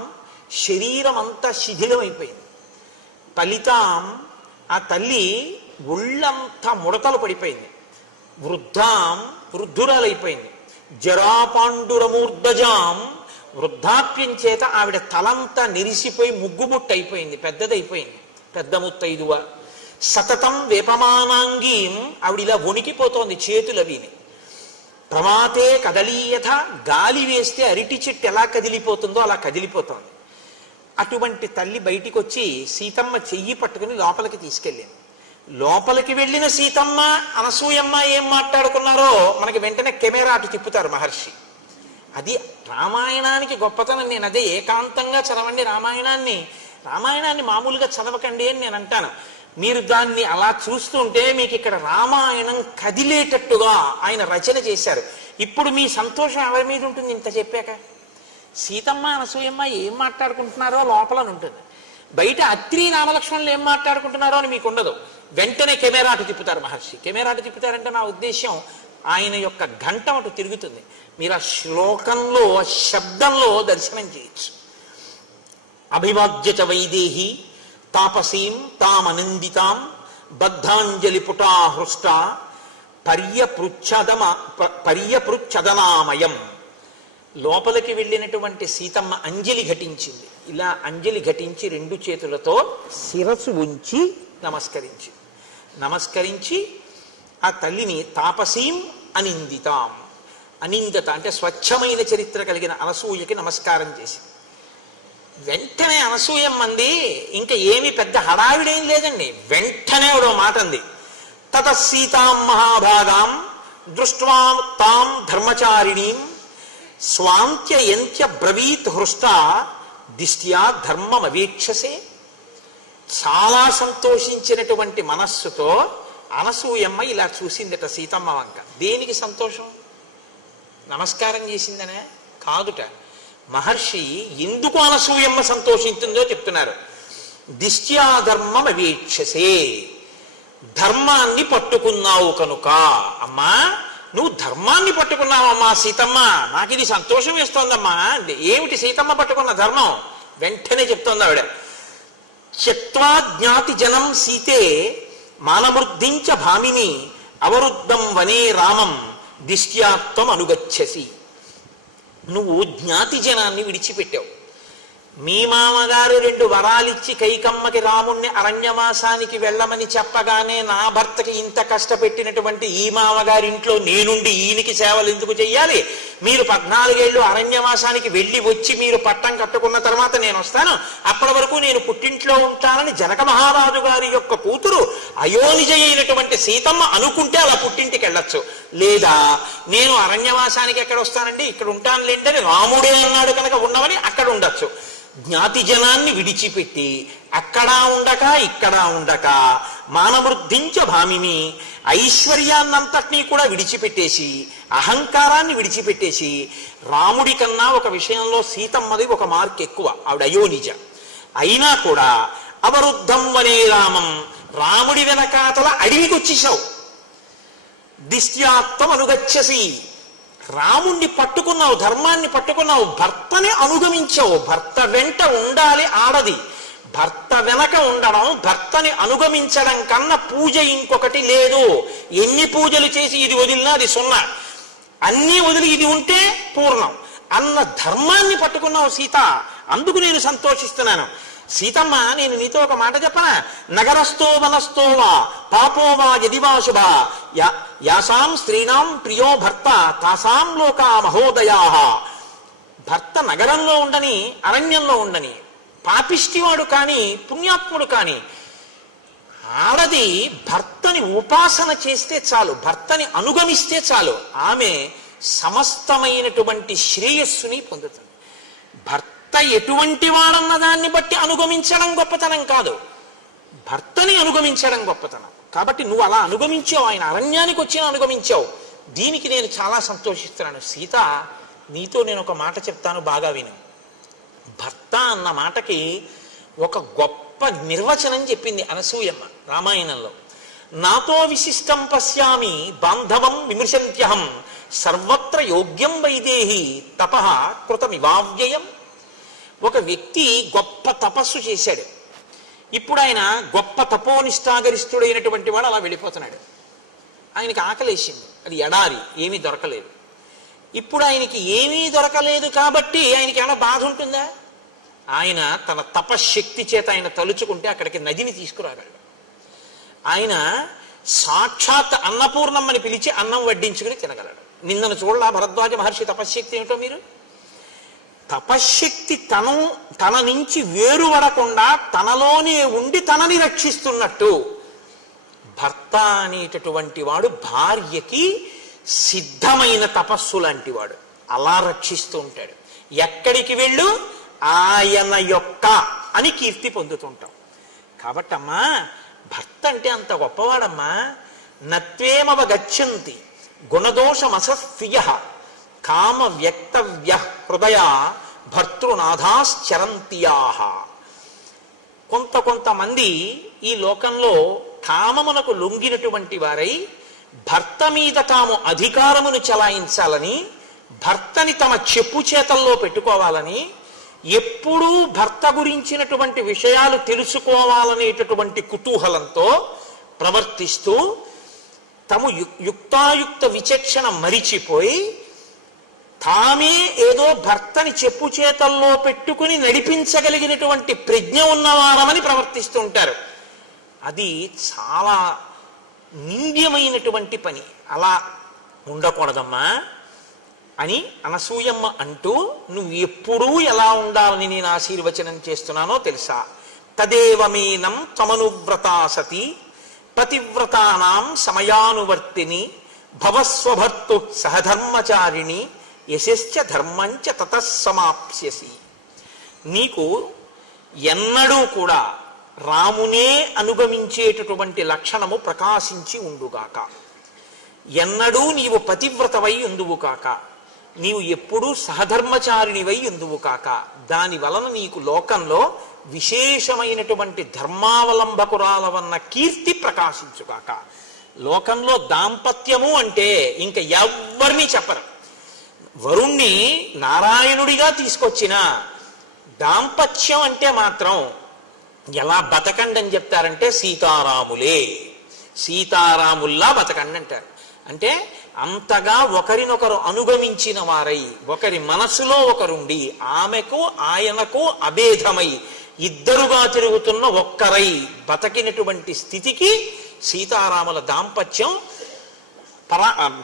శరీరం అంతా శిథిలమైపోయింది. ఫలితాం, ఆ తల్లి ఒళ్ళంతా ముడతలు పడిపోయింది. వృద్ధాం, వృద్ధురాలైపోయింది. జరాపాండురమూర్ధజాం, వృద్ధాప్యం చేత ఆవిడ తలంతా నెరిసిపోయి ముగ్గుముట్టు అయిపోయింది, పెద్దదైపోయింది, పెద్ద ముత్తైదువ. సతతం వేపమానాంగీం, ఆవిడ ఇలా వణికిపోతోంది చేతులవిని. ప్రమాతే కదలీయథ, గాలి వేస్తే అరిటి చెట్టు ఎలా కదిలిపోతుందో అలా కదిలిపోతోంది. అటువంటి తల్లి బయటికి వచ్చి సీతమ్మ చెయ్యి పట్టుకుని లోపలికి తీసుకెళ్ళింది. లోపలికి వెళ్ళిన సీతమ్మ అనసూయమ్మ ఏం మాట్లాడుకున్నారో మనకి వెంటనే కెమెరా అటు తిప్పుతారు మహర్షి. అది రామాయణానికి గొప్పతనం. నేను అదే ఏకాంతంగా చదవండి రామాయణాన్ని, రామాయణాన్ని మామూలుగా చదవకండి అని నేను అంటాను. మీరు దాన్ని అలా చూస్తుంటే మీకు ఇక్కడ రామాయణం కదిలేటట్టుగా ఆయన రచన చేశారు. ఇప్పుడు మీ సంతోషం ఎవరి మీద ఉంటుంది? ఇంత చెప్పాక సీతమ్మ అనసూయమ్మ ఏం మాట్లాడుకుంటున్నారో లోపలని ఉంటుంది. బయట అత్రి రామలక్ష్మణులు ఏం మాట్లాడుకుంటున్నారో అని మీకు ఉండదు. వెంటనే కెమెరా అటు తిప్పుతారు మహర్షి. కెమెరా అటు తిప్పుతారంటే నా ఉద్దేశం ఆయన యొక్క ఘంటం అటు తిరుగుతుంది. మీరు ఆ శ్లోకంలో ఆ శబ్దంలో దర్శనం చేయొచ్చు. అభివాద్యత వైదేహి తాపసీం తామనందితాం బద్ధాంజలి పుటా హృష్ట పర్యపృచ్ఛదనామయం. లోపలికి వెళ్ళినటువంటి సీతమ్మ అంజలి ఘటించింది. ఇలా అంజలి ఘటించి రెండు చేతులతో శిరస్సు ఉంచి నమస్కరించి ఆ తల్లిని తాపసీం అనిందితాం, అనిందత అంటే స్వచ్ఛమైన చరిత్ర కలిగిన అనసూయకి నమస్కారం చేసి, వెంటనే అనసూయమ్మంది, ఇంకా ఏమి పెద్ద హడావిడేం లేదండి, వెంటనే ఒక మాట అంది. తత సీతాం మహాభాగాం దృష్ట్వా తాం ధర్మచారిణీం స్వాంత్యంత్య బ్రవీత్ హృష్ట దిష్ట్యా ధర్మం అవేక్షసే. చాలా సంతోషించినటువంటి మనస్సుతో అనసూయమ్మ ఇలా చూసిందట సీతమ్మ వంక. దేనికి సంతోషం? నమస్కారం చేసిందనే కాదుట. మహర్షి ఎందుకు అనసూయమ్మ సంతోషించిందో చెప్తున్నారు. దిష్ట్యా ధర్మం అవేక్షసే, ధర్మాన్ని పట్టుకున్నావు కనుక. అమ్మా నువ్వు ధర్మాన్ని పట్టుకున్నావమ్మా సీతమ్మ, నాకు ఇది సంతోషం వేస్తోందమ్మా. అంటే ఏమిటి సీతమ్మ పట్టుకున్న ధర్మం? వెంటనే చెప్తోంది ఆవిడ. త్యక్త్వా జ్ఞాతి జనం సీతే మానమృద్ధించ భామిని అవరుద్ధం వనే రామం దిష్ట్యాత్వం అనుగచ్చసి. నువ్వు జ్ఞాతి జనాన్ని విడిచిపెట్టావు. మీ మామగారు 2 వరాలిచ్చి కైకమ్మకి రాముణ్ణి అరణ్యవాసానికి వెళ్ళమని చెప్పగానే నా భర్తకి ఇంత కష్టపెట్టినటువంటి ఈ మామగారింట్లో నేనుండి ఈయనకి సేవలు ఎందుకు చెయ్యాలి? మీరు 14 ఏళ్ళు అరణ్యవాసానికి వెళ్ళి వచ్చి మీరు పట్టం కట్టుకున్న తర్వాత నేను వస్తాను, అప్పటి వరకు నేను పుట్టింట్లో ఉంటానని జనక మహారాజు గారి యొక్క కూతురు అయోనిజ అయినటువంటి సీతమ్మ అనుకుంటే అలా పుట్టింటికి వెళ్ళొచ్చు. లేదా నేను అరణ్యవాసానికి ఎక్కడ వస్తానండి, ఇక్కడ ఉంటాను లేండి అని రాముడే అన్నాడు కనుక ఉన్నవని అక్కడ ఉండొచ్చు. జ్ఞాతి జనాన్ని విడిచిపెట్టి అక్కడ ఉండక ఇక్కడ ఉండక మానవృద్ధించ భామిని ఐశ్వర్యాన్నంతటినీ కూడా విడిచిపెట్టేసి అహంకారాన్ని విడిచిపెట్టేసి రాముడి కన్నా ఒక విషయంలో సీతమ్మది ఒక మార్క్ ఎక్కువ, ఆవిడ అయోనిజ అయినా కూడా అవరుద్ధం వనే రామం, రాముడి వెనకాతల అడవికి వచ్చేసావు. దిష్ట్యాత్వం అనుగచ్చసి, రాముణ్ణి పట్టుకున్నావు, ధర్మాన్ని పట్టుకున్నావు, భర్తని అనుగమించావు. భర్త వెంట ఉండాలి ఆడది, భర్త వెనక ఉండడం, భర్తని అనుగమించడం కన్నా పూజ ఇంకొకటి లేదు. ఎన్ని పూజలు చేసి ఇది వదిలినా అది 0, అన్నీ వదిలి ఇది ఉంటే పూర్ణం అన్న ధర్మాన్ని పట్టుకున్నావు సీత. అందుకు నేను సంతోషిస్తున్నాను. సీతమ్మ నేను నీతో ఒక మాట చెప్పనా? నగరస్థో వనస్థో వా పాపో వా యదివా శుభ యాసాం స్త్రీణాం ప్రియో భర్త తాసాం లోకా మహోదయా. భర్త నగరంలో ఉండని అరణ్యంలో ఉండని, పాపిష్టివాడు కానీ పుణ్యాత్ముడు కానీ, ఆడది భర్తని ఉపాసన చేస్తే చాలు, భర్తని అనుగమిస్తే చాలు, ఆమె సమస్తమైనటువంటి శ్రేయస్సుని పొందుతుంది. భర్త ఎటువంటి వాడన్న దాన్ని బట్టి అనుగమించడం గొప్పతనం కాదు, భర్తని అనుగమించడం గొప్పతనం. కాబట్టి నువ్వు అలా అనుగమించావు, ఆయన అరణ్యానికి వచ్చి అనుగమించావు. దీనికి నేను చాలా సంతోషిస్తున్నాను. సీత నీతో నేను ఒక మాట చెప్తాను, బాగా విను. భర్త అన్న మాటకి ఒక గొప్ప నిర్వచనం చెప్పింది అనసూయమ్మ రామాయణంలో. నాతో విశిష్టం పశ్యామి బాంధవం విమృశంత్యహం సర్వత్ర యోగ్యం వైదేహి తపః కృతమివావ్యయం. ఒక వ్యక్తి గొప్ప తపస్సు చేశాడు. ఇప్పుడు ఆయన గొప్ప తపోనిష్టాగరిష్ఠుడైనటువంటి వాడు అలా వెళ్ళిపోతున్నాడు. ఆయనకి ఆకలేసింది, అది ఎడారి, ఏమీ దొరకలేదు. ఇప్పుడు ఆయనకి ఏమీ దొరకలేదు కాబట్టి ఆయనకి ఏమైనా బాధ ఉంటుందా? ఆయన తన తపశ్శక్తి చేత ఆయన తలుచుకుంటే అక్కడికి నదిని తీసుకురాగలడు. ఆయన సాక్షాత్ అన్నపూర్ణమ్మని పిలిచి అన్నం వడ్డించుకుని తినగలడు. నిన్నను చూడలా భరద్వాజ మహర్షి తపశ్శక్తి ఏమిటో మీరు? తపశ్శక్తి తన నుంచి వేరుపడకుండా తనలోనే ఉండి తనని రక్షిస్తున్నట్టు భర్త అనేటటువంటి వాడు భార్యకి సిద్ధమైన తపస్సు లాంటి వాడు, అలా రక్షిస్తూ ఉంటాడు. ఎక్కడికి వెళ్ళు ఆయన యొక్క అని కీర్తి పొందుతుంటాం. కాబట్టి అమ్మా, భర్త అంటే అంత గొప్పవాడమ్మా. నత్వేమవగచ్చంతి గుణదోషమసస్య కామ వ్యక్తవ్య హృదయ భర్తృనాథాశ్చరంత్యాహ. కొంతమంది ఈ లోకంలో కామమునకు లొంగినటువంటి వారై భర్త మీద తాము అధికారమును చలాయించాలని, భర్తని తమ చెప్పు చేతల్లో పెట్టుకోవాలని, ఎప్పుడూ భర్త గురించినటువంటి విషయాలు తెలుసుకోవాలనేటటువంటి కుతూహలంతో ప్రవర్తిస్తూ తము యుక్తాయుక్త విచక్షణ మరిచిపోయి తామే ఏదో భర్తని చెప్పు చేతల్లో పెట్టుకుని నడిపించగలిగినటువంటి ప్రజ్ఞ ఉన్నవారమని ప్రవర్తిస్తూ ఉంటారు. అది చాలా నింద్యమైనటువంటి పని. అలా ఉండకూడదమ్మా అని అనసూయమ్మ అంటూ, నువ్వు ఎప్పుడూ ఎలా ఉండాలని నేను ఆశీర్వచనం చేస్తున్నానో తెలుసా? తదేవమేనం త్వమనువ్రతా సతి పతివ్రతానాం సమయానువర్తిని భవస్వభర్తు సహధర్మచారిణి యశశ్చ ధర్మంచ తతస్సమాప్స్యసి. నీకు ఎన్నడూ కూడా రామునే అనుగమించేటటువంటి లక్షణము ప్రకాశించి ఉండుగాక. ఎన్నడూ నీవు పతివ్రతవై ఉందువు కాక. నీవు ఎప్పుడూ సహధర్మచారిణివై ఉందువు కాక. దాని వలన నీకు లోకంలో విశేషమైనటువంటి ధర్మావలంబకురాలవన్న కీర్తి ప్రకాశించుగాక. లోకంలో దాంపత్యము అంటే ఇంక ఎవ్వరినీ చెప్పరు. వరుణ్ణి నారాయణుడిగా తీసుకొచ్చిన దాంపత్యం అంటే మాత్రం ఎలా బతకండి అని చెప్తారంటే సీతారాములే, సీతారాముల్లా బతకండి అంటారు. అంటే అంతగా ఒకరినొకరు అనుగమించిన వారై, ఒకరి మనసులో ఒకరుండి, ఆమెకు ఆయనకు అభేదమై ఇద్దరుగా తిరుగుతున్న ఒక్కరై బతకినటువంటి స్థితికి సీతారాముల దాంపత్యం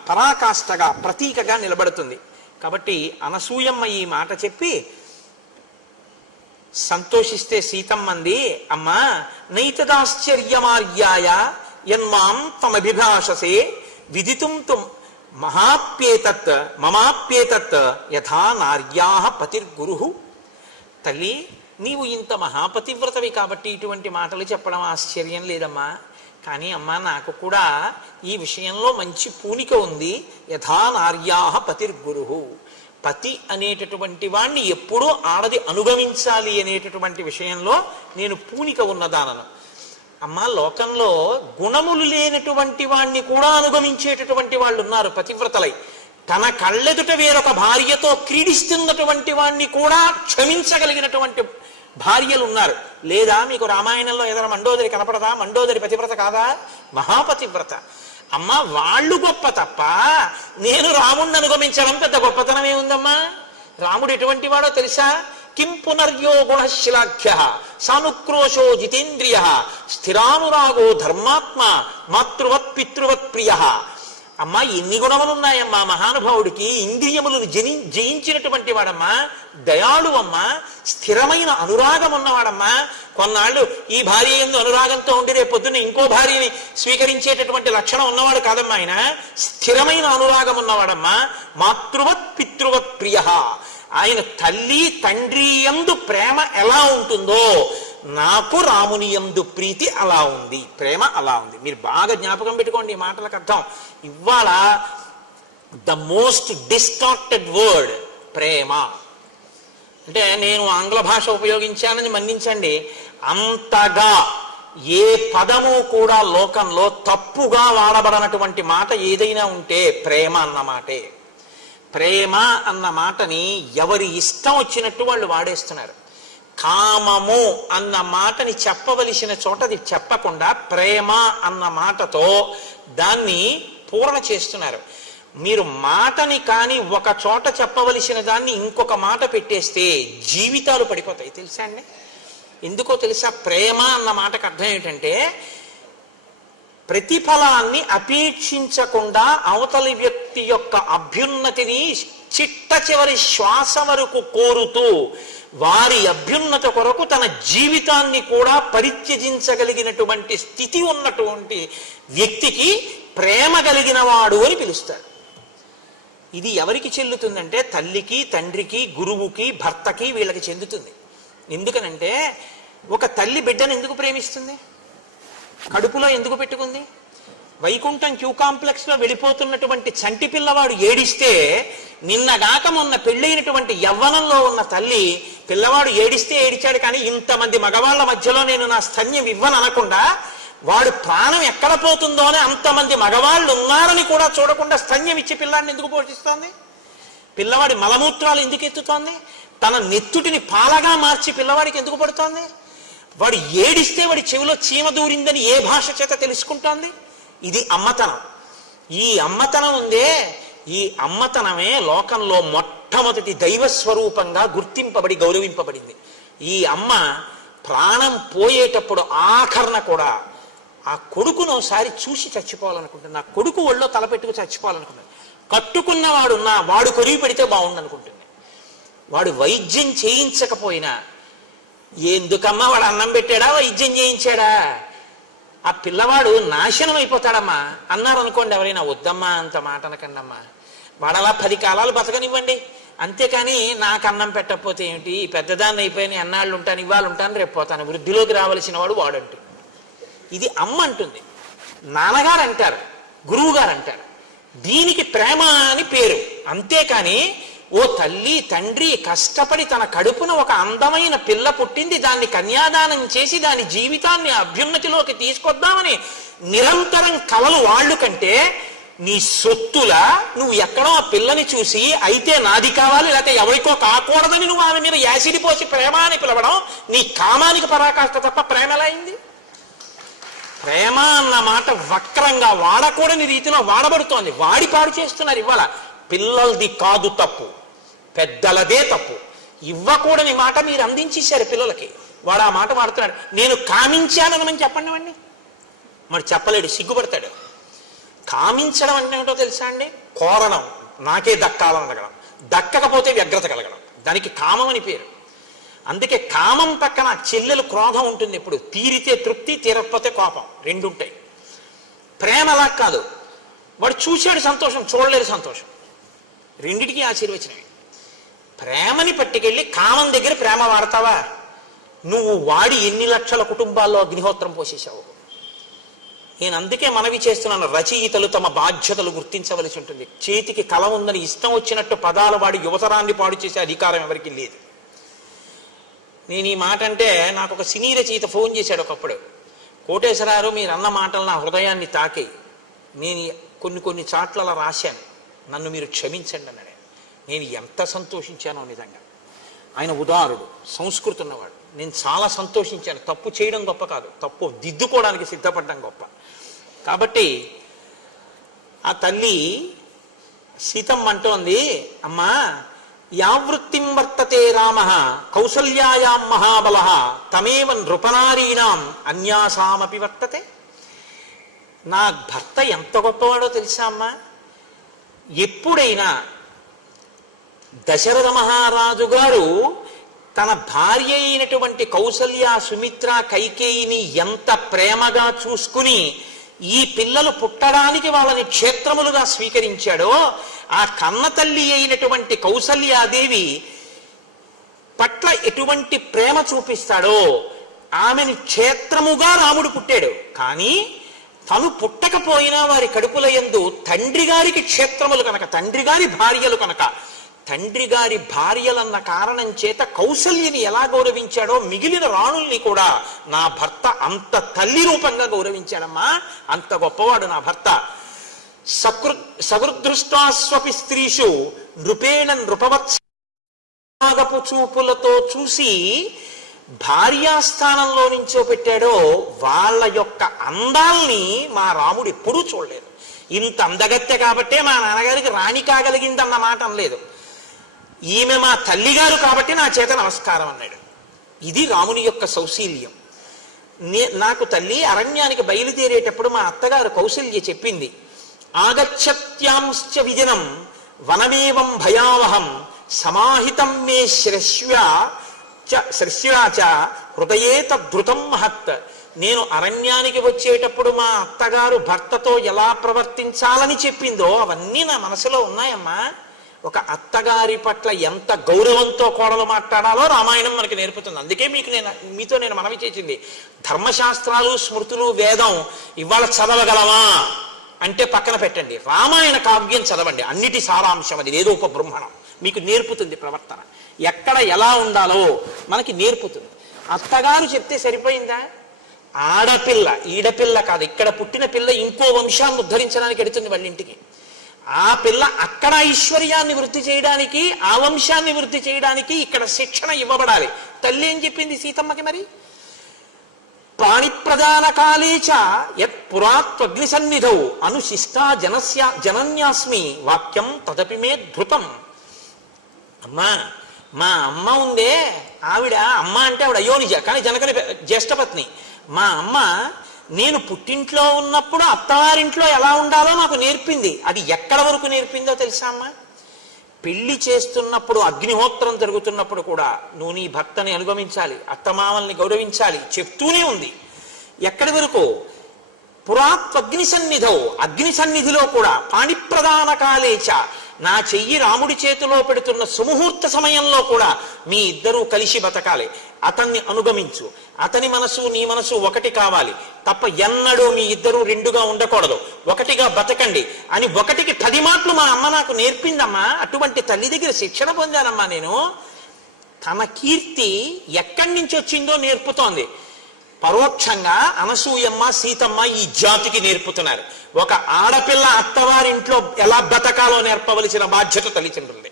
పరాకాష్ఠగా ప్రతీకగా నిలబడుతుంది. కాబట్టి అనసూయమ్మ ఈ మాట చెప్పి సంతోషిస్తే సీతమ్మంది, అమ్మా నైతదాశ్చర్యమార్యాయ యన్మాం తమభిభాషసే విదితుం తుం మహాప్యేతత్ మమాప్యేతత్ యథా నార్యాః పతిర్గురుః. తల్లి, నీవు ఇంత మహాపతివ్రతవి కాబట్టి ఇటువంటి మాటలు చెప్పడం ఆశ్చర్యం లేదమ్మా. కానీ అమ్మా, నాకు కూడా ఈ విషయంలో మంచి పూనిక ఉంది. యథా నార్యాః పతిర్గురుః. పతి అనేటటువంటి వాణ్ణి ఎప్పుడూ ఆడది అనుగమించాలి అనేటటువంటి విషయంలో నేను పూనిక ఉన్నదానను. అమ్మా, లోకంలో గుణములు లేనటువంటి వాణ్ణి కూడా అనుగమించేటటువంటి వాళ్ళు ఉన్నారు పతివ్రతలై. తన కళ్ళెదుట వేరొక భార్యతో క్రీడిస్తున్నటువంటి వాణ్ణి కూడా క్షమించగలిగినటువంటి భార్యలు ఉన్నారు. లేదా మీకు రామాయణంలో ఏదైనా మండోదరి కనపడదా? మండోదరి పతివ్రత కాదా? మహాపతివ్రత. అమ్మ, వాళ్ళు గొప్ప తప్ప నేను రాముణ్ణి అనుగమించడం పెద్ద గొప్పతనమే ఉందమ్మా. రాముడు ఎటువంటి వాడో తెలుసా? కిం పునర్యో గుణశ్లాఘ్య సానుక్రోశో జితేంద్రియ స్థిరానురాగో ధర్మాత్మ మాతృవత్ పితృవత్ ప్రియ. అమ్మా, ఎన్ని గుణములున్నాయమ్మా మహానుభావుడికి! ఇంద్రియములను జయించినటువంటి వాడమ్మా, దయాళువమ్మా, స్థిరమైన అనురాగం ఉన్నవాడమ్మా. కొన్నాళ్ళు ఈ భార్య యందు అనురాగంతో ఉండి రేపు పొద్దున్న ఇంకో భార్యని స్వీకరించేటటువంటి లక్షణం ఉన్నవాడు కాదమ్మా ఆయన. స్థిరమైన అనురాగం ఉన్నవాడమ్మా. మాతృవత్ పితృవత్ ప్రియ. ఆయన తల్లి తండ్రి యందు ప్రేమ ఎలా ఉంటుందో నాకు రాముని యందు ప్రీతి అలా ఉంది, ప్రేమ అలా ఉంది. మీరు బాగా జ్ఞాపకం పెట్టుకోండి ఈ మాటలకు అర్థం. ఇవాళ ద మోస్ట్ డిస్టార్టెడ్ వర్డ్ ప్రేమ అంటే, నేను ఆంగ్ల భాష ఉపయోగించానని మన్నించండి, అంతగా ఏ పదము కూడా లోకంలో తప్పుగా వాడబడనటువంటి మాట ఏదైనా ఉంటే ప్రేమ అన్న మాటే. ప్రేమ అన్న మాటని ఎవరి ఇష్టం వచ్చినట్టు వాళ్ళు వాడేస్తున్నారు. కామము అన్న మాటని చెప్పవలసిన చోటది చెప్పకుండా ప్రేమ అన్న మాటతో దాన్ని పూర్ణ చేస్తున్నారు. మీరు మాటని కానీ ఒక చోట చెప్పవలసిన దాన్ని ఇంకొక మాట పెట్టేస్తే జీవితాలు పడిపోతాయి. తెలుసా అండి? ఎందుకో తెలుసా? ప్రేమ అన్న మాటకు అర్థం ఏంటంటే, ప్రతిఫలాన్ని అపేక్షించకుండా అవతలి వ్యక్తి యొక్క అభ్యున్నతిని చిట్ట చివరి శ్వాస వరకు కోరుతూ వారి అభ్యున్నత కొరకు తన జీవితాన్ని కూడా పరిత్యజించగలిగినటువంటి స్థితి ఉన్నటువంటి వ్యక్తికి ప్రేమ కలిగిన వాడు అని పిలుస్తారు. ఇది ఎవరికి చెల్లుతుందంటే తల్లికి, తండ్రికి, గురువుకి, భర్తకి, వీళ్ళకి చెందుతుంది. ఎందుకనంటే ఒక తల్లి బిడ్డను ఎందుకు ప్రేమిస్తుంది? కడుపులో ఎందుకు పెట్టుకుంది? వైకుంఠం క్యూ కాంప్లెక్స్ లో వెళ్ళిపోతున్నటువంటి చంటి పిల్లవాడు ఏడిస్తే, నిన్నగాక మొన్న పెళ్ళైనటువంటి యవ్వనంలో ఉన్న తల్లి పిల్లవాడు ఏడిస్తే ఏడిచాడు కానీ ఇంతమంది మగవాళ్ల మధ్యలో నేను నా స్తన్యం ఇవ్వను అనకుండా, వాడు ప్రాణం ఎక్కడ పోతుందో అని అంతమంది మగవాళ్ళు ఉన్నారని కూడా చూడకుండా స్తన్యం ఇచ్చి పిల్లాడిని ఎందుకు పోషిస్తోంది? పిల్లవాడి మలమూత్రాలు ఎందుకు ఎత్తుతోంది? తన నెత్తుటిని పాలగా మార్చి పిల్లవాడికి ఎందుకు పడుతోంది? వాడు ఏడిస్తే వాడి చెవిలో చీమ దూరిందని ఏ భాష చేత తెలుసుకుంటోంది? ఇది అమ్మతనం. ఈ అమ్మతనం ఉందే, ఈ అమ్మతనమే లోకంలో మొట్టమొదటి దైవస్వరూపంగా గుర్తింపబడి గౌరవింపబడింది. ఈ అమ్మ ప్రాణం పోయేటప్పుడు ఆఖరణ కూడా ఆ కొడుకును ఒకసారి చూసి చచ్చిపోవాలనుకుంటుంది. నా కొడుకు ఒళ్ళో తలపెట్టుకు చచ్చిపోవాలనుకుంటుంది. కట్టుకున్నవాడున్నా వాడు కొరివి పెడితే బాగుండనుకుంటుంది. వాడు వైద్యం చేయించకపోయినా, ఎందుకమ్మా వాడు అన్నం పెట్టాడా వైద్యం చేయించాడా, ఆ పిల్లవాడు నాశనం అయిపోతాడమ్మా అన్నారు అనుకోండి ఎవరైనా, వద్దమ్మా అంత మాట అనకండమ్మా, వాడలా 10 కాలాలు బతకనివ్వండి, అంతేకాని నాకు అన్నం పెట్టకపోతే ఏమిటి, పెద్దదాన్ని అయిపోయిన ఎన్నాళ్ళు ఉంటాను, ఇవాళ ఉంటాను, రేపు పోతాను, వృద్ధిలోకి రావలసిన వాడు వాడంటు. ఇది అమ్మ అంటుంది. నాన్నగారు అంటారు, గురువు గారు అంటారు. దీనికి ప్రేమ అని పేరు. అంతేకాని ఓ తల్లి తండ్రి కష్టపడి తన కడుపున ఒక అందమైన పిల్ల పుట్టింది, దాన్ని కన్యాదానం చేసి దాని జీవితాన్ని అభ్యున్నతిలోకి తీసుకొద్దామని నిరంతరం కలలు వాళ్ళు కంటే, నీ సొత్తులా నువ్వు ఎక్కడో ఆ పిల్లని చూసి అయితే నాది కావాలి లేకపోతే ఎవరికో కాకూడదని నువ్వు ఆమె మీద యాసిడి పోసి ప్రేమ అని పిలవడం నీ కామానికి పరాకాష్ట తప్ప ప్రేమ ఎలా అయింది? ప్రేమ అన్న మాట వక్రంగా వాడకూడని రీతిలో వాడబడుతోంది. వాడి పాడు చేస్తున్నారు. ఇవాళ పిల్లలది కాదు తప్పు, పెద్దలదే తప్పు. ఇవ్వకూడని మాట మీరు అందించేశారు పిల్లలకి. వాడు ఆ మాట వాడుతున్నాడు. నేను కామించానని చెప్పండి వాడిని. మరి చెప్పలేడు, సిగ్గుపడతాడు. కామించడం అంటే ఏమిటో తెలుసా అండి? కోరడం, నాకే దక్కాలని అడగడం, దక్కకపోతే వ్యగ్రత కలగడం, దానికి కామం అని పేరు. అందుకే కామం పక్కన చెల్లెలు క్రోధం ఉంటుంది. ఎప్పుడు తీరితే తృప్తి, తీరకపోతే కోపం, రెండు ఉంటాయి. ప్రేమ అలా కాదు. వాడు చూశాడు సంతోషం, చూడలేదు సంతోషం, రెండిటికీ ఆశీర్వచనమే. ప్రేమని పట్టుకెళ్ళి కామం దగ్గర ప్రేమ వాడతావా? నువ్వు వాడి ఎన్ని లక్షల కుటుంబాల్లో అగ్నిహోత్రం పోసేసావు. నేను అందుకే మనవి చేస్తున్నాను, రచయితలు తమ బాధ్యతలు గుర్తించవలసి ఉంటుంది. చేతికి కళ ఉందని ఇష్టం వచ్చినట్టు పదాలు వాడి యువతరాన్ని పాడు చేసే అధికారం ఎవరికి లేదు. నేను ఈ మాట అంటే నాకు ఒక సినీ రచయిత ఫోన్ చేశాడు ఒకప్పుడు. కోటేశ్వరారు మీరు అన్న మాటలు నా హృదయాన్ని తాకి, నేను కొన్ని చాట్ల అలా రాశాను, నన్ను మీరు క్షమించండి అన్నాడు. నేను ఎంత సంతోషించానో నిజంగా. ఆయన ఉదారుడు, సంస్కృతి ఉన్నవాడు. నేను చాలా సంతోషించాను. తప్పు చేయడం గొప్ప కాదు, తప్పు దిద్దుకోవడానికి సిద్ధపడడం గొప్ప. కాబట్టి ఆ తల్లి సీతమ్మ అంటోంది, అమ్మా యావృత్తిం వర్తతే రామ కౌసల్యాయాం మహాబల తమేవ నృపనారీణాం అన్యాసామపి వర్తతే. నా భర్త ఎంత గొప్పవాడో తెలుసా అమ్మా? ఎప్పుడైనా దశరథ మహారాజు గారు తన భార్య అయినటువంటి కౌసల్య, సుమిత్ర, కైకేయిని ఎంత ప్రేమగా చూసుకుని ఈ పిల్లలు పుట్టడానికి వాళ్ళని క్షేత్రములుగా స్వీకరించాడో, ఆ కన్న తల్లి అయినటువంటి కౌసల్యాదేవి పట్ల ఎటువంటి ప్రేమ చూపిస్తాడో, ఆమెని క్షేత్రముగా రాముడు పుట్టాడు. కానీ తను పుట్టకపోయినా వారి కడుపుల యందు తండ్రి గారికి క్షేత్రములు కనుక, తండ్రి గారి భార్యలు కనుక, తండ్రి గారి భార్యలన్న కారణం చేత కౌసల్యని ఎలా గౌరవించాడో మిగిలిన రాణుల్ని కూడా నా భర్త అంత తల్లి రూపంగా గౌరవించాడమ్మా. అంత గొప్పవాడు నా భర్త. సగృదృష్టాస్వపి స్త్రీషు నృపేణ నృపవత్సగపు చూపులతో చూసి భార్యాస్థానంలో నుంచో పెట్టాడో వాళ్ళ యొక్క అందాల్ని మా రాముడు ఎప్పుడూ చూడలేదు. ఇంత అందగత్తె కాబట్టే మా నాన్నగారికి రాణి కాగలిగిందన్న మాట అనలేదు. ఈమె మా తల్లిగారు కాబట్టి నా చేత నమస్కారం అన్నాడు. ఇది రాముని యొక్క సౌశీల్యం. నాకు తల్లి అరణ్యానికి బయలుదేరేటప్పుడు మా అత్తగారు కౌసల్య చెప్పింది, ఆగచ్చత్యాంశ్చ విజనం వనమేవం భయావహం సమాహితం మే శ్రశ్వాచ హృదయే తద్ధృతం మహత్. నేను అరణ్యానికి వచ్చేటప్పుడు మా అత్తగారు భర్తతో ఎలా ప్రవర్తించాలని చెప్పిందో అవన్నీ నా మనసులో ఉన్నాయమ్మా. ఒక అత్తగారి పట్ల ఎంత గౌరవంతో కోడలు మాట్లాడాలో రామాయణం మనకి నేర్పుతుంది. అందుకే మీతో నేను మనవి చేసింది, ధర్మశాస్త్రాలు స్మృతులు వేదం ఇవాళ చదవగలవా అంటే పక్కన పెట్టండి, రామాయణ కావ్యం చదవండి. అన్నిటి సారాంశం అది, ఏదో ఒక బ్రహ్మణం మీకు నేర్పుతుంది. ప్రవర్తన ఎక్కడ ఎలా ఉండాలో మనకి నేర్పుతుంది. అత్తగారు చెప్తే సరిపోయిందా? ఆడపిల్ల, ఈడపిల్ల కాదు, ఇక్కడ పుట్టిన పిల్ల ఇంకో వంశాన్ని ఉద్ధరించడానికి ఎడుతుంది వాళ్ళ ఇంటికి. ఆ పిల్ల అక్కడ ఐశ్వర్యాన్ని వృద్ధి చేయడానికి, ఆ వంశాన్ని వృద్ధి చేయడానికి ఇక్కడ శిక్షణ ఇవ్వబడాలి. తల్లి ఏం చెప్పింది సీతమ్మకి మరి? ప్రాణిప్రదాన కాలేచ యత్ పురాత్వగ్ని సన్నిధౌ అనుశిష్టా జనన్యాస్మి వాక్యం తదపి మే ధృతం. అమ్మా, మా అమ్మ ఉందే, ఆవిడ అమ్మ అంటే ఆవిడ అయోనిజ, కానీ జనకని జ్యేష్ఠపత్ని. మా అమ్మ నేను పుట్టింట్లో ఉన్నప్పుడు అత్తవారింట్లో ఎలా ఉండాలో నాకు నేర్పింది. అది ఎక్కడ వరకు నేర్పిందో తెలుసా అమ్మ? పెళ్లి చేస్తున్నప్పుడు, అగ్నిహోత్రం జరుగుతున్నప్పుడు కూడా నువ్వు నీ భర్తని అనుగమించాలి, అత్తమామల్ని గౌరవించాలి చెప్తూనే ఉంది. ఎక్కడి వరకు? పురాత్వగ్ని సన్నిధౌ, అగ్ని సన్నిధిలో కూడా. పాణిప్రదాన కాలేచ, నా చెయ్యి రాముడి చేతిలో పెడుతున్న సుముహూర్త సమయంలో కూడా మీ ఇద్దరూ కలిసి బతకాలి. అతన్ని అనుగమించు, అతని మనసు నీ మనసు ఒకటి కావాలి తప్ప ఎన్నడూ మీ ఇద్దరూ రెండుగా ఉండకూడదు, ఒకటిగా బతకండి అని 1కి 10 మాటలు మా అమ్మ నాకు నేర్పిందమ్మా. అటువంటి తల్లి దగ్గర శిక్షణ పొందానమ్మా నేను. తన కీర్తి ఎక్కడి నుంచి వచ్చిందో నేర్పుతోంది. పరోక్షంగా అనసూయమ్మ, సీతమ్మ ఈ జాతికి నేర్పుతున్నారు. ఒక ఆడపిల్ల అత్తవారింట్లో ఎలా బతకాలో నేర్పవలసిన బాధ్యత తల్లిదండ్రులది.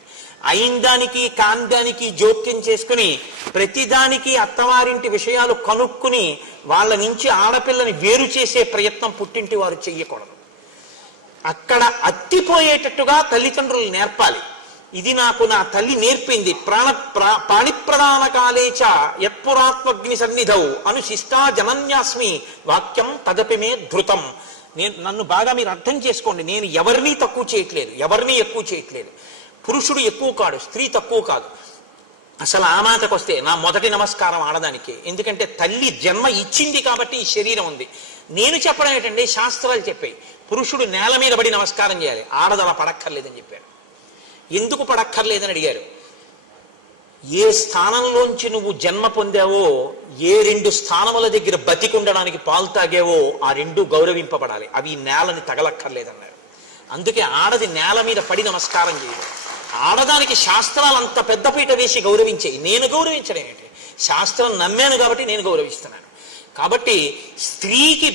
అయిందానికి కాందానికి జోక్యం చేసుకుని ప్రతిదానికి అత్తవారింటి విషయాలు కనుక్కుని వాళ్ళ నుంచి ఆడపిల్లని వేరు చేసే ప్రయత్నం పుట్టింటి వారు చెయ్యకూడదు. అక్కడ అత్తిపోయేటట్టుగా తల్లిదండ్రులు నేర్పాలి. ఇది నాకు నా తల్లి నేర్పింది. పాణిప్రదాన కాలేచ యత్పురాత్మగ్ని సన్నిధౌ అనుశిష్టా జనన్యాస్మి వాక్యం తదపి మే ధృతం. నన్ను బాగా మీరు అర్థం చేసుకోండి. నేను ఎవరిని తక్కువ చేయట్లేదు, ఎవరిని ఎక్కువ చేయట్లేదు. పురుషుడు ఎక్కువ కాడు, స్త్రీ తక్కువ కాదు. అసలు ఆ మాటకు వస్తే నా మొదటి నమస్కారం ఆడదానికి. ఎందుకంటే తల్లి జన్మ ఇచ్చింది కాబట్టి ఈ శరీరం ఉంది. నేను చెప్పడం ఏంటంటే శాస్త్రాలు చెప్పాయి, పురుషుడు నేల మీద పడి నమస్కారం చేయాలి, ఆడదల పడక్కర్లేదని చెప్పారు. ఎందుకు పడక్కర్లేదని అడిగారు. ఏ స్థానంలోంచి నువ్వు జన్మ పొందావో, ఏ 2 స్థానముల దగ్గర బతికుండడానికి పాలు తాగావో ఆ 2 గౌరవింపబడాలి, అవి నేలని తగలక్కర్లేదన్నారు. అందుకే ఆడది నేల మీద పడి నమస్కారం చేయదు. ఆడదానికి శాస్త్రాలు అంత పెద్దపీట వేసి గౌరవించేయి. నేను గౌరవించడం ఏంటి? శాస్త్రం నమ్మాను కాబట్టి నేను గౌరవిస్తున్నాను. కాబట్టి స్త్రీకి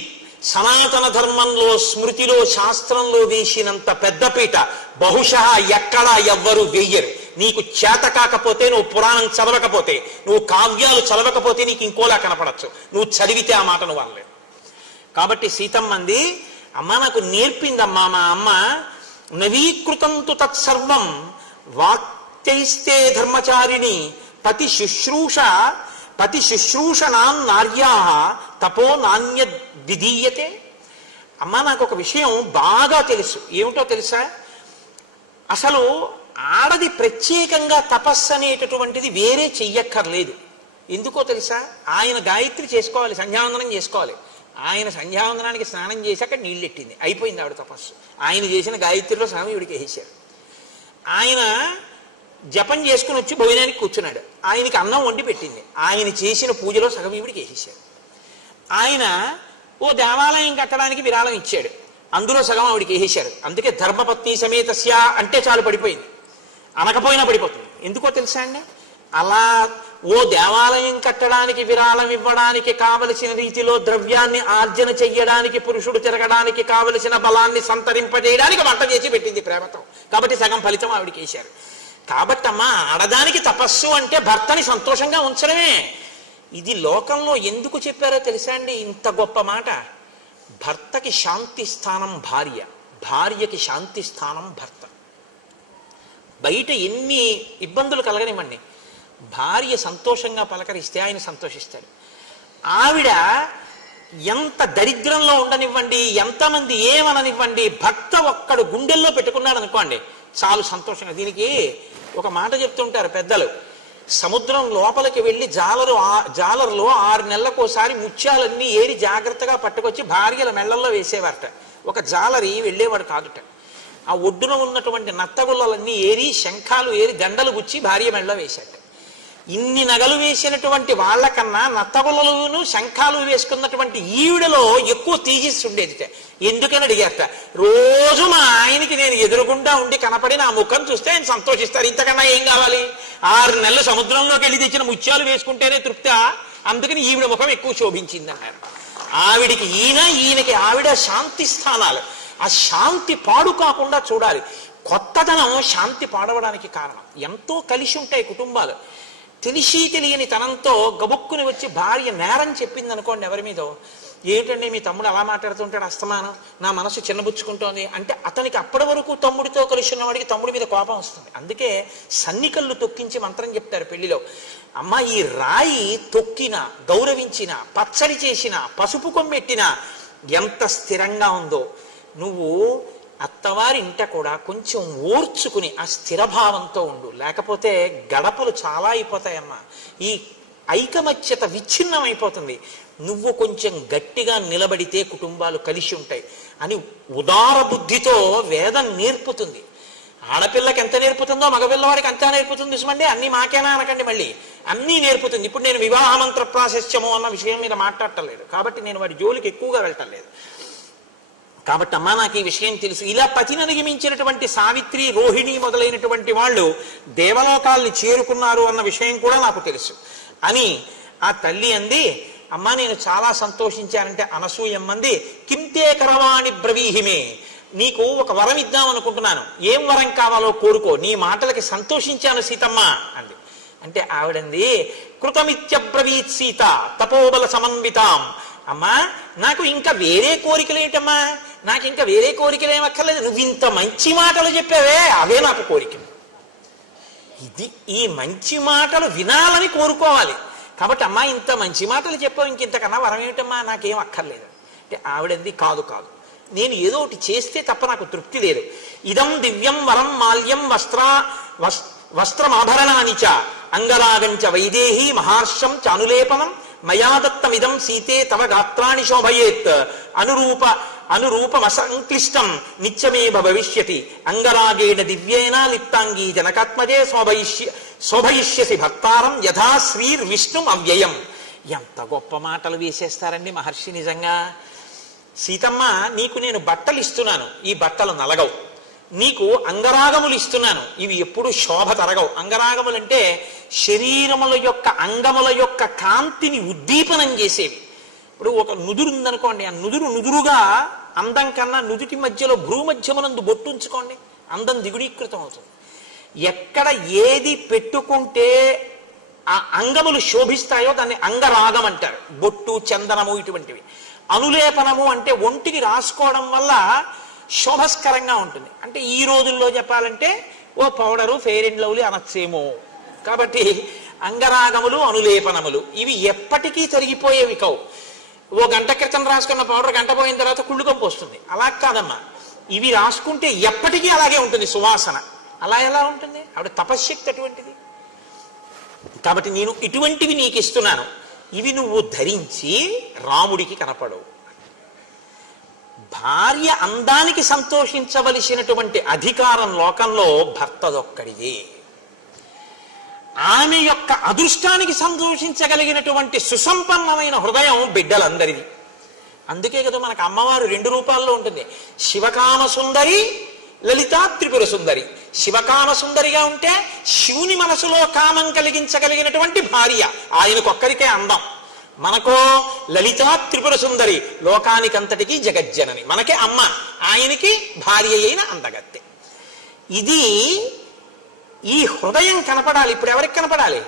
సనాతన ధర్మంలో, స్మృతిలో, శాస్త్రంలో వేసినంత పెద్దపీట బహుశా ఎక్కడా ఎవ్వరూ వెయ్యరు. నీకు చేత కాకపోతే, నువ్వు పురాణం చదవకపోతే, నువ్వు కావ్యాలు చదవకపోతే నీకు ఇంకోలా కనపడచ్చు, నువ్వు చదివితే ఆ మాట నువ్వు అనలేదు. కాబట్టి సీతమ్మంది, అమ్మ నాకు నేర్పిందమ్మా మా అమ్మ. నవీకృతంతు తత్సర్వం వాక్తైస్తే ధర్మచారిణి పతి శుశ్రూషణాం నార్యా తపో నాణ్య విధీయతే. అమ్మ నాకు ఒక విషయం బాగా తెలుసు. ఏమిటో తెలుసా? అసలు ఆడది ప్రత్యేకంగా తపస్సు అనేటటువంటిది వేరే చెయ్యక్కర్లేదు. ఎందుకో తెలుసా? ఆయన గాయత్రి చేసుకోవాలి, సంధ్యావందనం చేసుకోవాలి. ఆయన సంధ్యావందనానికి స్నానం చేశాక నీళ్ళెట్టింది, అయిపోయింది ఆవిడ తపస్సు. ఆయన చేసిన గాయత్రిలో సగం ఈవిడికి వేసేశారు. ఆయన జపం చేసుకుని వచ్చి భోజనానికి కూర్చున్నాడు, ఆయనకి అన్నం వండి పెట్టింది, ఆయన చేసిన పూజలో సగం ఈవిడికి వేసేశారు. ఆయన ఓ దేవాలయం కట్టడానికి విరాళం ఇచ్చాడు, అందులో సగం ఆవిడికి వేసేశారు. అందుకే ధర్మపత్ని సమేతస్య అంటే చాలు పడిపోయింది, అనకపోయినా పడిపోతుంది. ఎందుకో తెలుసా అండి? అలా ఓ దేవాలయం కట్టడానికి విరాళం ఇవ్వడానికి కావలసిన రీతిలో ద్రవ్యాన్ని ఆర్జన చెయ్యడానికి, పురుషుడు తిరగడానికి కావలసిన బలాన్ని సంతరింపజేయడానికి వంట చేసి పెట్టింది ప్రేమతో. కాబట్టి సగం ఫలితం ఆవిడికి వేశారు. కాబట్టి అమ్మా, ఆడదానికి తపస్సు అంటే భర్తని సంతోషంగా ఉంచడమే. ఇది లోకంలో ఎందుకు చెప్పారో తెలుసా అండి? ఇంత గొప్ప మాట. భర్తకి శాంతి స్థానం భార్య, భార్యకి శాంతి స్థానం భర్త. బయట ఎన్ని ఇబ్బందులు కలగనివ్వండి, భార్య సంతోషంగా పలకరిస్తే ఆయన సంతోషిస్తాడు. ఆవిడ ఎంత దరిద్రంలో ఉండనివ్వండి, ఎంతమంది ఏమననివ్వండి, భర్త ఒక్కడు గుండెల్లో పెట్టుకున్నాడు అనుకోండి చాలు సంతోషంగా. దీనికి ఒక మాట చెప్తుంటారు పెద్దలు, సముద్రం లోపలికి వెళ్ళి జాలరులో 6 నెలలకోసారి ముత్యాలన్నీ ఏరి జాగ్రత్తగా పట్టుకొచ్చి భార్యల మెళ్ళల్లో వేసేవారట. ఒక జాలరి వెళ్ళేవాడు కాదుట. ఆ ఒడ్డున ఉన్నటువంటి నత్తగుల్లలన్నీ ఏరి, శంఖాలు ఏరి, దండలు గుచ్చి భార్య మెడలో వేశాడు. ఇన్ని నగలు వేసినటువంటి వాళ్ళకన్నా నత్తగుల్లలను శంఖాలు వేసుకున్నటువంటి ఈవిడలో ఎక్కువ తేజస్సు ఉండేది. ఎందుకని అడిగారట. రోజు మా ఆయనకి నేను ఎదురుగుండా ఉండి కనపడి నా ముఖం చూస్తే ఆయన సంతోషిస్తారు, ఇంతకన్నా ఏం కావాలి? 6 నెలలు సముద్రంలోకి వెళ్ళి తెచ్చిన ముత్యాలు వేసుకుంటేనే తృప్తి, అందుకని ఈవిడ ముఖం ఎక్కువ శోభించింది అన్నారు. ఆవిడికి ఈయనకి ఆవిడ శాంతి స్థానాలు. ఆ శాంతి పాడు కాకుండా చూడాలి. కొత్తదనం శాంతి పాడవడానికి కారణం. ఎంతో కలిసి ఉంటాయి కుటుంబాలు. తెలిసి తెలియని తనంతో గబుక్కుని వచ్చి భార్య నేరం చెప్పింది అనుకోండి ఎవరి మీదో, ఏంటండి మీ తమ్ముడు అలా మాట్లాడుతుంటాడు అస్తమానం, నా మనసు చిన్నబుచ్చుకుంటోంది అంటే అతనికి అప్పటి వరకు తమ్ముడితో కలిసి ఉన్నవాడికి తమ్ముడి మీద కోపం వస్తుంది. అందుకే సన్నికళ్ళు తొక్కించి మంత్రం చెప్తారు పెళ్లిలో. అమ్మ ఈ రాయి తొక్కినా, గౌరవించినా, పచ్చడి చేసినా, పసుపు కొమ్మెట్టినా ఎంత స్థిరంగా ఉందో, నువ్వు అత్తవారి ఇంట కూడా కొంచెం ఓర్చుకుని ఆ స్థిరభావంతో ఉండు, లేకపోతే గడపలు చాలా అయిపోతాయమ్మా. ఈ ఐకమత్యత విచ్ఛిన్నమైపోతుంది. నువ్వు కొంచెం గట్టిగా నిలబడితే కుటుంబాలు కలిసి ఉంటాయి అని ఉదార బుద్ధితో వేదం నేర్పుతుంది. ఆడపిల్లకి ఎంత నేర్పుతుందో మగపిల్లవాడికి అంతా నేర్పుతుంది సుమండి. అన్ని మాకేనా అనకండి, మళ్ళీ అన్నీ నేర్పుతుంది. ఇప్పుడు నేను వివాహ మంత్ర ప్రాశస్త్యము అన్న విషయం మీద మాట్లాడటం లేదు కాబట్టి నేను వాడి జోలికి ఎక్కువగా వెళ్ళటం లేదు. కాబట్టి అమ్మా నాకు ఈ విషయం తెలుసు. ఇలా పతిని అధిగమించినటువంటి సావిత్రి, రోహిణి మొదలైనటువంటి వాళ్ళు దేవలోకాల్ని చేరుకున్నారు అన్న విషయం కూడా నాకు తెలుసు అని ఆ తల్లి అంది. అమ్మా నేను చాలా సంతోషించానంటే అనసూయమ్మంది, కింతే కరవాణి బ్రవీహిమే, నీకు ఒక వరం ఇద్దాం అనుకుంటున్నాను, ఏం వరం కావాలో కోరుకో, నీ మాటలకి సంతోషించాను సీతమ్మ అంది. అంటే ఆవిడంది, కృతమిత్యబ్రవీత్ సీత తపోబల సమన్వితాం. అమ్మా నాకు ఇంకా వేరే కోరికలు ఏంటమ్మా, నాకు ఇంకా వేరే కోరికలు ఏమక్కర్లేదు, నువ్వు ఇంత మంచి మాటలు చెప్పావే అవే నాకు కోరికలు. ఇది ఈ మంచి మాటలు వినాలని కోరుకోవాలి. కాబట్టి అమ్మా ఇంత మంచి మాటలు చెప్పావు, ఇంకింతకన్నా వరం ఏమిటమ్మా, నాకేం అక్కర్లేదు అంటే ఆవిడంది, కాదు కాదు నేను ఏదో ఒకటి చేస్తే తప్ప నాకు తృప్తి లేదు. ఇదం దివ్యం వరం మాల్యం వస్త్రమాభరణాని చ అంగరాగంచ వైదేహి మహార్షం చానులేపనం మయాదత్తమిదం సీతే తవ గాత్రాణి శోభయేత్ అనురూపమసంక్లిష్టం నిత్యమేవ భవిష్యతి అంగరాగేణ దివ్యేన లిప్తాంగీ జనకాత్మజే శోభయిష్యసి భక్తారం యథా శ్రీర్ విష్ణుం అవ్యయం. ఎంత గొప్ప మాటలు వేసేస్తారండి మహర్షి నిజంగా. సీతమ్మ నీకు నేను బట్టలు ఇస్తున్నాను, ఈ బట్టలు నలగవు. నీకు అంగరాగములు ఇస్తున్నాను, ఇవి ఎప్పుడు శోభ తరగవు. అంగరాగములంటే శరీరముల యొక్క అంగముల యొక్క కాంతిని ఉద్దీపనం చేసేవి. ఇప్పుడు ఒక నుదురు ఉందనుకోండి, ఆ నుదురుగా అందం కన్నా నుదుటి మధ్యలో భ్రూమధ్యమునందు బొట్టుంచుకోండి, అందం దిగుడీకృతం అవుతుంది. ఎక్కడ ఏది పెట్టుకుంటే ఆ అంగములు శోభిస్తాయో దాన్ని అంగరాగం అంటారు. బొట్టు, చందనము ఇటువంటివి. అనులేపనము అంటే ఒంటికి రాసుకోవడం వల్ల శోభస్కరంగా ఉంటుంది. అంటే ఈ రోజుల్లో చెప్పాలంటే ఓ పౌడరు, ఫెయిర్ అండ్ లవ్లీ అనొచ్చేమో. కాబట్టి అంగరాగములు, అనులేపనములు ఇవి ఎప్పటికీ తరిగిపోయేవి కావు. ఓ గంట క్రితం రాసుకున్న పౌడర్ గంట పోయిన తర్వాత కుళ్ళుకంపు వస్తుంది. అలా కాదమ్మా, ఇవి రాసుకుంటే ఎప్పటికీ అలాగే ఉంటుంది సువాసన. అలా ఎలా ఉంటుంది? ఆవిడ తపశ్శక్తి అటువంటిది. కాబట్టి నేను ఇటువంటివి నీకు ఇస్తున్నాను, ఇవి నువ్వు ధరించి రాముడికి కనపడవు. భార్య అందానికి సంతోషించవలసినటువంటి అధికారం లోకంలో భర్తదొక్కడియే. ఆమె యొక్క అదృష్టానికి సంతోషించగలిగినటువంటి సుసంపన్నమైన హృదయం బిడ్డలందరిది. అందుకే కదా మనకు అమ్మవారు 2 రూపాల్లో ఉంటుంది. శివకామ సుందరి, లలితా త్రిపుర సుందరి. శివకామ సుందరిగా ఉంటే శివుని మనసులో కామం కలిగించగలిగినటువంటి భార్య, ఆయనకొక్కరికే అందం. మనకో లలితా త్రిపుర సుందరి, లోకానికంతటికి జగజ్జనని, మనకే అమ్మ, ఆయనకి భార్య అయిన అందగత్తె. ఇది ఈ హృదయం కనపడాలి. ఇప్పుడు ఎవరికి కనపడాలి?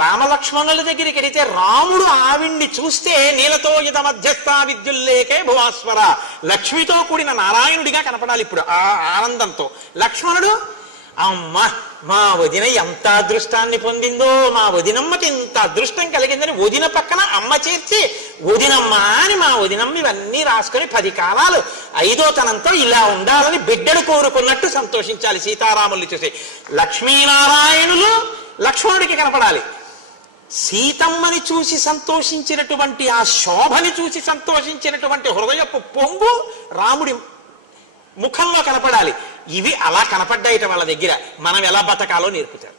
రామలక్ష్మణుల దగ్గరికి వెళితే రాముడు ఆవిడ్ని చూస్తే నీలతో ఇద మధ్యస్థ విద్యుల్లేకే భువాస్వర, లక్ష్మితో కూడిన నారాయణుడిగా కనపడాలి. ఇప్పుడు ఆ ఆనందంతో లక్ష్మణుడు, అమ్మ మా వదిన ఎంత అదృష్టాన్ని పొందిందో, మా వదినమ్మకి ఇంత అదృష్టం కలిగిందని వదిన పక్కన అమ్మ చేర్చి వదినమ్మ అని మా వదినమ్మ ఇవన్నీ రాసుకొని 10 కాలాలు 5వ తనంతో ఇలా ఉండాలని బిడ్డలు కోరుకున్నట్టు సంతోషించాలి. సీతారాముల్ని చూసి లక్ష్మీనారాయణులు లక్ష్మణుడికి కనపడాలి. సీతమ్మని చూసి సంతోషించినటువంటి, ఆ శోభని చూసి సంతోషించినటువంటి హృదయపు పొంగు రాముడి ముఖంలో కనపడాలి. ఇవి అలా కనపడ్డాయిట వాళ్ళ దగ్గర. మనం ఎలా బతకాలో నేర్పుతారు.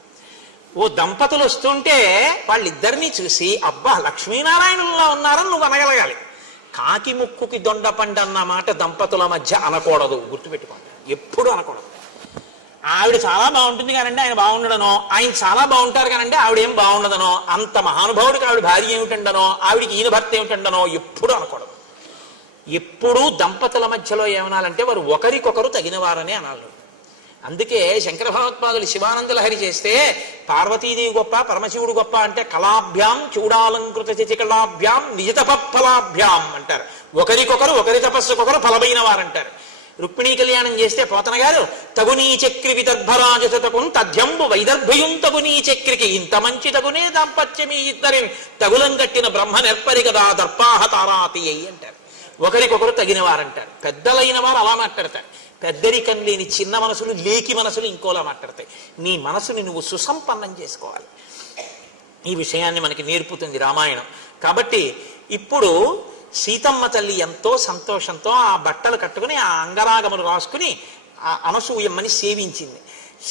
ఓ దంపతులు వస్తుంటే వాళ్ళిద్దరినీ చూసి అబ్బా లక్ష్మీనారాయణుల్లో ఉన్నారని నువ్వు అనగలగాలి. కాకి ముక్కుకి దొండపండు అన్న మాట దంపతుల మధ్య అనకూడదు, గుర్తుపెట్టుకోండి, ఎప్పుడు అనకూడదు. ఆవిడ చాలా బాగుంటుంది కానండి ఆయన బాగుండడనో, ఆయన చాలా బాగుంటారు కానండి ఆవిడ ఏం బాగుండదనో, అంత మహానుభావుడికి ఆవిడ భార్య ఏమిటండనో, ఆవిడికి ఈయన భర్త ఏమిటండనో ఎప్పుడు అనకూడదు. ఎప్పుడూ దంపతుల మధ్యలో ఏమనాలంటే వారు ఒకరికొకరు తగినవారనే అనాలి. అందుకే శంకర భగవత్పాదులు శివానంద లహరి చేస్తే పార్వతీదేవి గొప్ప పరమశివుడు గొప్ప అంటే కళాభ్యాం చూడాలంకృత చికళాభ్యాం నిజతపఫలాభ్యాం అంటారు. ఒకరికొకరు ఒకరి తపస్సుకొకరు ఫలమైన వారంటారు. రుక్మిణీ కళ్యాణం చేస్తే పోతన గారు తగునీ చక్రి విదర్భరాజతకున్ తథ్యంబు వైదర్భయుం తగునీ చక్రికి ఇంత మంచి తగునే దాంపత్యమీ ఇద్దరిని తగులం కట్టిన బ్రహ్మ నెర్పరి కదా దర్పాహ తారాతి అయ్యి అంటారు. ఒకరికొకరు తగిన వారంటారు. పెద్దలైన వారు అలా మాట్లాడతారు. పెద్దరికం లేని చిన్న మనసులు లేకి మనసులు ఇంకోలా మాట్లాడతాయి. నీ మనసుని నువ్వు సుసంపన్నం చేసుకోవాలి. ఈ విషయాన్ని మనకి నేర్పుతుంది రామాయణం. కాబట్టి ఇప్పుడు సీతమ్మ తల్లి ఎంతో సంతోషంతో ఆ బట్టలు కట్టుకుని ఆ అంగరాగములు రాసుకుని ఆ అనసూయమ్మని సేవించింది.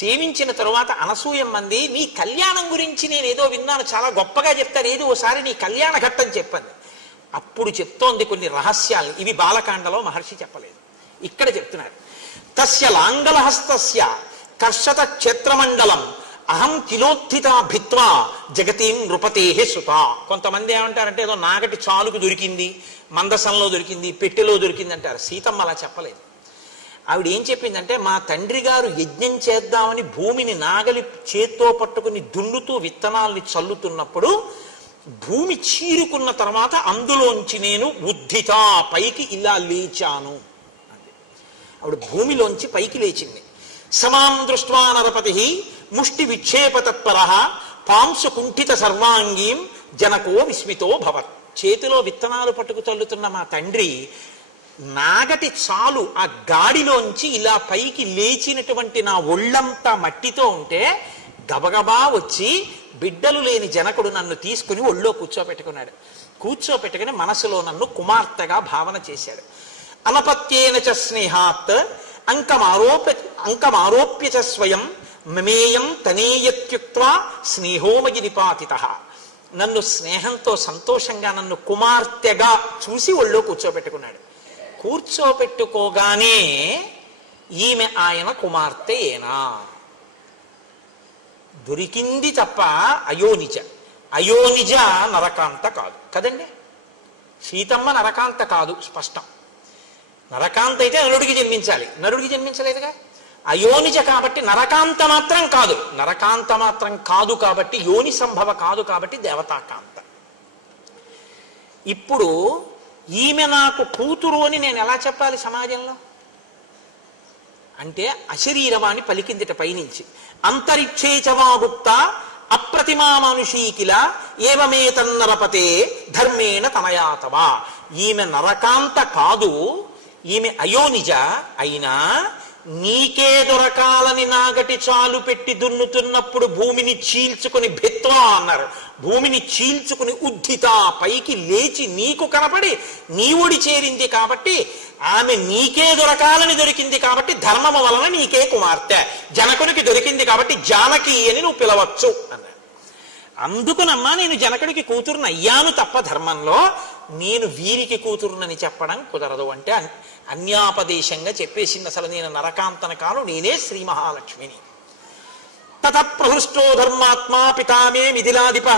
సేవించిన తరువాత అనసూయమ్మంది నీ కళ్యాణం గురించి నేను ఏదో విన్నాను, చాలా గొప్పగా చెప్తారు, ఏదో ఓసారి నీ కళ్యాణ ఘట్టం చెప్పండి. అప్పుడు చెప్తోంది కొన్ని రహస్యాలు. ఇవి బాలకాండలో మహర్షి చెప్పలేదు, ఇక్కడ చెప్తున్నారు. తస్య లాంగలహస్తస్య కర్షత క్షేత్రమండలం అహం కిలోత్థిత భిత్వా జగతీం నృపతేహే సుత. కొంతమంది ఏమంటారంటే ఏదో నాగటి చాలుకు దొరికింది, మందసంలో దొరికింది, పెట్టెలో దొరికింది అంటారు. సీతమ్మ అలా చెప్పలేదు. ఆవిడ ఏం చెప్పిందంటే మా తండ్రి గారు యజ్ఞం చేద్దామని భూమిని నాగలి చేత్తో పట్టుకుని దున్నుతూ విత్తనాల్ని చల్లుతున్నప్పుడు భూమి చీరుకున్న తర్వాత అందులోంచి నేను ఉద్ధిత పైకి ఇలా లేచాను. ఆవిడ భూమిలోంచి పైకి లేచింది. సమాం దృష్ట్వా నరపతి ముష్టి విక్షేప తత్పర పాంసు కుంఠిత సర్వాంగీం జనకో విస్మితో భవత్. చేతిలో విత్తనాలు పట్టుకు తల్లుతున్న మా తండ్రి నాగటి చాలు ఆ గాడిలోంచి ఇలా పైకి లేచినటువంటి నా ఒళ్ళంతా మట్టితో ఉంటే గబగబా వచ్చి బిడ్డలు లేని జనకుడు నన్ను తీసుకుని ఒళ్ళో కూర్చోపెట్టుకున్నాడు. కూర్చోపెట్టుకుని మనసులో నన్ను కుమార్తెగా భావన చేశాడు. అనపత్యేన చ స్నేహాత్ అంకమారోప్య చ స్వయం మమేయం తనేయత్యుక్త్వా స్నేహోమగి నిపాతిత. నన్ను స్నేహంతో సంతోషంగా నన్ను కుమార్తెగా చూసి ఒళ్ళో కూర్చోపెట్టుకున్నాడు. కూర్చోపెట్టుకోగానే ఈమె ఆయన కుమార్తె ఏనా దొరికింది తప్ప అయోనిజ. అయోనిజ నరకాంత కాదు కదండి. సీతమ్మ నరకాంత కాదు, స్పష్టం. నరకాంత అయితే నరుడికి జన్మించాలి, నరుడికి జన్మించలేదుగా. అయోనిజ కాబట్టి నరకాంత మాత్రం కాదు. నరకాంత మాత్రం కాదు కాబట్టి యోని సంభవ కాదు కాబట్టి దేవతాకాంత. ఇప్పుడు ఈమె నాకు కూతురు అని నేను ఎలా చెప్పాలి సమాజంలో అంటే అశరీరవాణి పలికిందిట పైనుంచి. అంతరిక్షేచవాగుప్త అప్రతిమా మనుషీకిల ఏవమే తన్నరపతే ధర్మేణ తనయాతవా. ఈమె నరకాంత కాదు, ఈమె అయోనిజ. అయినా నీకే దొరకాలని నాగటి చాలు పెట్టి దున్నుతున్నప్పుడు భూమిని చీల్చుకుని భిత్వా అన్నారు. భూమిని చీల్చుకుని ఉద్ధిత పైకి లేచి నీకు కనపడి నీ ఒడి చేరింది కాబట్టి ఆమె నీకే దొరకాలని దొరికింది కాబట్టి ధర్మము వలన నీకే కుమార్తె. జనకునికి దొరికింది కాబట్టి జానకి అని నువ్వు పిలవచ్చు అన్నారు. అందుకునమ్మా నేను జనకుడికి కూతురుని అయ్యాను తప్ప ధర్మంలో నేను వీరికి కూతురునని చెప్పడం కుదరదు అంటే అన్యాపదేశంగా చెప్పేసింది. అసలు నేను నరకాంతన కాను, నేనే శ్రీ మహాలక్ష్మిని. తత ప్రహృష్టో ధర్మాత్మా పితామే మిథిలాధిప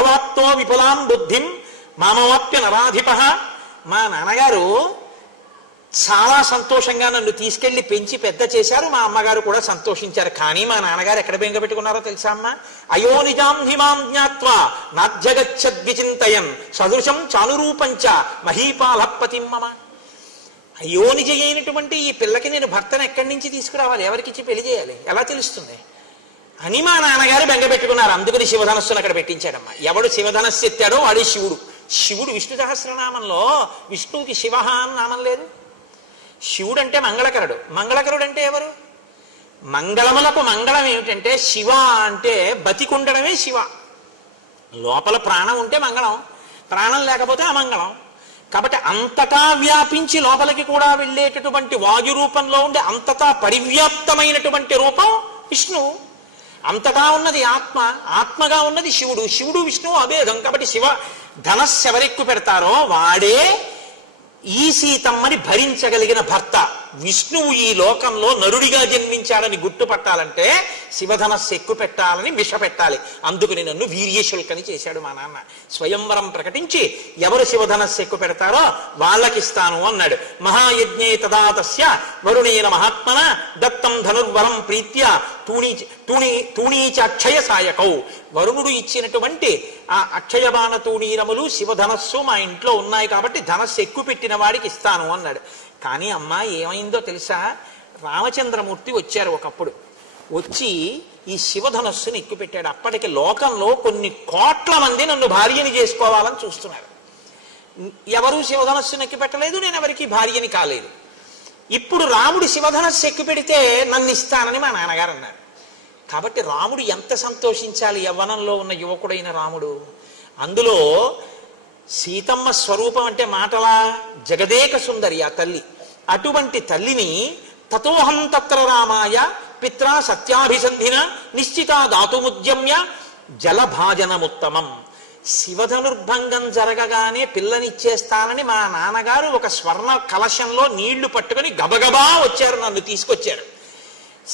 అవాప్తో విపులాం బుద్ధిం మామవాప్య నరాధిప. మా నాన్నగారు చాలా సంతోషంగా నన్ను తీసుకెళ్లి పెంచి పెద్ద చేశారు. మా అమ్మగారు కూడా సంతోషించారు. కానీ మా నాన్నగారు ఎక్కడ బెంగ పెట్టుకున్నారో తెలుసా అమ్మ? అయోనిజాం హిమాం జ్ఞాత్వా నాధ్యగచ్చద్విచింతయన్ సదృశం చానురూపంచ మహీపాలపతిం మమ. అయోనిజ అయినటువంటి ఈ పిల్లకి నేను భర్తను ఎక్కడి నుంచి తీసుకురావాలి, ఎవరికిచ్చి పెళ్లి చేయాలి, ఎలా తెలుస్తుంది అని మా నాన్నగారు బెంగ పెట్టుకున్నారు. అందుకని శివధనస్సును అక్కడ పెట్టించాడమ్మా. ఎవడు శివధనస్సు ఎత్తాడో వాడే శివుడు. శివుడు విష్ణు సహస్రనామంలో విష్ణువుకి శివ అని నామం లేదు. శివుడు అంటే మంగళకరుడు. మంగళకరుడు అంటే ఎవరు? మంగళములకు మంగళం ఏమిటంటే శివ అంటే బతికుండడమే శివ. లోపల ప్రాణం ఉంటే మంగళం, ప్రాణం లేకపోతే అమంగళం. కాబట్టి అంతటా వ్యాపించి లోపలికి కూడా వెళ్ళేటటువంటి వాయు రూపంలో ఉండే అంతటా పరివ్యాప్తమైనటువంటి రూపం విష్ణువు. అంతటా ఉన్నది ఆత్మ, ఆత్మగా ఉన్నది శివుడు, శివుడు విష్ణువు అభేదం. కాబట్టి శివ ధనస్సు ఎవరెక్కు పెడతారో వాడే ఈ సీతమ్మని భరించగలిగిన భర్త. విష్ణువు ఈ లోకంలో నరుడిగా జన్మించాలని గుర్తుపట్టాలంటే శివధనస్సు ఎక్కువ పెట్టాలని విష పెట్టాలి. అందుకని నన్ను వీర్యశుల్కని చేశాడు మా నాన్న. స్వయంవరం ప్రకటించి ఎవరు శివధనస్సు ఎక్కువ పెడతారో వాళ్ళకిస్తాను అన్నాడు. మహాయజ్ఞే తదా తస్య వరుణేన మహాత్మన దత్తం ధనుర్వరం ప్రీత్య తూణీచ అక్షయ సాయకౌ. వరుణుడు ఇచ్చినటువంటి ఆ అక్షయబాణ తూణీరములు శివధనస్సు మా ఇంట్లో ఉన్నాయి కాబట్టి ధనస్సు ఎక్కువ పెట్టిన వాడికి ఇస్తాను అన్నాడు. కానీ అమ్మా ఏమైందో తెలుసా, రామచంద్రమూర్తి వచ్చారు ఒకప్పుడు. వచ్చి ఈ శివధనస్సుని ఎక్కుపెట్టాడు. అప్పటికి లోకంలో కొన్ని కోట్ల మంది నన్ను భార్యని చేసుకోవాలని చూస్తున్నారు. ఎవరూ శివధనస్సుని ఎక్కుపెట్టలేదు, నేను ఎవరికి భార్యని కాలేదు. ఇప్పుడు రాముడు శివధనస్సు ఎక్కుపెడితే నన్ను ఇస్తానని మా నాన్నగారు అన్నారు. కాబట్టి రాముడు ఎంత సంతోషించాలి, యవ్వనంలో ఉన్న యువకుడైన రాముడు. అందులో సీతమ్మ స్వరూపం అంటే మాటలా జగదేక సుందరి ఆ తల్లి. అటువంటి తల్లిని తతోహం తత్ర రామాయ పిత్రా సత్యాభిసంధిన నిశ్చితా దాతుముద్యమ్య జలభాజనముత్తమం. శివధనుర్భంగం జరగగానే పిల్లనిచ్చేస్తానని మా నాన్నగారు ఒక స్వర్ణ కలశంలో నీళ్లు పట్టుకుని గబగబా వచ్చారు, నన్ను తీసుకొచ్చారు.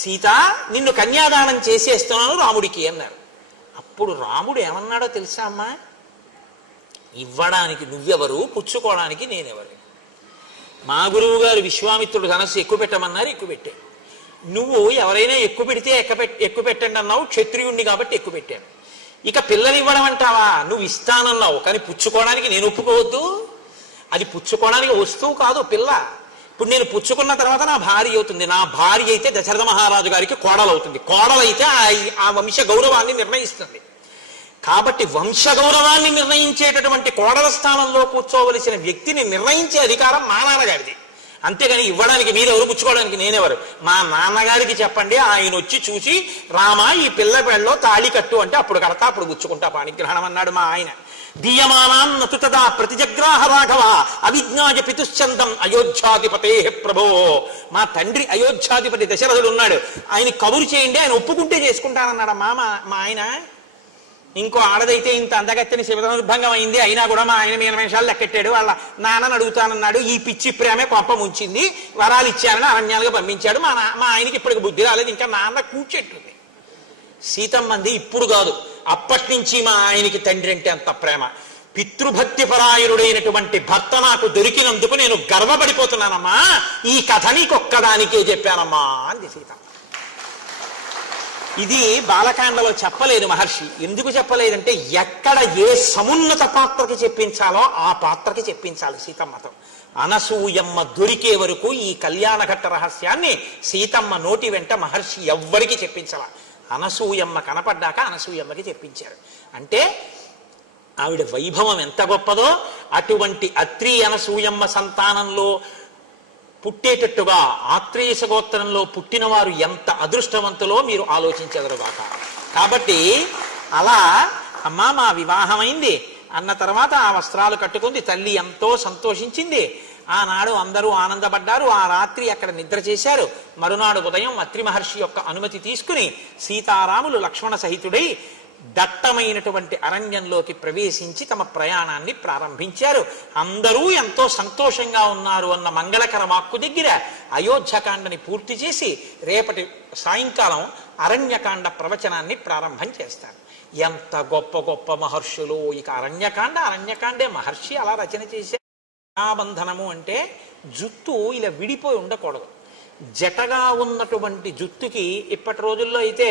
సీత నిన్ను కన్యాదానం చేసేస్తున్నాను రాముడికి అన్నారు. అప్పుడు రాముడు ఏమన్నాడో తెలుసా అమ్మా, ఇవ్వడానికి నువ్వెవరు, పుచ్చుకోవడానికి నేనెవరు. మా గురువు గారు విశ్వామిత్రుడు ధనస్సు ఎక్కువ పెట్టమన్నారు, ఎక్కువ పెట్టాను. నువ్వు ఎవరైనా ఎక్కువ పెడితే ఎక్కువ పెట్టండి అన్నావు, క్షత్రియుణ్ణి కాబట్టి ఎక్కువ పెట్టాను. ఇక పిల్లనివ్వడం అంటావా, నువ్వు ఇస్తానన్నావు కానీ పుచ్చుకోవడానికి నేను ఒప్పుకోవద్దు. అది పుచ్చుకోవడానికి వస్తువు కాదు పిల్ల. ఇప్పుడు నేను పుచ్చుకున్న తర్వాత నా భార్య అవుతుంది. నా భార్య అయితే దశరథ మహారాజు గారికి కోడలవుతుంది. కోడలైతే ఆ వంశ గౌరవాన్ని నిర్ణయిస్తుంది. కాబట్టి వంశ గౌరవాన్ని నిర్ణయించేటటువంటి కోడల స్థానంలో కూర్చోవలసిన వ్యక్తిని నిర్ణయించే అధికారం మా నాన్నగారిది. అంతేగాని ఇవ్వడానికి మీరెవరు, పుచ్చుకోవడానికి నేనెవరు. మా నాన్నగారికి చెప్పండి, ఆయన వచ్చి చూసి రామా ఈ పిల్ల పెళ్ళలో తాళి కట్టు అంటే అప్పుడు కడతా, అప్పుడు పుచ్చుకుంటా పాణిగ్రహణం అన్నాడు మా ఆయన. దీయమానాం నతు తదా ప్రతిజగ్రాహ రాఘవ అవిజ్ఞాయ పితుశ్చందం అయోధ్యాధిపతే ప్రభో. మా తండ్రి అయోధ్యాధిపతి దశరథుడు ఉన్నాడు, ఆయన కబురు చేయండి, ఆయన ఒప్పుకుంటే చేసుకుంటానన్నాడు మా ఆయన. ఇంకో ఆడదైతే ఇంత అందగత్తెని శివధనుర్భంగం అయింది, అయినా కూడా మా ఆయన మీన నిమిషాలు లెక్కెట్టాడు. వాళ్ళ నాన్నని అడుగుతానన్నాడు, ఈ పిచ్చి ప్రేమే కొంప ముంచింది, వరాలు ఇచ్చారని అరణ్యాలుగా పంపించాడు. మా ఆయనకి ఇప్పటికి బుద్ధి రాలేదు, ఇంకా నాన్న కూర్చెట్టుంది. సీతమ్మంది ఇప్పుడు కాదు, అప్పటి నుంచి మా ఆయనకి తండ్రి అంటే అంత ప్రేమ. పితృభక్తి పరాయణుడైనటువంటి భర్త నాకు దొరికినందుకు నేను గర్వపడిపోతున్నానమ్మా. ఈ కథ నీకొక్కదానికే చెప్పానమ్మా అంది సీత. ఇది బాలకాండలో చెప్పలేదు మహర్షి. ఎందుకు చెప్పలేదంటే ఎక్కడ ఏ సమున్నత పాత్రకి చెప్పించాలో ఆ పాత్రకి చెప్పించాలి సీతమ్మతో. అనసూయమ్మ దొరికే వరకు ఈ కళ్యాణఘట్ట రహస్యాన్ని సీతమ్మ నోటి వెంట మహర్షి ఎవ్వరికి చెప్పించాల. అనసూయమ్మ కనపడ్డాక అనసూయమ్మకి చెప్పించారు. అంటే ఆవిడ వైభవం ఎంత గొప్పదో, అటువంటి అత్రి అనసూయమ్మ సంతానంలో పుట్టేటట్టుగా ఆత్రేయ గోత్రంలో పుట్టిన వారు ఎంత అదృష్టవంతులో మీరు ఆలోచించగలగాక. కాబట్టి అలా అమ్మా మా వివాహమైంది అన్న తర్వాత ఆ వస్త్రాలు కట్టుకుంది. తల్లి ఎంతో సంతోషించింది. ఆనాడు అందరూ ఆనందపడ్డారు. ఆ రాత్రి అక్కడ నిద్ర చేశారు. మరునాడు ఉదయం అత్రి మహర్షి యొక్క అనుమతి తీసుకుని సీతారాములు లక్ష్మణ సహితుడై దట్టమైనటువంటి అరణ్యంలోకి ప్రవేశించి తమ ప్రయాణాన్ని ప్రారంభించారు. అందరూ ఎంతో సంతోషంగా ఉన్నారు అన్న మంగళకర వాక్కు దగ్గర అయోధ్యకాండని పూర్తి చేసి రేపటి సాయంకాలం అరణ్యకాండ ప్రవచనాన్ని ప్రారంభం చేస్తారు. ఎంత గొప్ప గొప్ప మహర్షులు! ఇక అరణ్యకాండే మహర్షి అలా రచన చేశారు. బంధనము అంటే జుత్తు ఇలా విడిపోయి ఉండకూడదు. జటగా ఉన్నటువంటి జుత్తుకి ఇప్పటి రోజుల్లో అయితే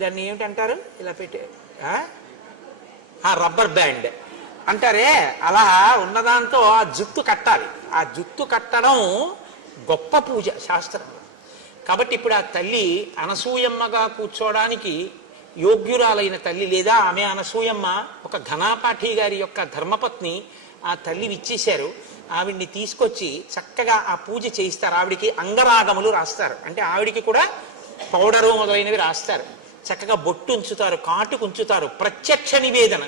దాన్ని ఏమిటంటారు, ఇలా పెట్టే రబ్బర్ బ్యాండ్ అంటారే, అలా ఉన్నదాంతో ఆ జుత్తు కట్టాలి. ఆ జుత్తు కట్టడం గొప్ప పూజ శాస్త్రంలో. కాబట్టి ఇప్పుడు ఆ తల్లి అనసూయమ్మగా కూర్చోవడానికి యోగ్యురాలైన తల్లి, లేదా ఆమె అనసూయమ్మ ఒక ఘనాపాఠి గారి యొక్క ధర్మపత్ని, ఆ తల్లి ఇచ్చేశారు. ఆవిడ్ని తీసుకొచ్చి చక్కగా ఆ పూజ చేయిస్తారు. ఆవిడికి అంగరాగములు రాస్తారు, అంటే ఆవిడికి కూడా పౌడరు మొదలైనవి రాస్తారు. చక్కగా బొట్టు ఉంచుతారు, కాటుకు ఉంచుతారు. ప్రత్యక్ష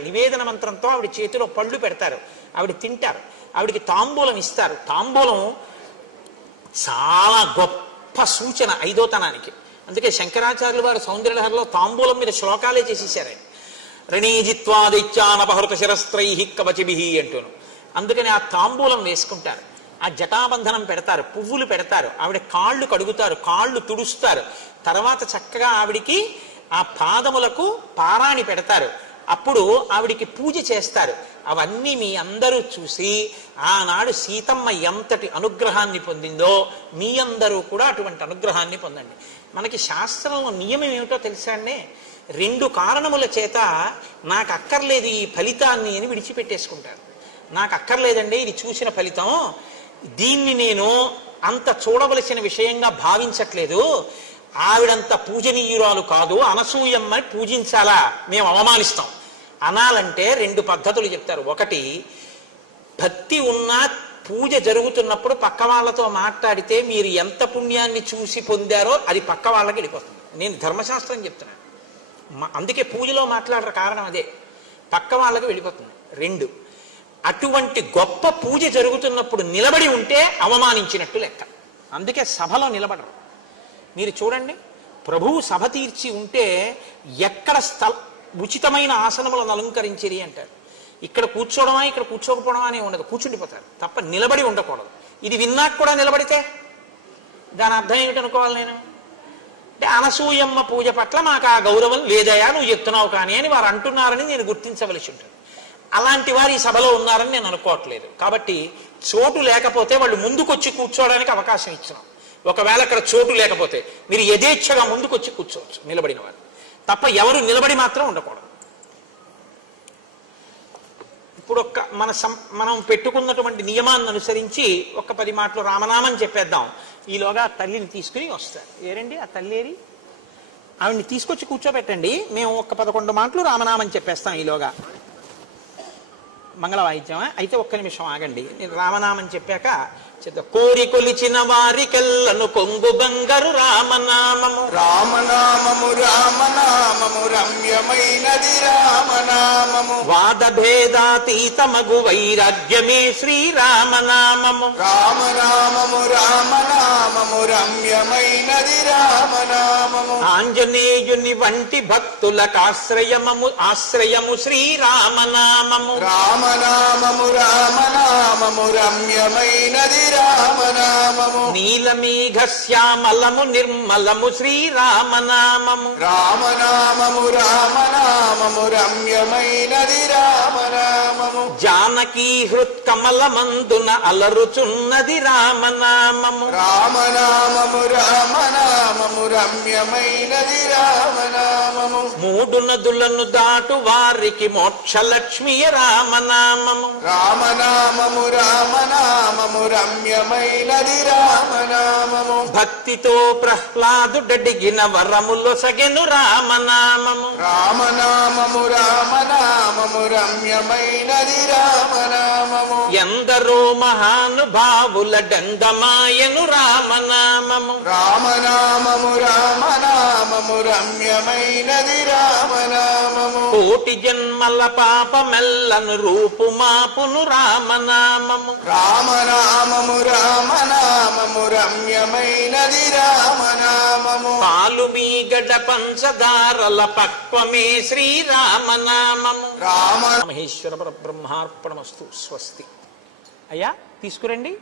నివేదన మంత్రంతో ఆవిడ చేతిలో పళ్ళు పెడతారు. ఆవిడ తింటారు. ఆవిడికి తాంబూలం ఇస్తారు. తాంబూలం చాలా గొప్ప సూచన ఐదోతనానికి. అందుకే శంకరాచార్యులు వారు సౌందర్యలహరిలో తాంబూలం మీద శ్లోకాలే చేసేసారు ఆయన. రణీజిత్వా దైత్యానపహృత శిరస్త్రై కవచిభిః అంటూను. అందుకని ఆ తాంబూలం వేసుకుంటారు, ఆ జటాబంధనం పెడతారు, పువ్వులు పెడతారు, ఆవిడ కాళ్ళు కడుగుతారు, కాళ్ళు తుడుస్తారు. తర్వాత చక్కగా ఆవిడికి ఆ పాదములకు పారాణి పెడతారు. అప్పుడు ఆవిడికి పూజ చేస్తారు. అవన్నీ మీ అందరూ చూసి ఆనాడు సీతమ్మ ఎంతటి అనుగ్రహాన్ని పొందిందో మీ అందరూ కూడా అటువంటి అనుగ్రహాన్ని పొందండి. మనకి శాస్త్రంలో నియమం ఏమిటో తెలుసా అండి? 2 కారణముల చేత నాకు అక్కర్లేదు ఈ ఫలితాన్ని అని విడిచిపెట్టేసుకుంటారు. నాకు అక్కర్లేదండి ఇది చూసిన ఫలితం, దీన్ని నేను అంత చూడవలసిన విషయంగా భావించట్లేదు, ఆవిడంత పూజనీయురాలు కాదు, అనసూయమ్మని పూజించాలా, మేము అవమానిస్తాం అనాలంటే 2 పద్ధతులు చెప్తారు. ఒకటి, భక్తి ఉన్నా పూజ జరుగుతున్నప్పుడు పక్క వాళ్ళతో మాట్లాడితే మీరు ఎంత పుణ్యాన్ని చూసి పొందారో అది పక్క వాళ్ళకి వెళ్ళిపోతుంది. నేను ధర్మశాస్త్రం చెప్తున్నాను, అందుకే పూజలో మాట్లాడరు, కారణం అదే, పక్క వాళ్ళకి వెళ్ళిపోతుంది. 2, అటువంటి గొప్ప పూజ జరుగుతున్నప్పుడు నిలబడి ఉంటే అవమానించినట్టు లెక్క. అందుకే సభలో నిలబడరు. మీరు చూడండి, ప్రభువు సభ తీర్చి ఉంటే ఎక్కడ ఉచితమైన ఆసనములను అలంకరించిరి అంటారు. ఇక్కడ కూర్చోవడమా ఇక్కడ కూర్చోకపోవడమా అని ఉండదు, కూర్చుండిపోతారు తప్ప నిలబడి ఉండకూడదు. ఇది విన్నాక కూడా నిలబడితే దాని అర్థం ఏమిటనుకోవాలి నేను? అంటే అనసూయమ్మ పూజ పట్ల మాకు ఆ గౌరవం లేదయా, నువ్వు చెప్తున్నావు కానీ అని వారు అంటున్నారని నేను గుర్తించవలసి ఉంటుంది. అలాంటి వారు ఈ సభలో ఉన్నారని నేను అనుకోవట్లేదు. కాబట్టి చోటు లేకపోతే వాళ్ళు ముందుకొచ్చి కూర్చోవడానికి అవకాశం ఇచ్చినాం. ఒకవేళ అక్కడ చోటు లేకపోతే మీరు యథేచ్ఛగా ముందుకొచ్చి కూర్చోవచ్చు నిలబడిన వారు, తప్ప ఎవరు నిలబడి మాత్రం ఉండకూడదు. ఇప్పుడు మనం పెట్టుకున్నటువంటి నియమాన్ని అనుసరించి 10 మాటలు రామనామం చెప్పేద్దాం. ఈలోగా తల్లిని తీసుకుని వస్తారు. ఏరండి ఆ తల్లేరి? ఆవిడ్ని తీసుకొచ్చి కూర్చోబెట్టండి, మేము 11 మాటలు రామనామం చెప్పేస్తాం. ఈలోగా మంగళ వాయిద్యమా? అయితే 1 నిమిషం ఆగండి, నేను రామనామం చెప్పాక చెప్తా. కోరి కొలిచిన వారికెల్లను కొంగు బంగారు రామనామము, రామనామము రామనామము రమ్యమైనది రామనామము, వాద భేదాతీతమగు వైరాగ్యమే శ్రీరామనామము, రామనామము రామనామము రమ్యమైనది రామనామము, ఆంజనేయుని వంటి భక్తులకాశ్రయము శ్రీరామనామము, రామనామము రామనామము రమ్యమైనది రామనామము, నీలమేఘ శ్యామలము నిర్మలము శ్రీరామనామము, రామనామము రామనామము రమ్యమైనది రామనామము, జానకీ హృత్కమలమందున అలరుచున్నది రామనామము, రామనామము రామనామము రమ్యమైనది రామనామము, 3 నదులను దాటు వారికి మోక్షలక్ష్మియ రామనామము, రామనామము రామనామము రమ్యమైనది రామనామము, భక్తితో ప్రహ్లాదుడడిగిన వరములొసగెను రామనామము, రామనామము రామనామము రమ్యమైనది రామనామము, ఎందరో మహానుభావుల డంగమాయను రామనామము, రామనామము రామనామము రమ్యమైనది రామనామము, కోటి జన్మల పాపమెల్లను రూపుమాపును రామనామము, రామనామము రామనామము రమ్యమైనది రామనామము, పాలు మీగడ పంచదారల పక్వమే శ్రీరామనామము. రామ మహేశ్వర పరబ్రహ్మార్పణమస్తు. స్వస్తి. అయ్యా తీసుకురండి.